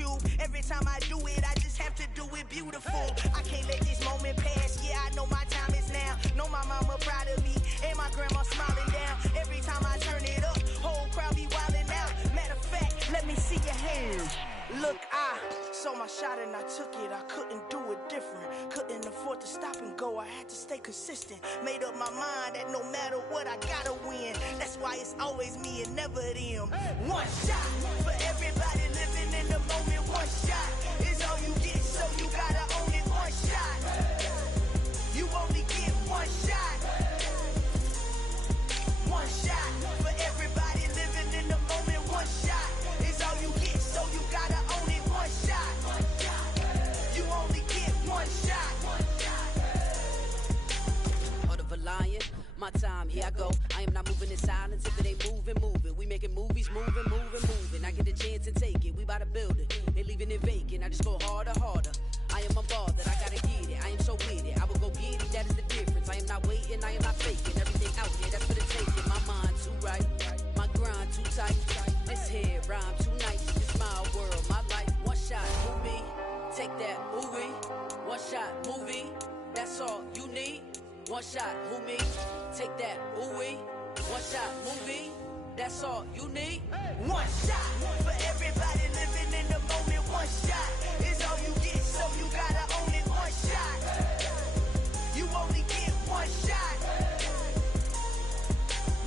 cube. Every time I do it, I just have to do it beautiful. I can't let this moment pass. Yeah, I know my time is now. Know my mama proud of me, and my grandma smiling down. Every time I turn it up, whole crowd be wildin' out. Matter of fact, let me see your hands. Look, I saw my shot and I took it. I couldn't do it different. Couldn't afford to stop and go. I had to stay consistent. Made up my mind that no matter what, I gotta win. That's why it's always me and never them. One shot for everybody living in the moment. One shot is all you get, so you gotta own it. One shot. You only get one shot. One shot for everybody living in the moment. One shot is all you get, so you gotta own it. One shot. You only get one shot. Heart of a lion, my time, here I go. I am not moving in silence. If it ain't moving, moving. We making movies, moving. I get a chance and take it. We bout to build it. They leaving it vacant. I just go harder. I am unbothered. I gotta get it. I am so with it. I will go get it. That is the difference. I am not waiting. I am not faking. Everything out here, that's for the taking. My mind too right. My grind too tight. This head rhyme too nice. This my world, my life. One shot, movie. Take that movie. One shot, movie. That's all you need. One shot, movie. Take that movie. One shot, movie. That's all you need. One shot for everybody living in the moment. One shot is all you get, so you gotta own it. One shot. You only get one shot.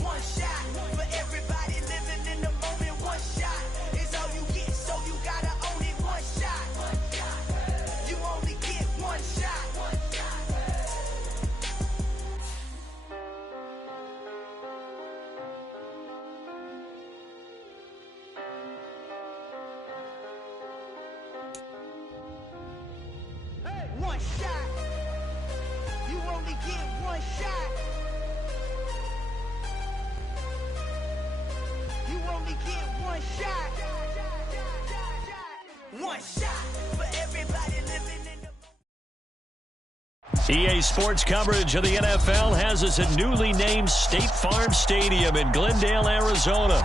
One shot for everybody living in the moment. One shot is all you get, so you gotta own it. One shot. You only get one shot. One shot. You only get one shot. You only get one shot. One shot for everybody living in the EA Sports coverage of the NFL has us at newly named State Farm Stadium in Glendale, Arizona.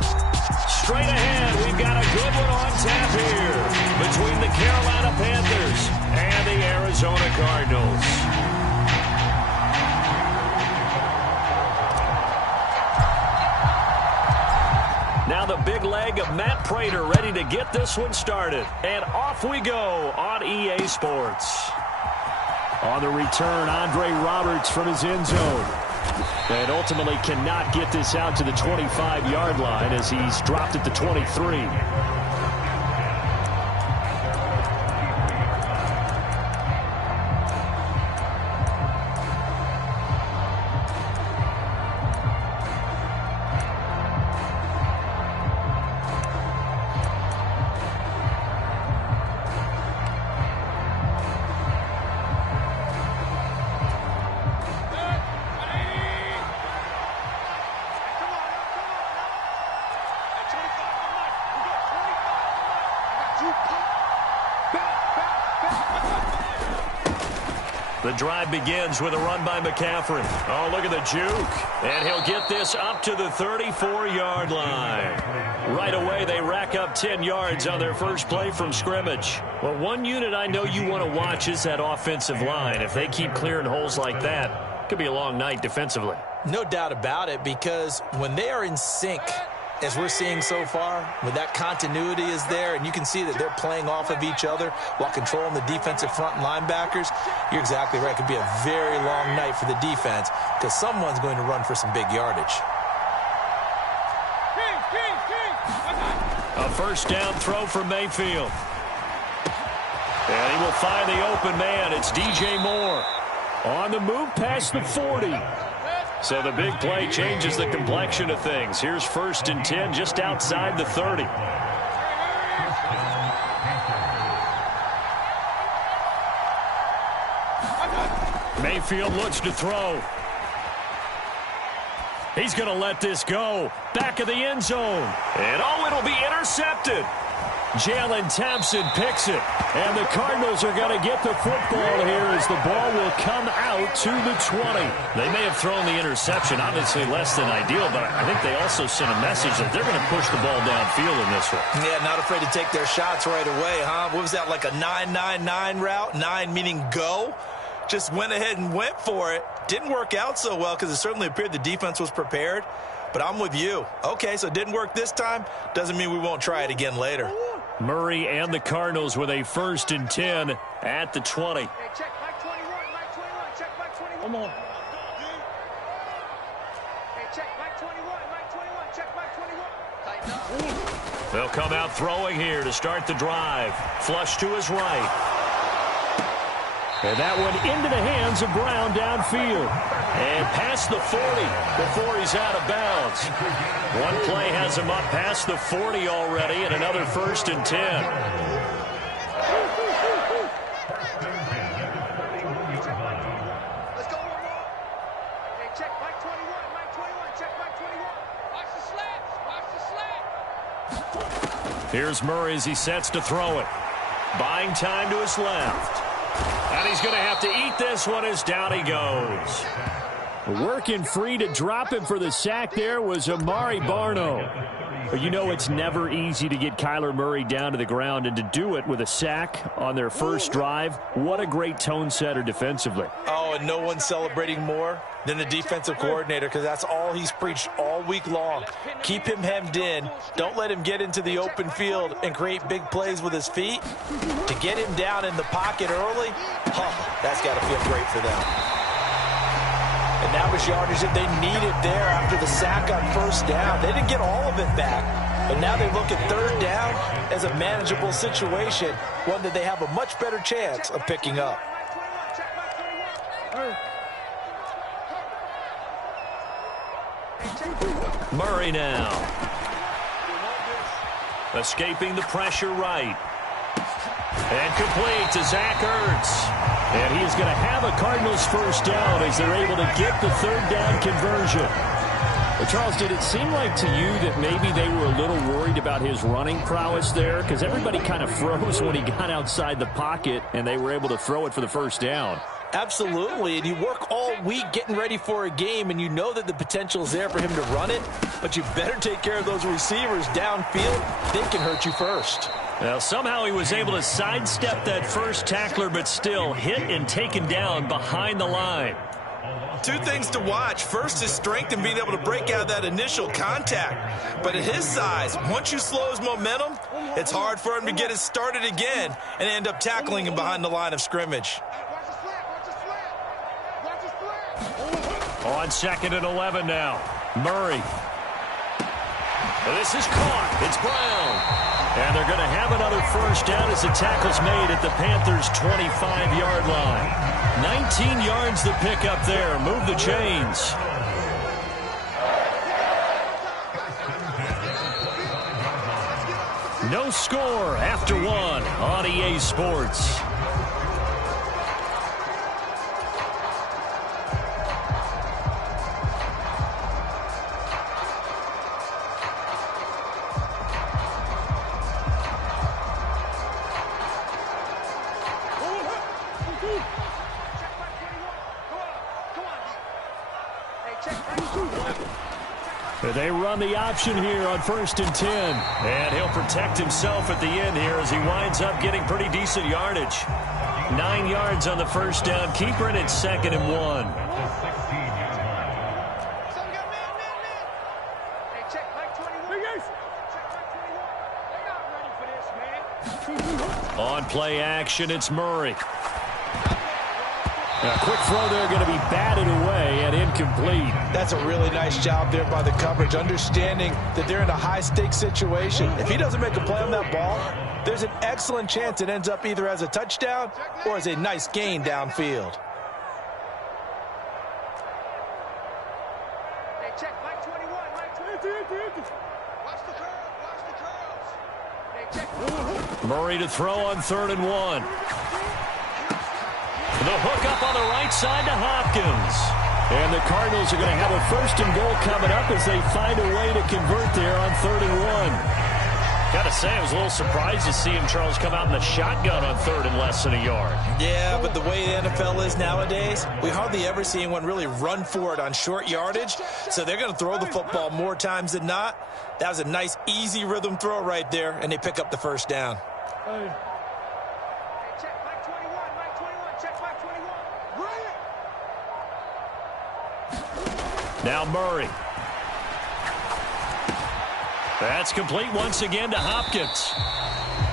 Straight ahead, we've got a good one on tap here between the Carolina Panthers and the Arizona Cardinals. Now the big leg of Matt Prater ready to get this one started. And off we go on EA Sports. On the return, Andre Roberts from his end zone. And ultimately cannot get this out to the 25-yard line as he's dropped at the 23. The drive begins with a run by McCaffrey. Oh, look at the juke. And he'll get this up to the 34-yard line. Right away, they rack up 10 yards on their first play from scrimmage. Well, one unit I know you want to watch is that offensive line. If they keep clearing holes like that, it could be a long night defensively. No doubt about it, because when they are in sync, as we're seeing so far, when that continuity is there and you can see that they're playing off of each other while controlling the defensive front and linebackers, you're exactly right. It could be a very long night for the defense because someone's going to run for some big yardage. A first down throw for Mayfield. And he will find the open man. It's DJ Moore. On the move past the 40. So the big play changes the complexion of things. Here's 1st and 10 just outside the 30. Mayfield looks to throw. He's going to let this go. Back of the end zone. And oh, it'll be intercepted. Jalen Thompson picks it. And the Cardinals are going to get the football here as the ball will come out to the 20. They may have thrown the interception, obviously less than ideal, but I think they also sent a message that they're going to push the ball downfield in this one. Yeah, not afraid to take their shots right away, huh? What was that, like a 9-9-9 route? 9 meaning go? Just went ahead and went for it. Didn't work out so well because it certainly appeared the defense was prepared. But I'm with you. Okay, so it didn't work this time. Doesn't mean we won't try it again later. Murray and the Cardinals with a 1st and 10 at the 20. Hey, check back 21, back 21, check back 21. Come on. Hey, check back 21, back 21, check back 21. Tighten up. They'll come out throwing here to start the drive. Flush to his right. And that one into the hands of Brown downfield. And past the 40 before he's out of bounds. One play has him up past the 40 already, and another 1st and 10. Let's go one more. Hey, check back 21, back 21, check back 21. Watch the slats, watch the slats. Here's Murray as he sets to throw it. Buying time to his left. And he's going to have to eat this one as down he goes. Working free to drop him for the sack there was Amari Barno. But you know it's never easy to get Kyler Murray down to the ground, and to do it with a sack on their first drive, what a great tone setter defensively. Oh, and no one's celebrating more than the defensive coordinator because that's all he's preached all week long. Keep him hemmed in. Don't let him get into the open field and create big plays with his feet. To get him down in the pocket early, that's got to feel great for them. And that was yardage that they needed there after the sack on 1st down. They didn't get all of it back, but now they look at 3rd down as a manageable situation, one that they have a much better chance of picking up. Murray now. Escaping the pressure right. And complete to Zach Ertz. And he is going to have a Cardinals 1st down as they're able to get the 3rd down conversion. But Charles, did it seem like to you that maybe they were a little worried about his running prowess there? Because everybody kind of froze when he got outside the pocket, and they were able to throw it for the 1st down. Absolutely, and you work all week getting ready for a game, and you know that the potential is there for him to run it, but you better take care of those receivers downfield. They can hurt you first. Well, somehow he was able to sidestep that first tackler, but still hit and taken down behind the line. 2 things to watch. First is strength and being able to break out of that initial contact. But at his size, once you slow his momentum, it's hard for him to get it started again and end up tackling him behind the line of scrimmage. On 2nd and 11 now. Murray. This is caught. It's Brown. And they're going to have another 1st down as the tackle's made at the Panthers' 25-yard line. 19 yards to pick up there. Move the chains. No score after 1 on EA Sports. They run the option here on 1st and 10. And he'll protect himself at the end here as he winds up getting pretty decent yardage. 9 yards on the 1st down. Keeper, and it's 2nd and 1. On play action, it's Murray. A quick throw there, going to be batted away and incomplete. That's a really nice job there by the coverage, understanding that they're in a high-stakes situation. If he doesn't make a play on that ball, there's an excellent chance it ends up either as a touchdown or as a nice gain downfield. Hey, check Mike 21, Mike 22. Watch the curve, watch the curves. Hey, check. Murray to throw on 3rd and 1. The hook up on the right side to Hopkins. And the Cardinals are going to have a 1st and goal coming up as they find a way to convert there on 3rd and 1. Gotta say, I was a little surprised to see him, Charles, come out in the shotgun on third and less than a yard. Yeah, but the way the NFL is nowadays, we hardly ever see anyone really run for it on short yardage. So they're going to throw the football more times than not. That was a nice, easy rhythm throw right there, and they pick up the first down. Hey, check Mike 21, Mike 21, check Mike 21. Run it! Now Murray. That's complete once again to Hopkins.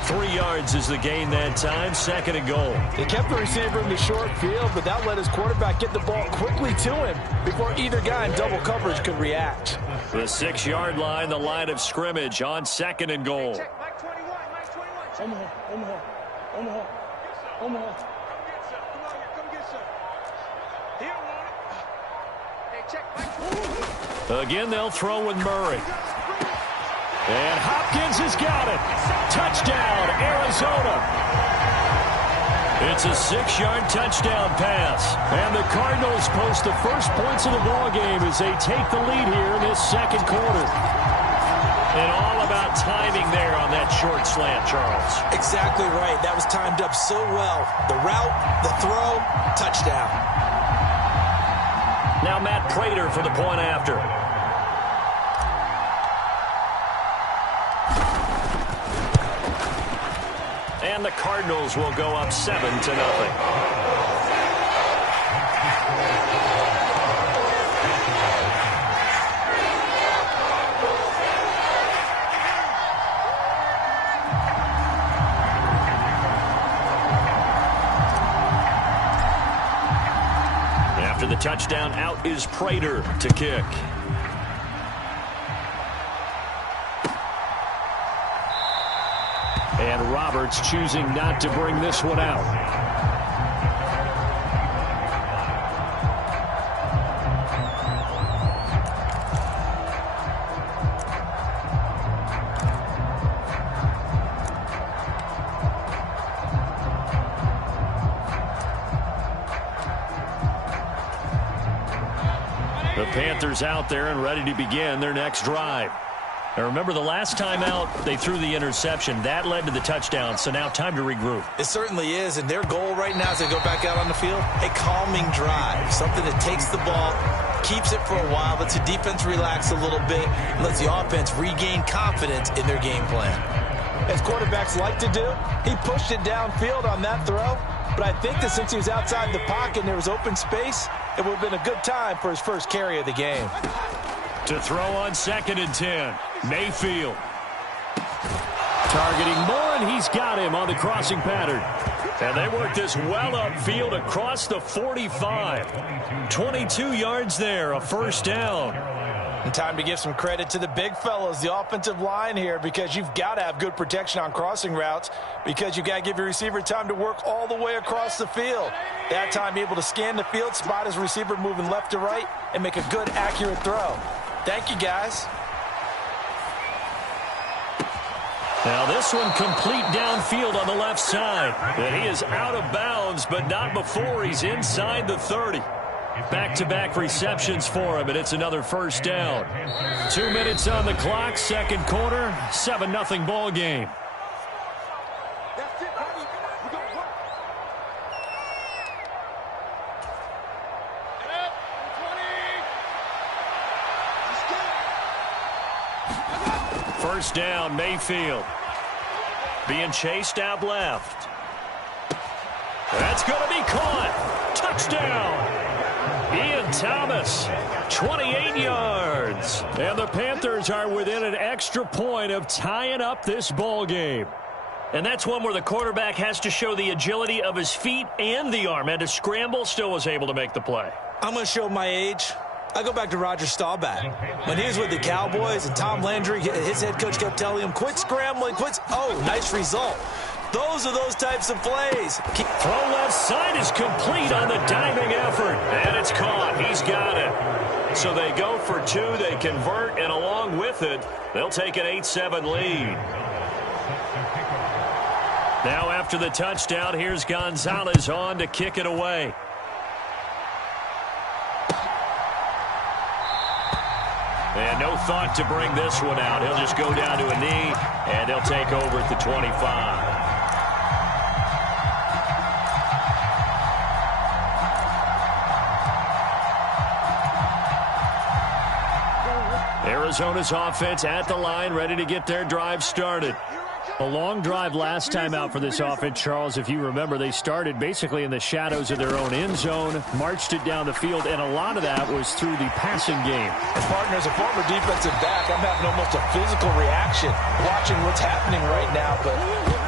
3 yards is the gain that time, second and goal. They kept the receiver in the short field, but that let his quarterback get the ball quickly to him before either guy in double coverage could react. The 6-yard line, the line of scrimmage on second and goal. Check Mike 21, Mike 21. Check. Omaha. Come on here, come get some. He don't want it. Hey, check Mike 21. Again, they'll throw with Murray. And Hopkins has got it. Touchdown, Arizona. It's a 6-yard touchdown pass. And the Cardinals post the first points of the ballgame as they take the lead here in this second quarter. And all about timing there on that short slant, Charles. Exactly right. That was timed up so well. The route, the throw, touchdown. Now Matt Prater for the point after. And the Cardinals will go up 7-0. After the touchdown, out is Prater to kick. And Roberts choosing not to bring this one out. The Panthers out there and ready to begin their next drive. Now remember, the last time out, they threw the interception. That led to the touchdown, so now time to regroup. It certainly is, and their goal right now as they go back out on the field, a calming drive, something that takes the ball, keeps it for a while, lets the defense relax a little bit, and lets the offense regain confidence in their game plan. As quarterbacks like to do, he pushed it downfield on that throw, but I think that since he was outside the pocket and there was open space, it would have been a good time for his first carry of the game. To throw on 2nd and 10, Mayfield. Targeting Moore, and he's got him on the crossing pattern. And they work this well upfield across the 45. 22 yards there, a first down. And time to give some credit to the big fellows, the offensive line here, because you've got to have good protection on crossing routes, because you've got to give your receiver time to work all the way across the field. That time able to scan the field, spot his receiver moving left to right, and make a good, accurate throw. Thank you, guys. Now this one complete downfield on the left side. And he is out of bounds, but not before he's inside the 30. Back-to-back receptions for him, and it's another first down. 2 minutes on the clock, second quarter, 7-0 ball game. That's it, buddy. We're going to work. First down, Mayfield. Being chased out left. That's going to be caught. Touchdown. Ian Thomas, 28 yards. And the Panthers are within an extra point of tying up this ball game. And that's one where the quarterback has to show the agility of his feet and the arm. And to scramble, still was able to make the play. I'm going to show my age. I go back to Roger Staubach. When he was with the Cowboys and Tom Landry, his head coach kept telling him, quit scrambling, quit. Oh, nice result. Those are those types of plays. Throw left side is complete on the diving effort. And it's caught. He's got it. So they go for 2. They convert, and along with it, they'll take an 8-7 lead. Now after the touchdown, here's Gonzalez on to kick it away. And no thought to bring this one out. He'll just go down to a knee, and they'll take over at the 25. Arizona's offense at the line, ready to get their drive started. A long drive last time out for this offense, Charles. If you remember, they started basically in the shadows of their own end zone, marched it down the field, and a lot of that was through the passing game. And partner, as a former defensive back, I'm having almost a physical reaction watching what's happening right now. But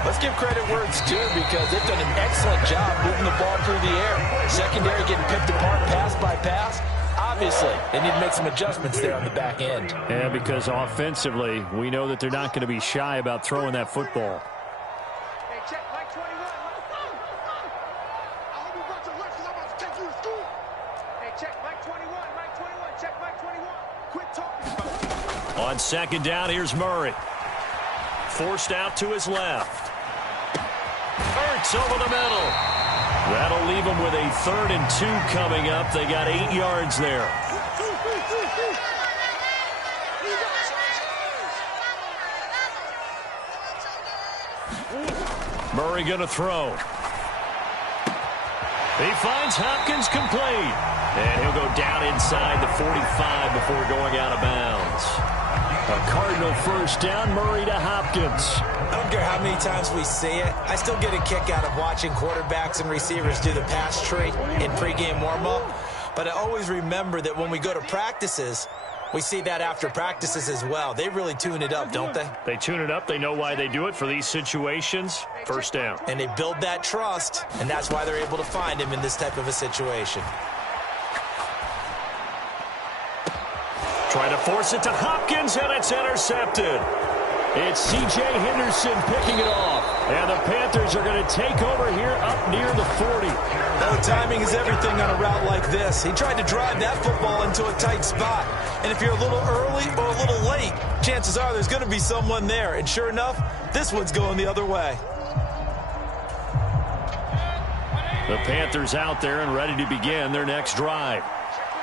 let's give credit where it's due, because they've done an excellent job moving the ball through the air. Secondary getting picked apart pass by pass. Obviously, they need to make some adjustments there on the back end. Yeah, because offensively, we know that they're not going to be shy about throwing that football. Hey, check Mike 21. I hope you brought your lunch because I'm about to take you to school. Hey, check Mike 21. Mike 21. Check Mike 21. Quit talking. On second down, here's Murray. Forced out to his left. Hurts over the middle. That'll leave them with a 3rd and 2 coming up. They got 8 yards there. Murray going to throw. He finds Hopkins complete. And he'll go down inside the 45 before going out of bounds. A Cardinal first down, Murray to Hopkins. I don't care how many times we see it. I still get a kick out of watching quarterbacks and receivers do the pass tree in pregame warm-up. But I always remember that when we go to practices, we see that after practices as well. They really tune it up, don't they? They tune it up. They know why they do it for these situations. First down. And they build that trust, and that's why they're able to find him in this type of a situation. Trying to force it to Hopkins, and it's intercepted. It's C.J. Henderson picking it off. And the Panthers are going to take over here up near the 40. Now, timing is everything on a route like this. He tried to drive that football into a tight spot. And if you're a little early or a little late, chances are there's going to be someone there. And sure enough, this one's going the other way. The Panthers out there and ready to begin their next drive.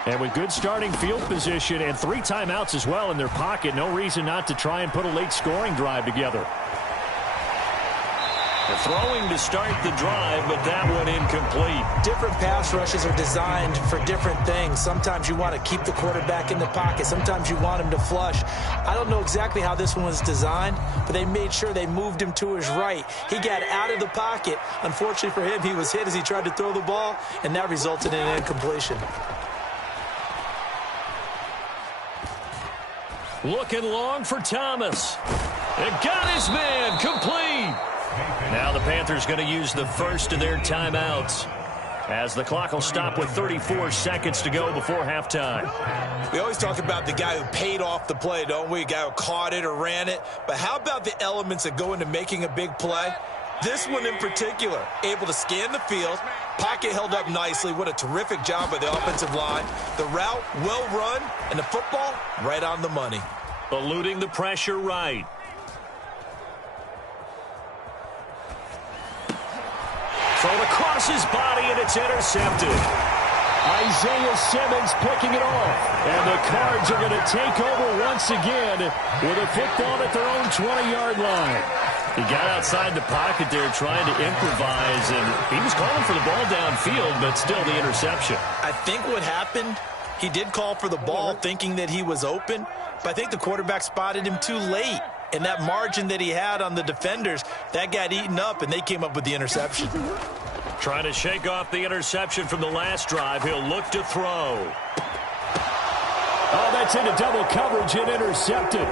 And with good starting field position and 3 timeouts as well in their pocket, no reason not to try and put a late scoring drive together. The throwing to start the drive, but that one incomplete. Different pass rushes are designed for different things. Sometimes you want to keep the quarterback in the pocket. Sometimes you want him to flush. I don't know exactly how this one was designed, but they made sure they moved him to his right. He got out of the pocket. Unfortunately for him, he was hit as he tried to throw the ball, and that resulted in an incompletion. Looking long for Thomas. It got his man complete. Now the Panthers going to use the first of their timeouts, as the clock will stop with 34 seconds to go before halftime. We always talk about the guy who paid off the play, don't we? A guy who caught it or ran it. But how about the elements that go into making a big play? This one in particular, able to scan the field, pocket held up nicely. What a terrific job by the offensive line. The route, well run, and the football, right on the money. Eluding the pressure right. Thrown across his body, and it's intercepted. Isaiah Simmons picking it off. And the Cards are going to take over once again with a football at their own 20-yard line. He got outside the pocket there trying to improvise, and he was calling for the ball downfield, but still the interception. I think what happened, he did call for the ball thinking that he was open, but I think the quarterback spotted him too late. And that margin that he had on the defenders, that got eaten up, and they came up with the interception. Trying to shake off the interception from the last drive. He'll look to throw. Oh, that's into double coverage and intercepted.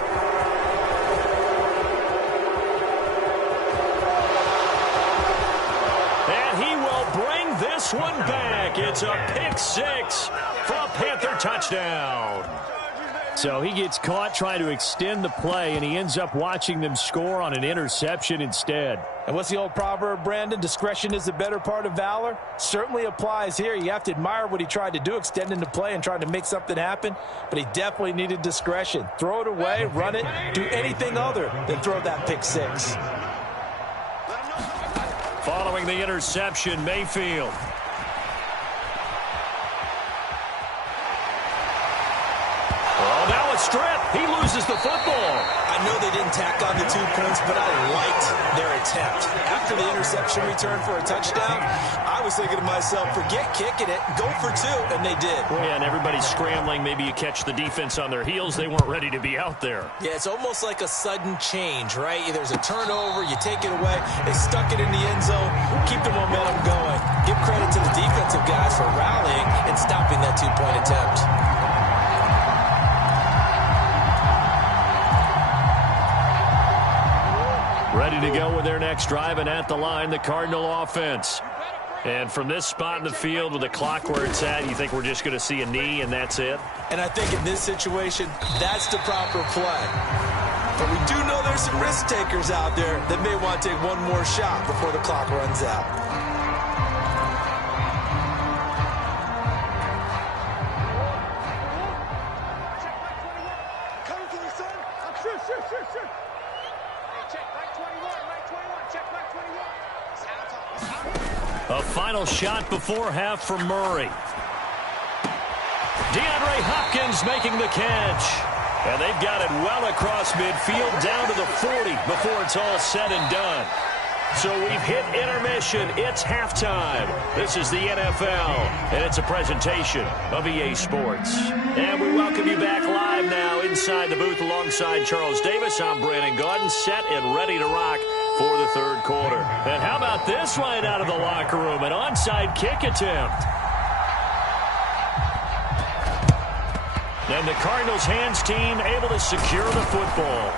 And he will bring this one back. It's a pick six for a Panther touchdown. So he gets caught trying to extend the play, and he ends up watching them score on an interception instead. And what's the old proverb, Brandon? Discretion is the better part of valor. Certainly applies here. You have to admire what he tried to do, extending the play and trying to make something happen. But he definitely needed discretion. Throw it away, run it, do anything other than throw that pick six. Following the interception, Mayfield. Oh, that a strip. He loses the football. I know they didn't tack on the 2 points, but I liked their attempt. After the interception return for a touchdown, I was thinking to myself, forget kicking it, go for 2, and they did. Well, yeah, and everybody's scrambling. Maybe you catch the defense on their heels. They weren't ready to be out there. Yeah, it's almost like a sudden change, right? There's a turnover, you take it away, they stuck it in the end zone, keep the momentum going. Give credit to the defensive guys for rallying and stopping that 2-point attempt. Ready to go with their next drive, and at the line, the Cardinal offense. And from this spot in the field with the clock where it's at, you think we're just going to see a knee and that's it? And I think in this situation, that's the proper play. But we do know there's some risk takers out there that may want to take one more shot before the clock runs out. A final shot before half for Murray. DeAndre Hopkins making the catch. And they've got it well across midfield down to the 40 before it's all said and done. So we've hit intermission. It's halftime. This is the NFL, and it's a presentation of EA Sports. And we welcome you back live now inside the booth alongside Charles Davis. I'm Brandon Gaudin, set and ready to rock for the third quarter. And how about this right out of the locker room? An onside kick attempt. And the Cardinals hands team able to secure the football.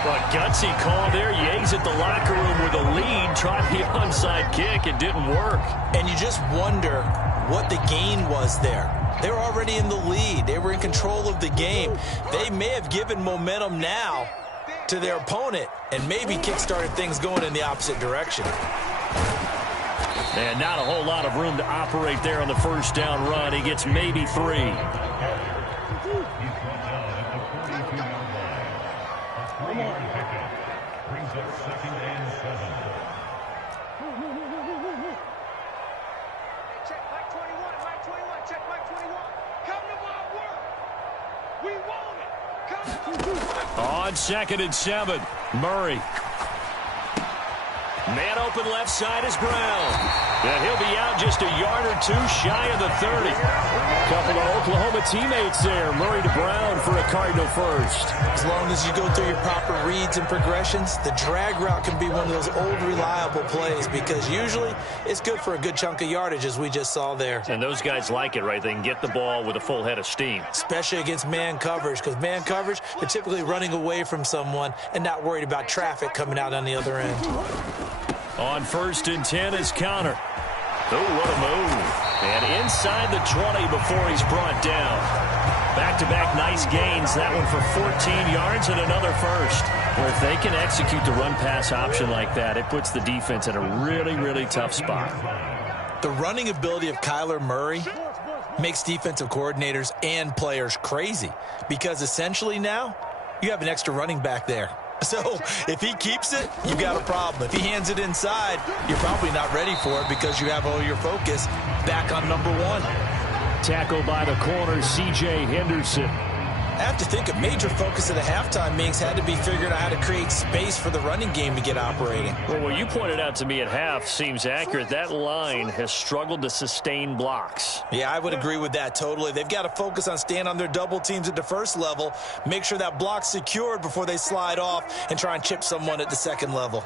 A gutsy call there. You exit the locker room with a lead. Tried the onside kick. It didn't work. And you just wonder what the gain was there. They were already in the lead. They were in control of the game. They may have given momentum now to their opponent and maybe kick-started things going in the opposite direction. And not a whole lot of room to operate there on the first down run. He gets maybe 3. Brings up 2nd and 7. Check Mike 21, Mike 21, check Mike 21. Come to my work. We want it. Come to On 2nd and 7, Murray. Man open left side is Brown. And he'll be out just a yard or 2 shy of the 30. Couple of Oklahoma teammates there. Murray to Brown for a Cardinal first. As long as you go through your proper reads and progressions, the drag route can be one of those old reliable plays because usually it's good for a good chunk of yardage as we just saw there. And those guys like it, right? They can get the ball with a full head of steam. Especially against man coverage because man coverage, they're typically running away from someone and not worried about traffic coming out on the other end. On 1st and 10 is Counter. Oh, what a move. And inside the 20 before he's brought down. Back-to-back nice gains. That one for 14 yards and another first. Well, if they can execute the run-pass option like that, it puts the defense in a really, really tough spot. The running ability of Kyler Murray makes defensive coordinators and players crazy because essentially now you have an extra running back there. So if he keeps it, you've got a problem. If he hands it inside, you're probably not ready for it because you have all your focus back on number 1. Tackled by the corner, C.J. Henderson. I have to think a major focus of the halftime meetings had to be figuring out how to create space for the running game to get operating. Well, what you pointed out to me at half seems accurate. That line has struggled to sustain blocks. Yeah, I would agree with that totally. They've got to focus on staying on their double teams at the first level, make sure that block's secured before they slide off and try and chip someone at the second level.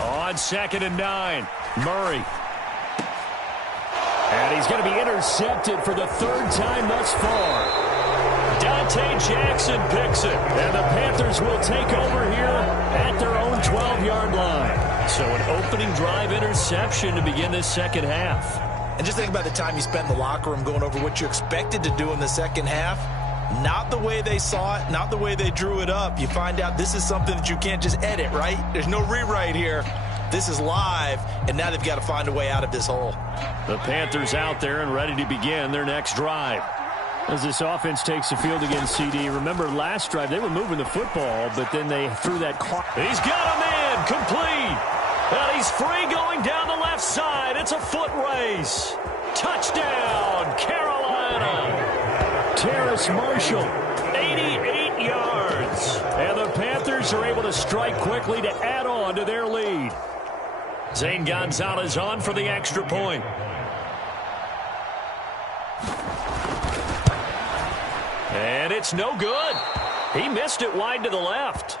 On 2nd and 9, Murray. And he's going to be intercepted for the 3rd time thus far. Dante Jackson picks it. And the Panthers will take over here at their own 12-yard line. So an opening drive interception to begin this second half. And just think about the time you spent in the locker room going over what you expected to do in the second half. Not the way they saw it, not the way they drew it up. You find out this is something that you can't just edit, right? There's no rewrite here. This is live, and now they've got to find a way out of this hole. The Panthers out there and ready to begin their next drive. As this offense takes the field against CD, remember last drive they were moving the football, but then they threw that clock. He's got a man, complete. And he's free going down the left side. It's a foot race. Touchdown, Carolina. Terrace Marshall, 88 yards. And the Panthers are able to strike quickly to add on to their lead. Zane Gonzalez on for the extra point. And it's no good. He missed it wide to the left.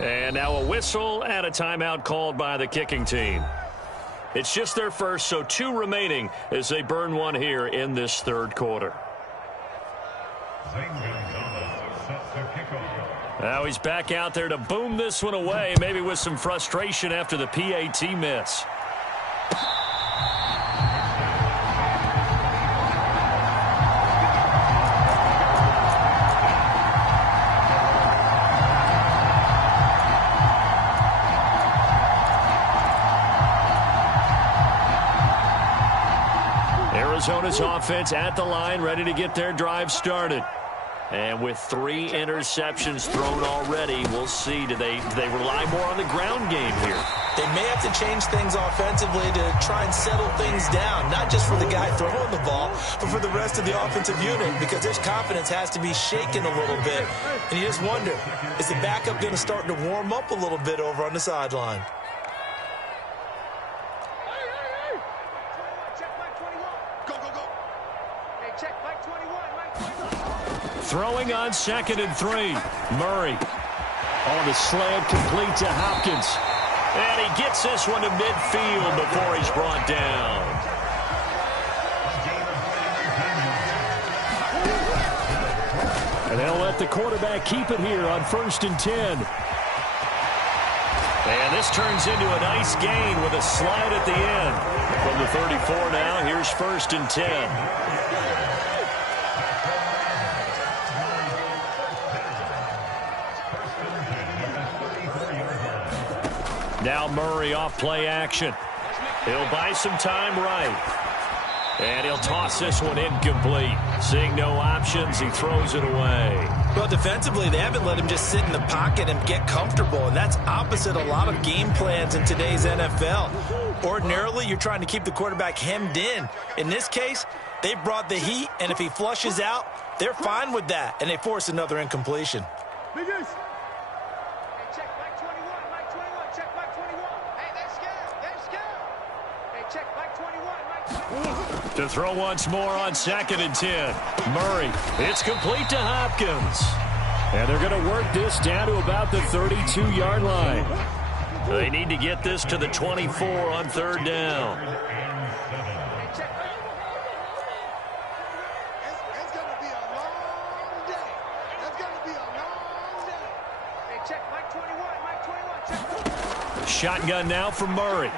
And now a whistle and a timeout called by the kicking team. It's just their first, so 2 remaining as they burn one here in this third quarter. Now he's back out there to boom this one away, maybe with some frustration after the PAT miss. Arizona's offense at the line, ready to get their drive started. And with 3 interceptions thrown already, we'll see. Do they rely more on the ground game here? They may have to change things offensively to try and settle things down, not just for the guy throwing the ball, but for the rest of the offensive unit, because their confidence has to be shaken a little bit. And you just wonder, is the backup going to start to warm up a little bit over on the sideline? Throwing on 2nd and 3. Murray on the slant, complete to Hopkins. And he gets this one to midfield before he's brought down. And they'll let the quarterback keep it here on 1st and 10. And this turns into a nice gain with a slide at the end. From the 34 now, here's 1st and 10. Now Murray off play action. He'll buy some time right. And he'll toss this one incomplete. Seeing no options, he throws it away. Well, defensively, they haven't let him just sit in the pocket and get comfortable, and that's opposite a lot of game plans in today's NFL. Ordinarily, you're trying to keep the quarterback hemmed in. In this case, they brought the heat, and if he flushes out, they're fine with that, and they force another incompletion. To throw once more on 2nd and 10. Murray, it's complete to Hopkins. And they're going to work this down to about the 32-yard line. They need to get this to the 24 on 3rd down. It's going to be a long day. It's going to be a long day. Hey, check Mike 21, Mike 21, check. Shotgun now from Murray.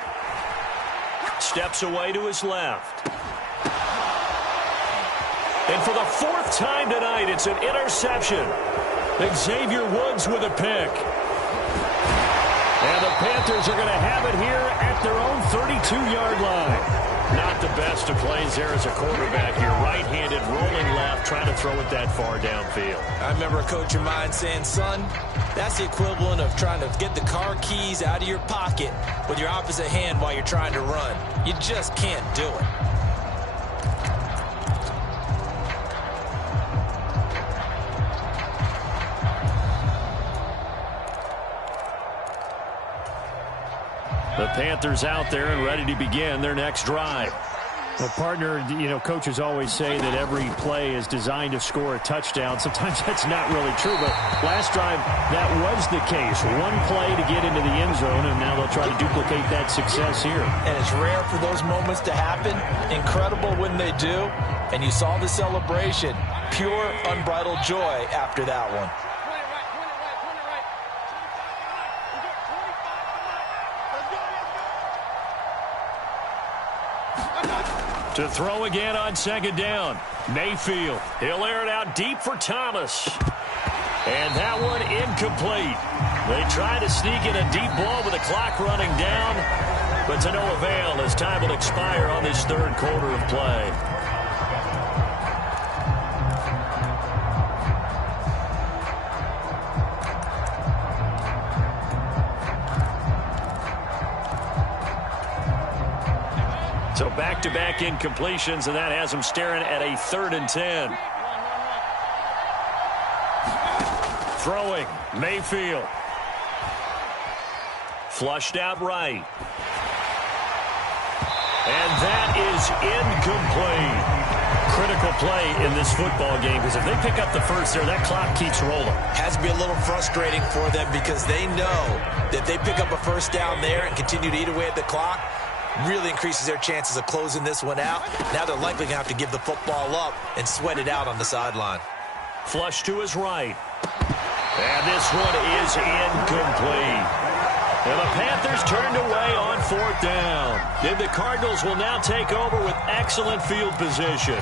Steps away to his left. And for the 4th time tonight, it's an interception. Xavier Woods with a pick. And the Panthers are going to have it here at their own 32-yard line. Not the best of plays there as a quarterback. You're right-handed, rolling left, trying to throw it that far downfield. I remember a coach of mine saying, son, that's the equivalent of trying to get the car keys out of your pocket with your opposite hand while you're trying to run. You just can't do it. The Panthers out there and ready to begin their next drive. Well, partner, coaches always say that every play is designed to score a touchdown. Sometimes that's not really true, but last drive, that was the case. One play to get into the end zone, and now they'll try to duplicate that success here. And it's rare for those moments to happen. Incredible when they do. And you saw the celebration. Pure, unbridled joy after that one. To throw again on 2nd down. Mayfield. He'll air it out deep for Thomas. And that one incomplete. They try to sneak in a deep ball with the clock running down, but to no avail as time will expire on this 3rd quarter of play. So back-to-back incompletions, and that has him staring at a 3rd and 10. Throwing, Mayfield. Flushed out right. And that is incomplete. Critical play in this football game, because if they pick up the first there, that clock keeps rolling. Has to be a little frustrating for them because they know that if they pick up a first down there and continue to eat away at the clock, really increases their chances of closing this one out. Now they're likely going to have to give the football up and sweat it out on the sideline. Flush to his right. And this one is incomplete. And the Panthers turned away on 4th down. And the Cardinals will now take over with excellent field position.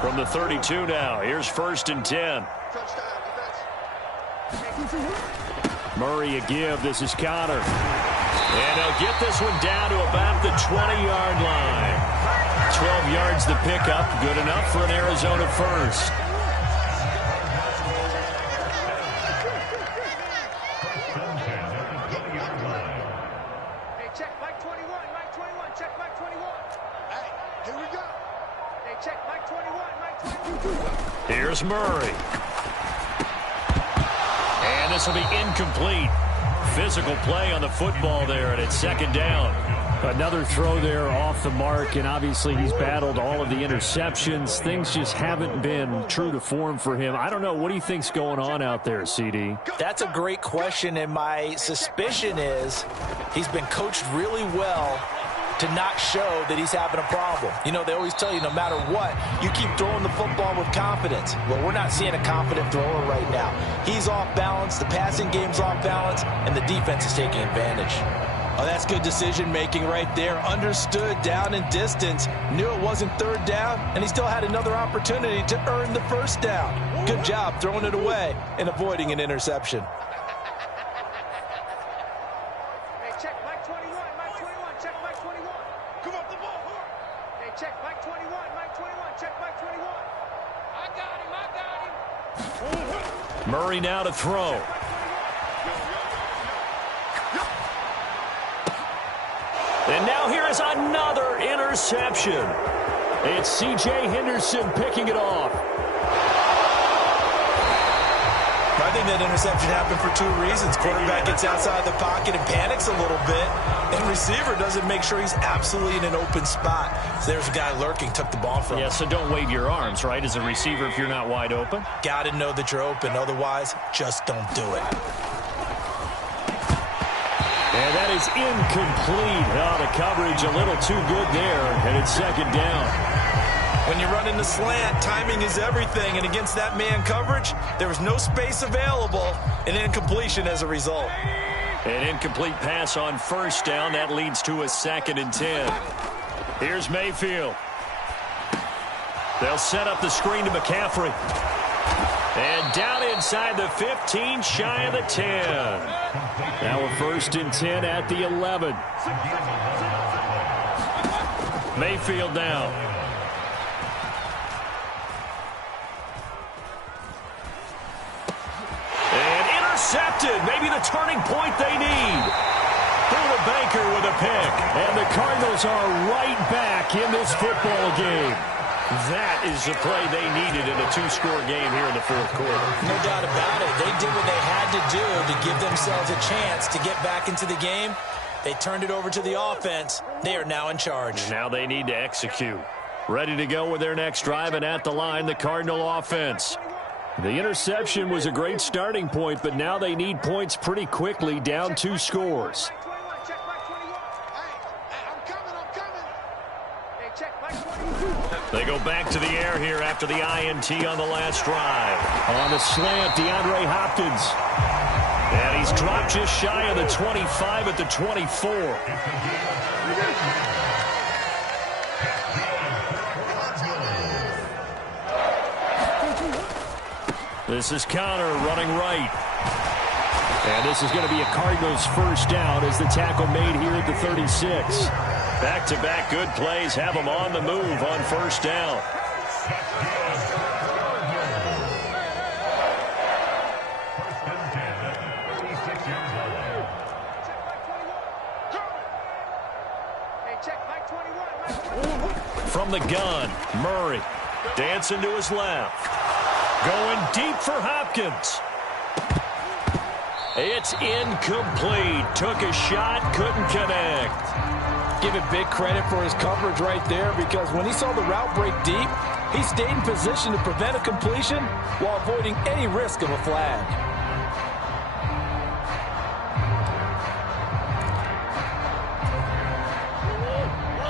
From the 32 now, here's 1st and 10. Murray a give. This is Connor. And he'll get this one down to about the 20-yard line. 12 yards to pick up. Good enough for an Arizona first. Hey, check Mike 21. Mike 21. Check Mike 21. Hey, here we go. Hey, check Mike 21. Mike 21. Here's Murray. And this will be incomplete. Physical play on the football there, and it's 2nd down. Another throw there off the mark, and obviously he's battled all of the interceptions. Things just haven't been true to form for him. I don't know. What do you think's going on out there, CD? That's a great question, and my suspicion is he's been coached really well to not show that he's having a problem. You know, they always tell you no matter what, you keep throwing the football with confidence. Well, we're not seeing a confident thrower right now. He's off balance, the passing game's off balance, and the defense is taking advantage. Oh, that's good decision-making right there. Understood down and distance. Knew it wasn't 3rd down, and he still had another opportunity to earn the first down. Good job throwing it away and avoiding an interception. Hey, check Mike 21. Mike 21. Check Mike 21. Come up the ball. Hey, check Mike 21. Mike 21. Check Mike 21. I got him. Murray now to throw. And now here is another interception. It's C.J. Henderson picking it off. I think that interception happened for 2 reasons. Quarterback gets outside the pocket and panics a little bit, and receiver doesn't make sure he's absolutely in an open spot. So there's a guy lurking, took the ball from him. Yeah, so don't wave your arms, right, as a receiver if you're not wide open? Got to know that you're open. Otherwise, just don't do it. And that is incomplete. Oh, the coverage a little too good there, and it's 2nd down. When you're running the slant, timing is everything, and against that man coverage, there was no space available, and incompletion as a result. An incomplete pass on 1st down. That leads to a 2nd and 10. Here's Mayfield. They'll set up the screen to McCaffrey. And down inside the 15, shy of the 10. Now a 1st and 10 at the 11. Mayfield now. And intercepted. Maybe the turning point they need. Buda Baker with a pick. And the Cardinals are right back in this football game. That is the play they needed in a 2-score game here in the 4th quarter. No doubt about it. They did what they had to do to give themselves a chance to get back into the game. They turned it over to the offense. They are now in charge. Now they need to execute. Ready to go with their next drive, and at the line, the Cardinal offense. The interception was a great starting point, but now they need points pretty quickly, down 2 scores. They go back to the air here after the INT on the last drive. On the slant, DeAndre Hopkins. And he's dropped just shy of the 25 at the 24. This is Connor running right. And this is going to be a Cardinals first down as the tackle made here at the 36. Back-to-back good plays have them on the move on first down. Hey, check Mike from the gun. Murray dancing to his left. Going deep for Hopkins. It's incomplete. Took a shot, couldn't connect. Give it big credit for his coverage right there, because when he saw the route break deep, he stayed in position to prevent a completion while avoiding any risk of a flag.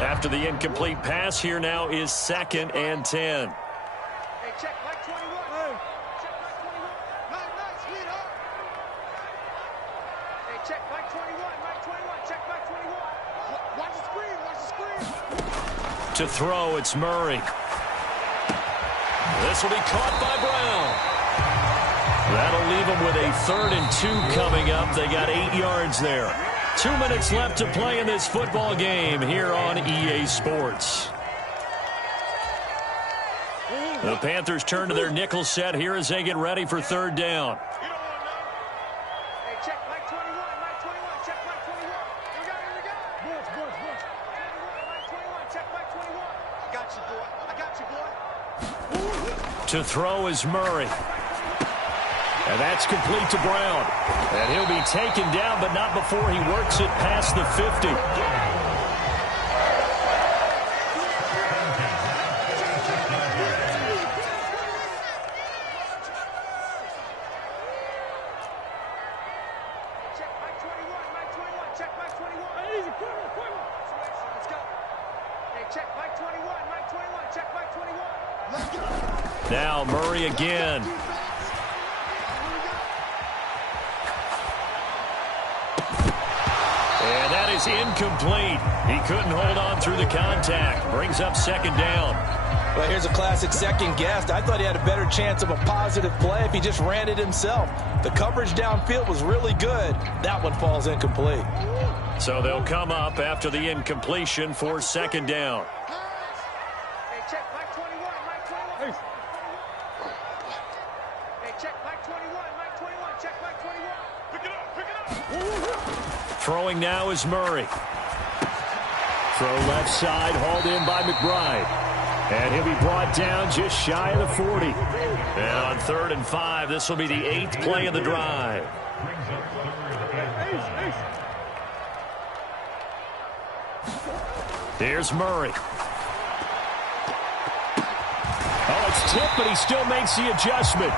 After the incomplete pass, here now is 2nd and 10. Hey, check like 21. Hey. Check like 21. Nice, sweetheart. Hey, check like 21. Like 21. Check like 21. Watch the screen. Watch the screen. To throw, it's Murray. This will be caught by Brown. That'll leave them with a 3rd and 2 coming up. They got 8 yards there. 2 minutes left to play in this football game here on EA Sports. The Panthers turn to their nickel set here as they get ready for 3rd down. Hey, check like 21. Like 21. Check like 21. Here we go. Here we go. Boys. 21. Like 21. Check like 21. I got you, boy. I got you, boy. To throw is Murray. And that's complete to Brown. And he'll be taken down, but not before he works it past the 50. Check like 21. Like 21. Check like 21. Easy. Quick. Let's go. Hey, check like 21. Like 21. Check like 21. Let's go. Now Murray again. And that is incomplete. He couldn't hold on through the contact. Brings up 2nd down. Well, here's a classic second guess. I thought he had a better chance of a positive play if he just ran it himself. The coverage downfield was really good. That one falls incomplete. So they'll come up after the incompletion for 2nd down. Hey, check like 21. Like 21. Hey, check like 21. Like 21. Check like 21. Pick it up. Throwing now is Murray. Throw left side, hauled in by McBride. And he'll be brought down just shy of the 40. And on 3rd and 5, this will be the 8th play of the drive. Here's Murray. Oh, it's tipped, but he still makes the adjustment.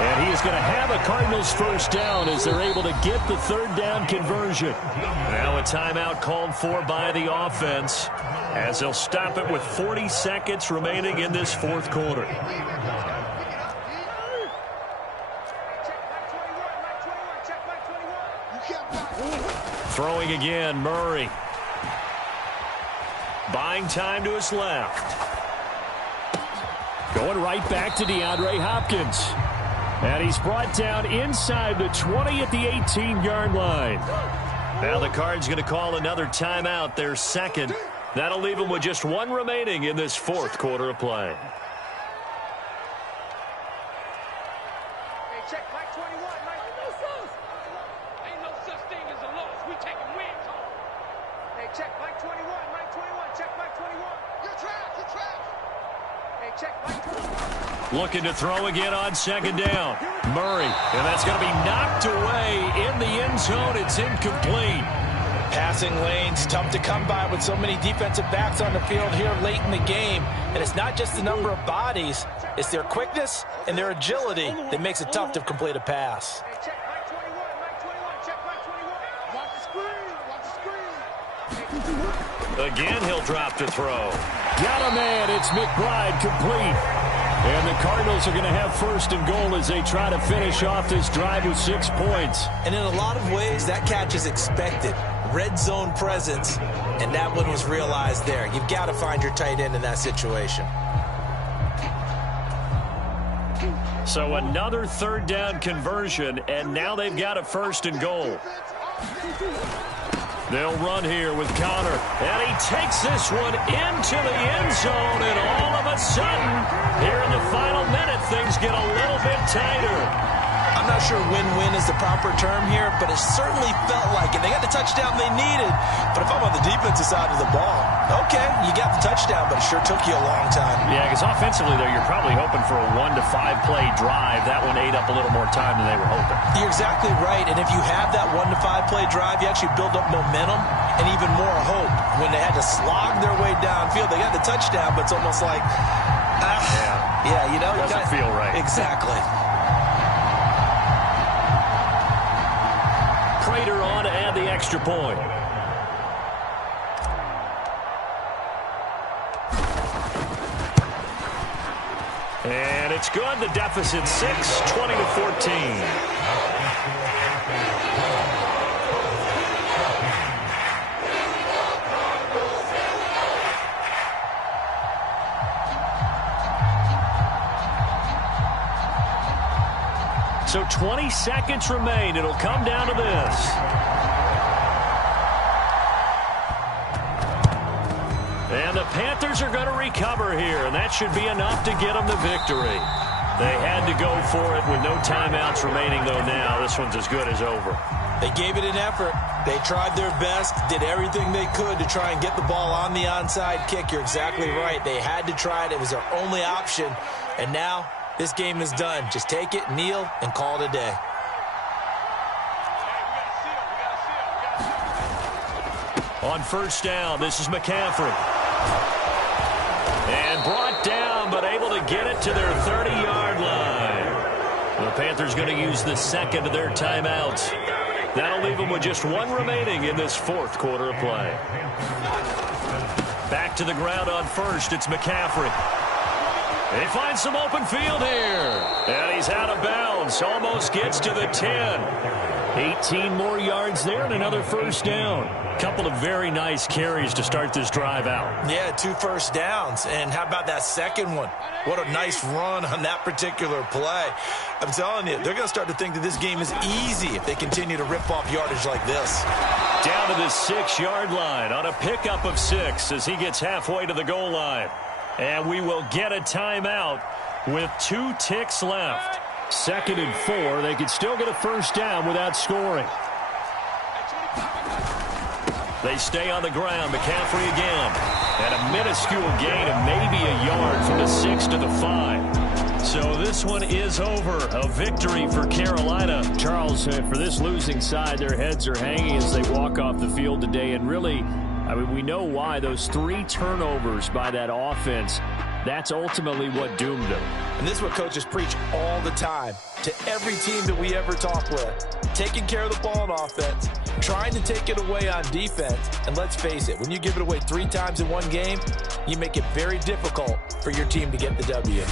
And he is going to have a Cardinals 1st down as they're able to get the 3rd down conversion. Now a timeout called for by the offense as they'll stop it with 40 seconds remaining in this 4th quarter. Throwing again, Murray. Buying time to his left. Going right back to DeAndre Hopkins. And he's brought down inside the 20 at the 18-yard line. Now the Cards going to call another timeout, their 2nd. That'll leave them with just 1 remaining in this 4th quarter of play. Hey, check like 21. Ain't no such thing as a loss. We taking wins home. Hey, check like 21. Like 21. Check like 21. You're trapped. Hey, check like 21. Looking to throw again on 2nd down. Murray, and that's going to be knocked away in the end zone. It's incomplete. Passing lanes, tough to come by with so many defensive backs on the field here late in the game. And it's not just the number of bodies, it's their quickness and their agility that makes it tough to complete a pass. Hey, check like 21. Like 21. Check like 21. Watch the screen. Again, he'll drop to throw. Got a man. It's McBride complete. And the Cardinals are going to have 1st and goal as they try to finish off this drive with 6 points. And in a lot of ways, that catch is expected. Red zone presence, and that one was realized there. You've got to find your tight end in that situation. So another 3rd down conversion, and now they've got a 1st and goal. They'll run here with Connor, and he takes this one into the end zone, and all of a sudden, here in the final minute, things get a little bit tighter. I'm not sure win-win is the proper term here, but it certainly felt like it. They got the touchdown they needed, but if I'm on the defensive side of the ball, okay, you got the touchdown, but it sure took you a long time. Yeah, because offensively, though, you're probably hoping for a 1 to 5 play drive. That one ate up a little more time than they were hoping. You're exactly right, and if you have that 1 to 5 play drive, you actually build up momentum and even more hope. When they had to slog their way downfield, they got the touchdown, but it's almost like, yeah, you know. Doesn't feel right. Exactly. Prater on to add the extra point. And it's good. The deficit 6, 20 to 14. So 20 seconds remain. It'll come down to this. And the Panthers are going to recover here, and that should be enough to get them the victory. They had to go for it with no timeouts remaining, though now. This one's as good as over. They gave it an effort. They tried their best, did everything they could to try and get the ball on the onside kick. You're exactly right. They had to try it. It was their only option. And now this game is done. Just take it, kneel, and call it a day. On first down, this is McCaffrey. And brought down, but able to get it to their 30-yard line. The Panthers going to use the second of their timeouts. That'll leave them with just one remaining in this fourth quarter of play. Back to the ground on first, it's McCaffrey. He finds some open field here. And he's out of bounds. Almost gets to the 10. 18 more yards there and another first down. Couple of very nice carries to start this drive out. Yeah, 2 first downs. And how about that second one? What a nice run on that particular play. I'm telling you, they're going to start to think that this game is easy if they continue to rip off yardage like this. Down to the 6-yard line on a pickup of 6 as he gets halfway to the goal line. And we will get a timeout with 2 ticks left. 2nd and 4. They could still get a first down without scoring. They stay on the ground. McCaffrey again. And a minuscule gain of maybe a yard from the 6 to the 5. So this one is over. A victory for Carolina. Charles, for this losing side, their heads are hanging as they walk off the field today. And really, I mean, we know why. Those 3 turnovers by that offense, that's ultimately what doomed them. And this is what coaches preach all the time to every team that we ever talk with. Taking care of the ball on offense, trying to take it away on defense. And let's face it, when you give it away 3 times in one game, you make it very difficult for your team to get the W.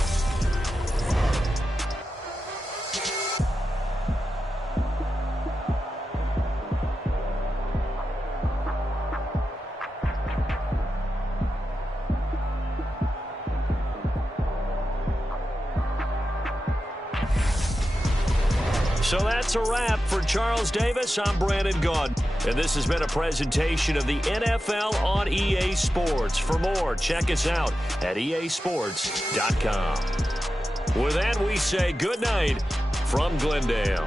So that's a wrap for Charles Davis. I'm Brandon Gaudin. And this has been a presentation of the NFL on EA Sports. For more, check us out at easports.com. With that, we say good night from Glendale.